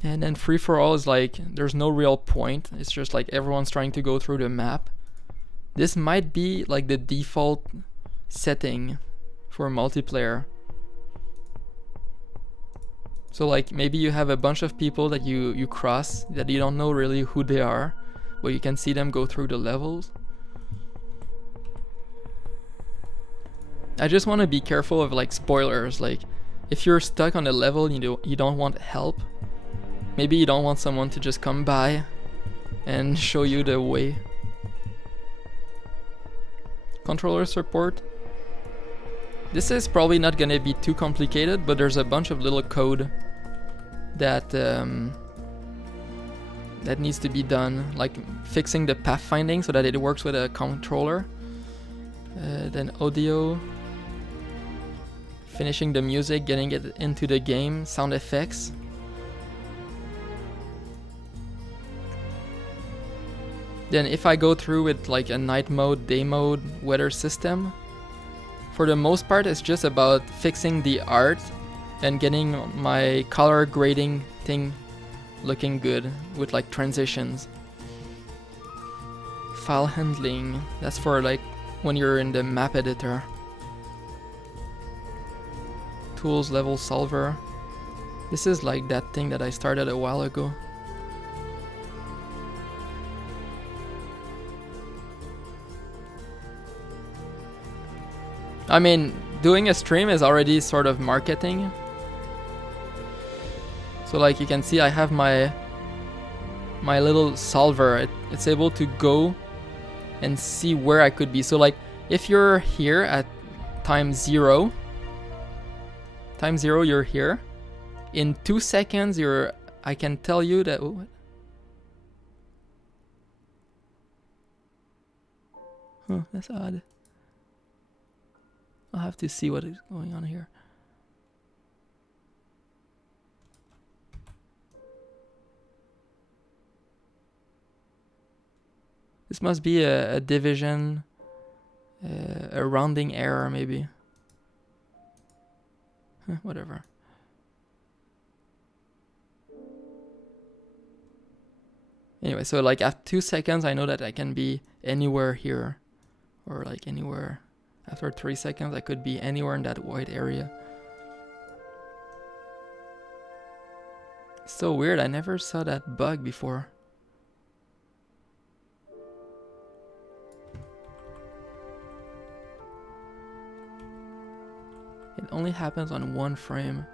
And then free for all is like there's no real point, it's just like everyone's trying to go through the map. This might be like the default setting for multiplayer. So like maybe you have a bunch of people that you cross that you don't know really who they are, but you can see them go through the levels. I just want to be careful of like spoilers. Like if you're stuck on a level, you don't want help. Maybe you don't want someone to just come by and show you the way. Controller support. This is probably not gonna be too complicated, but there's a bunch of little code that that needs to be done, like fixing the pathfinding so that it works with a controller. Then audio, finishing the music, getting it into the game, sound effects. Then if I go through with like a night mode, day mode, weather system, for the most part it's just about fixing the art and getting my color grading thing looking good with like transitions. File handling, that's for like when you're in the map editor. Tools, level solver. This is like that thing that I started a while ago. I mean, doing a stream is already sort of marketing. So like you can see I have my little solver. It's able to go and see where I could be. So like if you're here at time 0 you're here. In 2 seconds I can tell you that that's odd. I'll have to see what is going on here. This must be a division, a rounding error maybe. Whatever. Anyway, so like after 2 seconds I know that I can be anywhere here, or like anywhere. After 3 seconds I could be anywhere in that white area. So weird, I never saw that bug before. It only happens on 1 frame.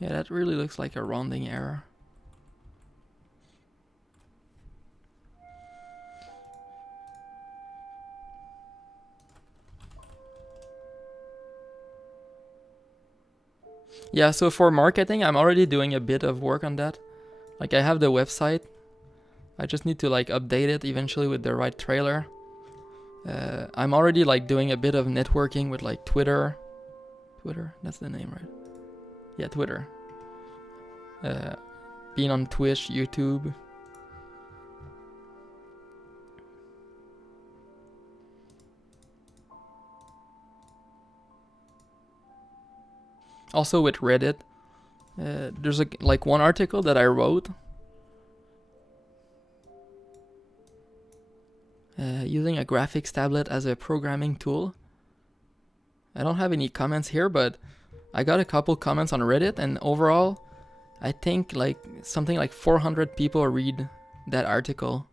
Yeah, that really looks like a rounding error. Yeah, so for marketing, I'm already doing a bit of work on that. Like I have the website. I just need to like update it eventually with the right trailer. I'm already like doing a bit of networking with like Twitter. Twitter, that's the name, right? Yeah, Twitter. Being on Twitch, YouTube. Also with Reddit. There's like one article that I wrote. Using a graphics tablet as a programming tool. I don't have any comments here, but I got a couple comments on Reddit, and overall, I think like something like 400 people read that article.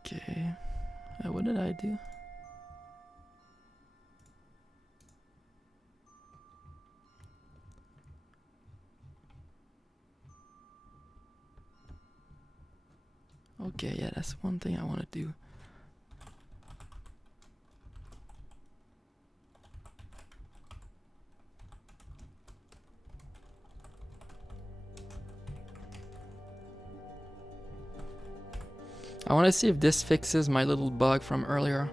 Okay, what did I do? Okay, yeah, that's one thing I want to do. I want to see if this fixes my little bug from earlier.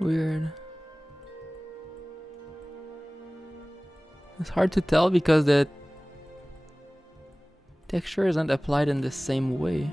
Weird. It's hard to tell because the texture isn't applied in the same way.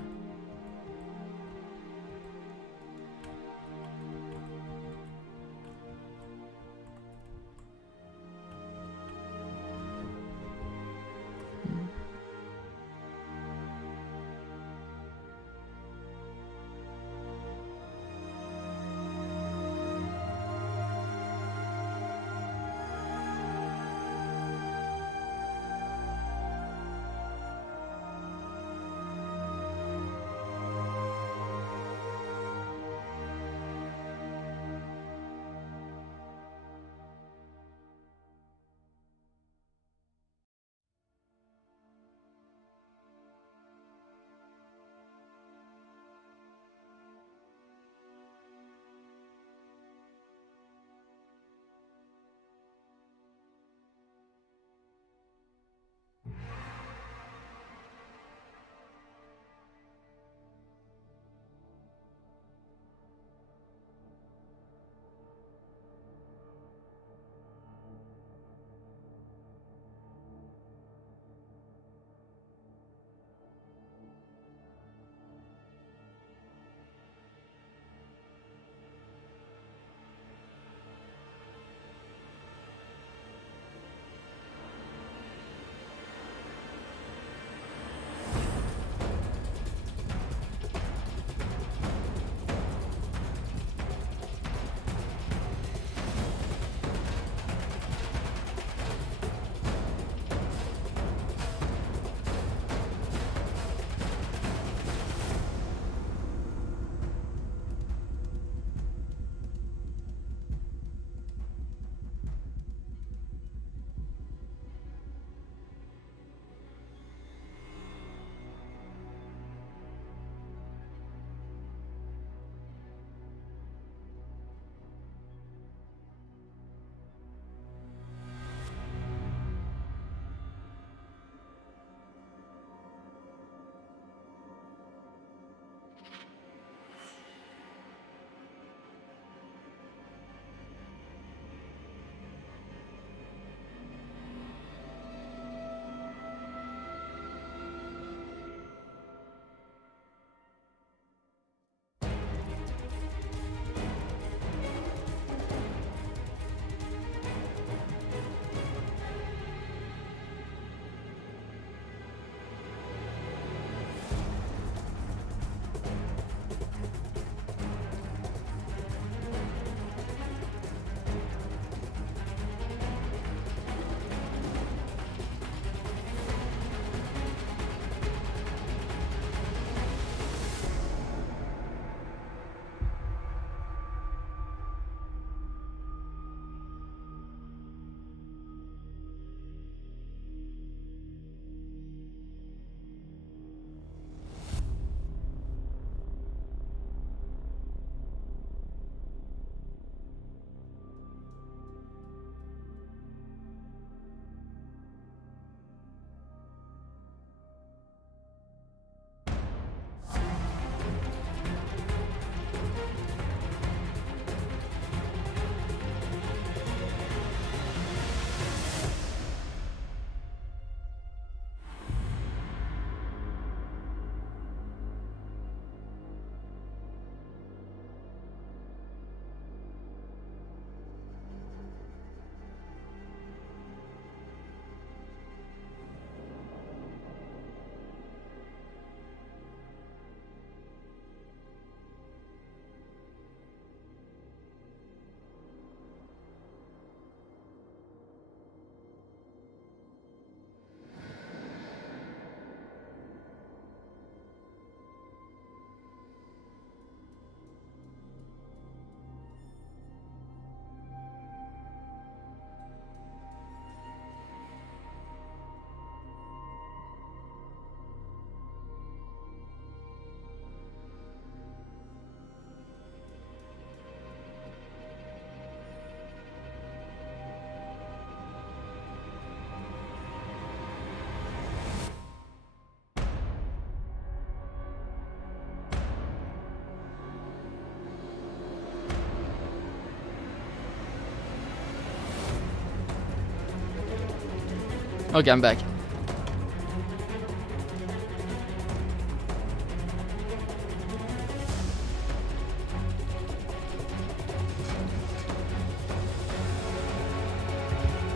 Okay, I'm back.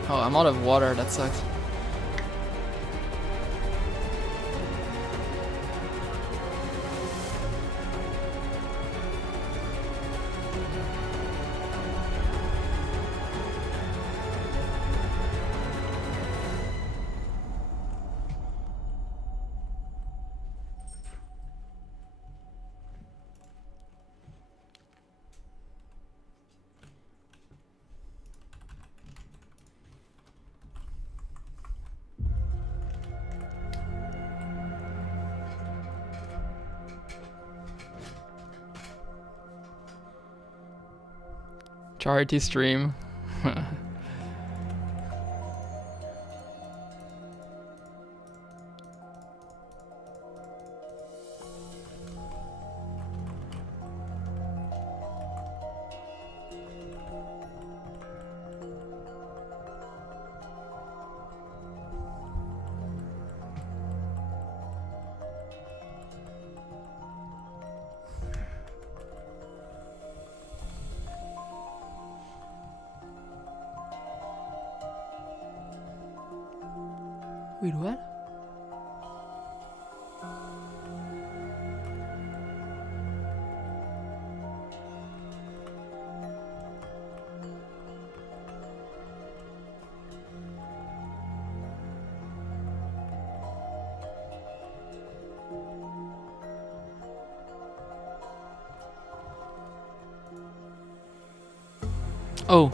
Oh, I'm out of water, that sucks. Charity stream. Wait, what? Oh.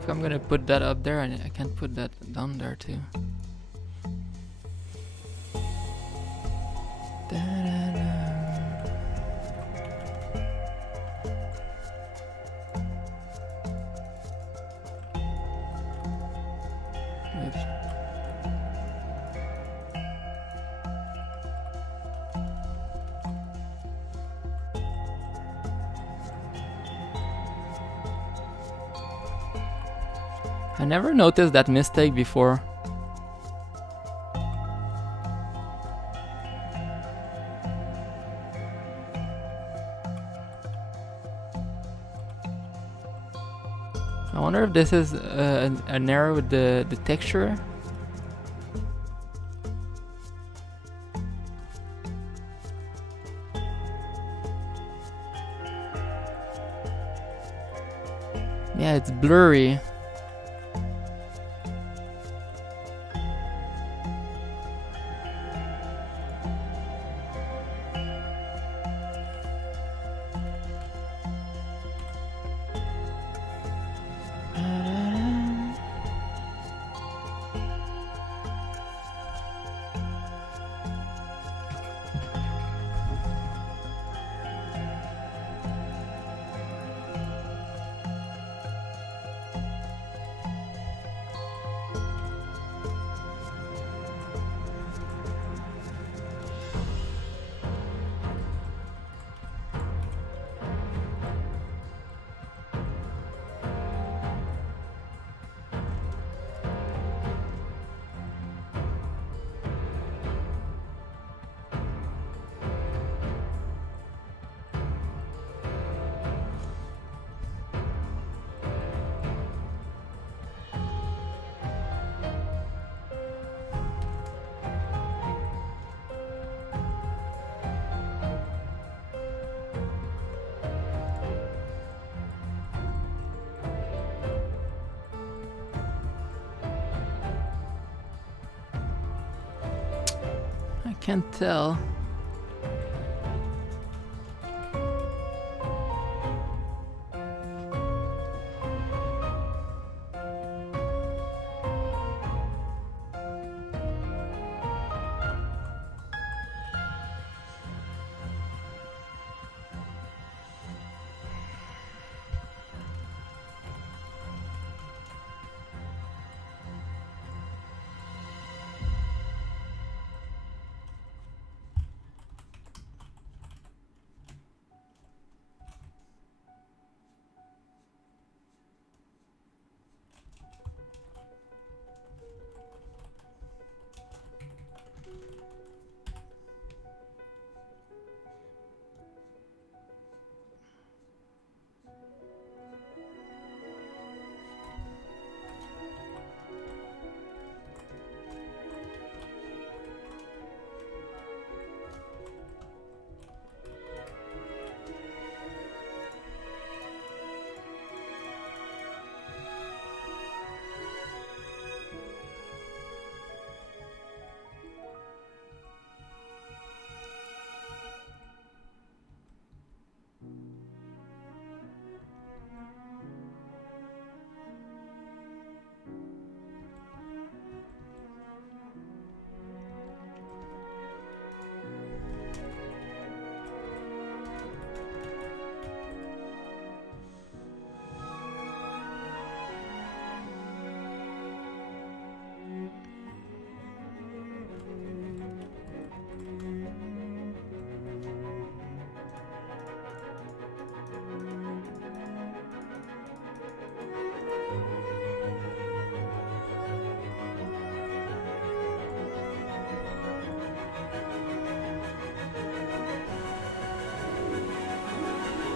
If I'm gonna put that up there, I can't put that down there too. Oops. I never noticed that mistake before. I wonder if this is an error with the texture. Yeah, it's blurry. I can't tell.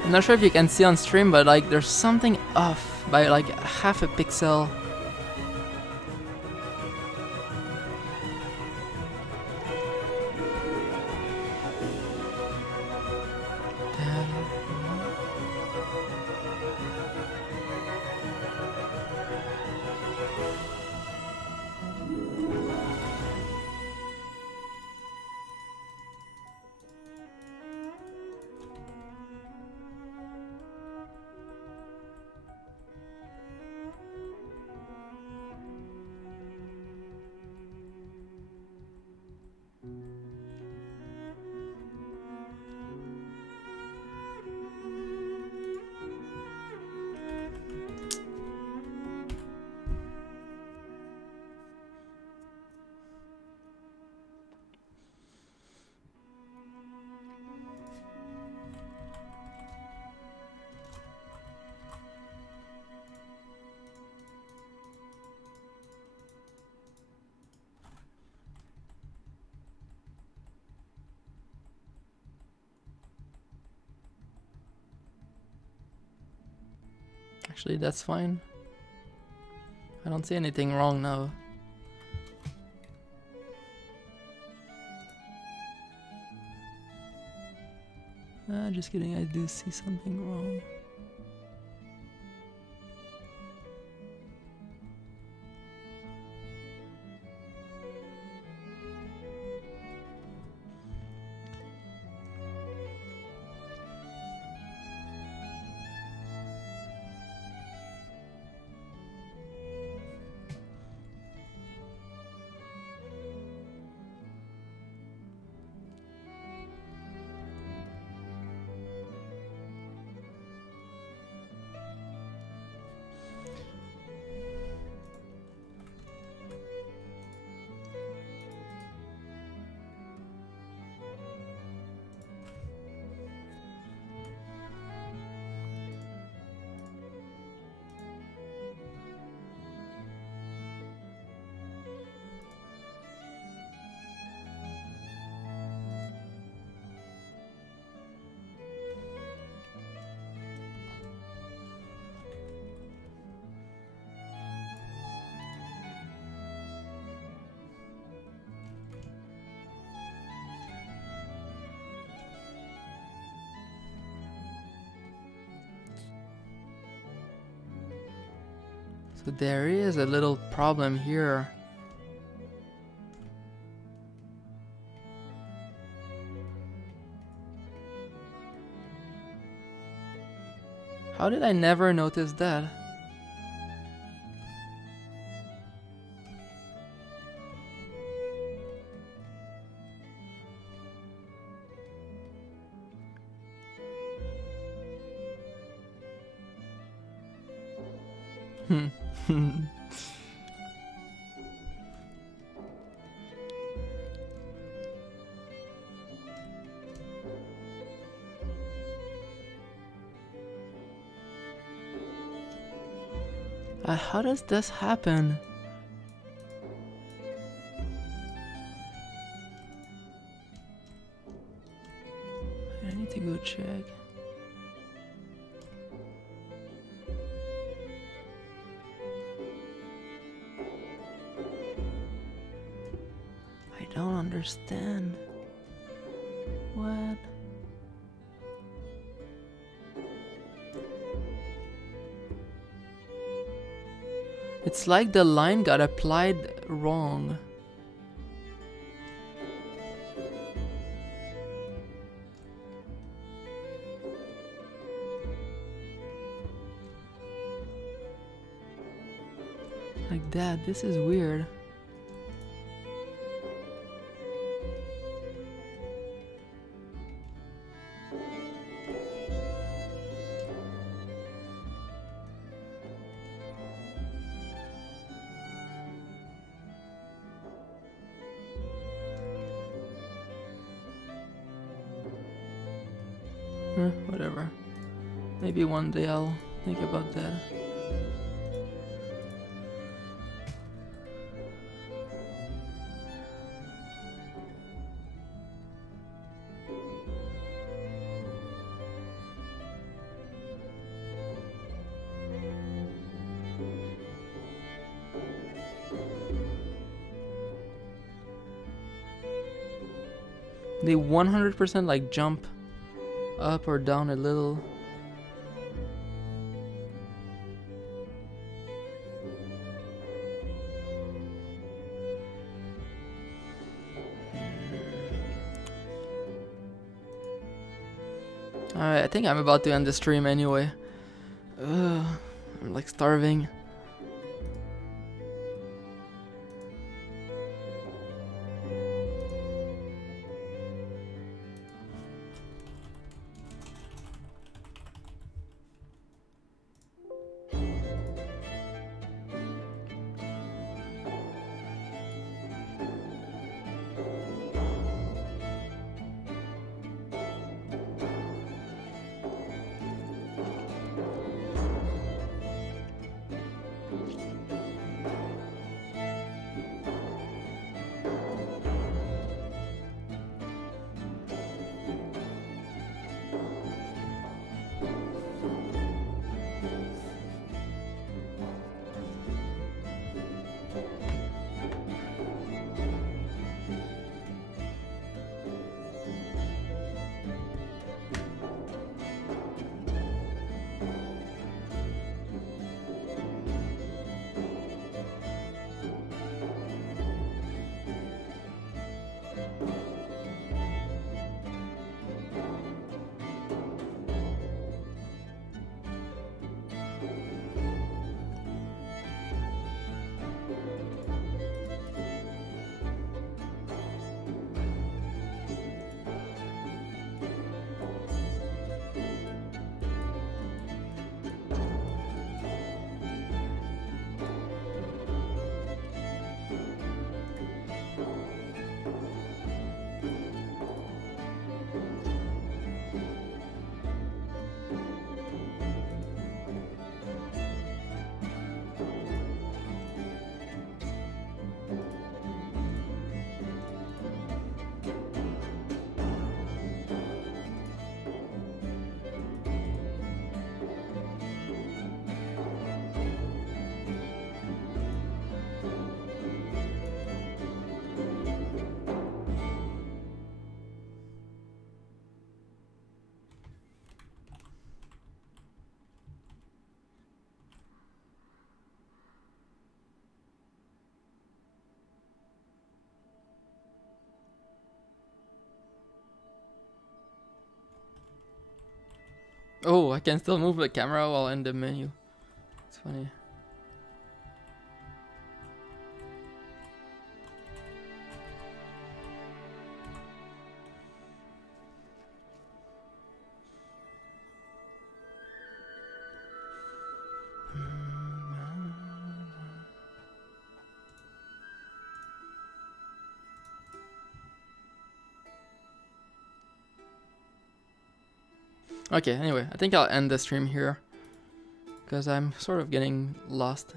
I'm not sure if you can see on stream, but like there's something off by like half a pixel. Actually, that's fine. I don't see anything wrong now. Just kidding, I do see something wrong. So there is a little problem here. How did I never notice that? How does this happen? I need to go check. I don't understand. What? It's like the line got applied wrong. Like that. This is weird. Whatever. Maybe one day I'll think about that. they 100% like jump up or down a little? Alright, I think I'm about to end the stream anyway. Ugh, I'm like starving. Oh, I can still move the camera while in the menu. It's funny. Okay, anyway, I think I'll end the stream here because I'm sort of getting lost.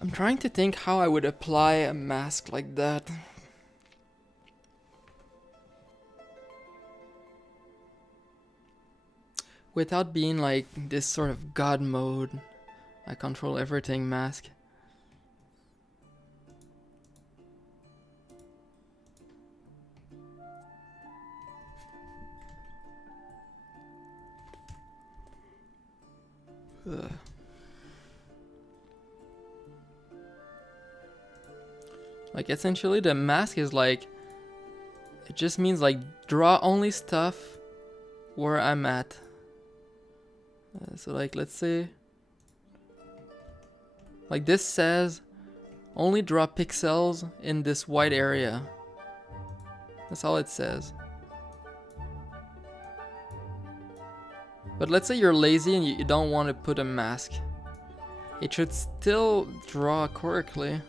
I'm trying to think how I would apply a mask like that. Without being like this sort of god mode, I control everything mask. Like essentially the mask is like, it just means like draw only stuff where I'm at. So like let's say, like this says only draw pixels in this white area. That's all it says. But let's say you're lazy and you don't want to put a mask. It should still draw correctly.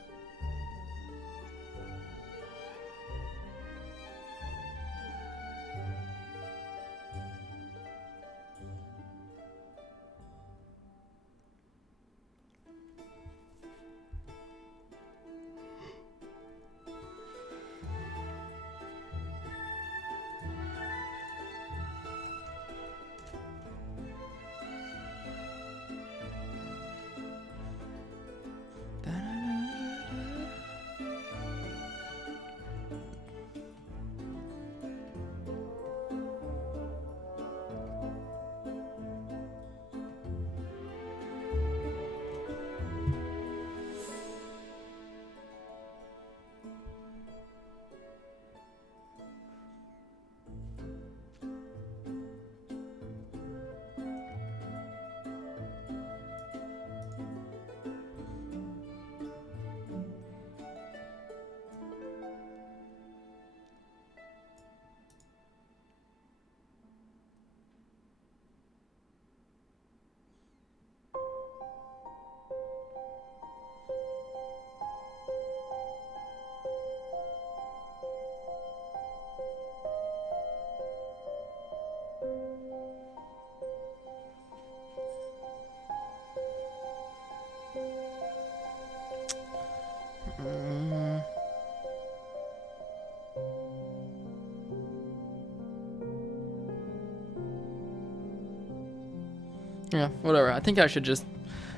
Yeah, whatever. I think I should just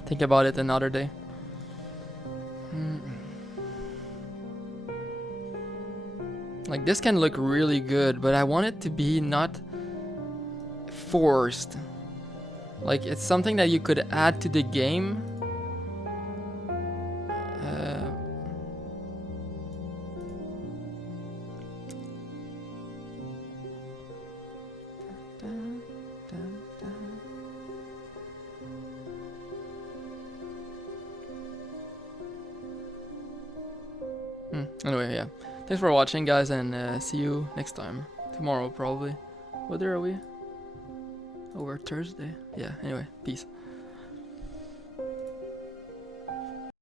think about it another day. Like this can look really good, but I want it to be not forced. Like it's something that you could add to the game. Anyway, yeah. Thanks for watching, guys, and see you next time. Tomorrow, probably. What day are we? Over Thursday? Yeah, anyway, peace.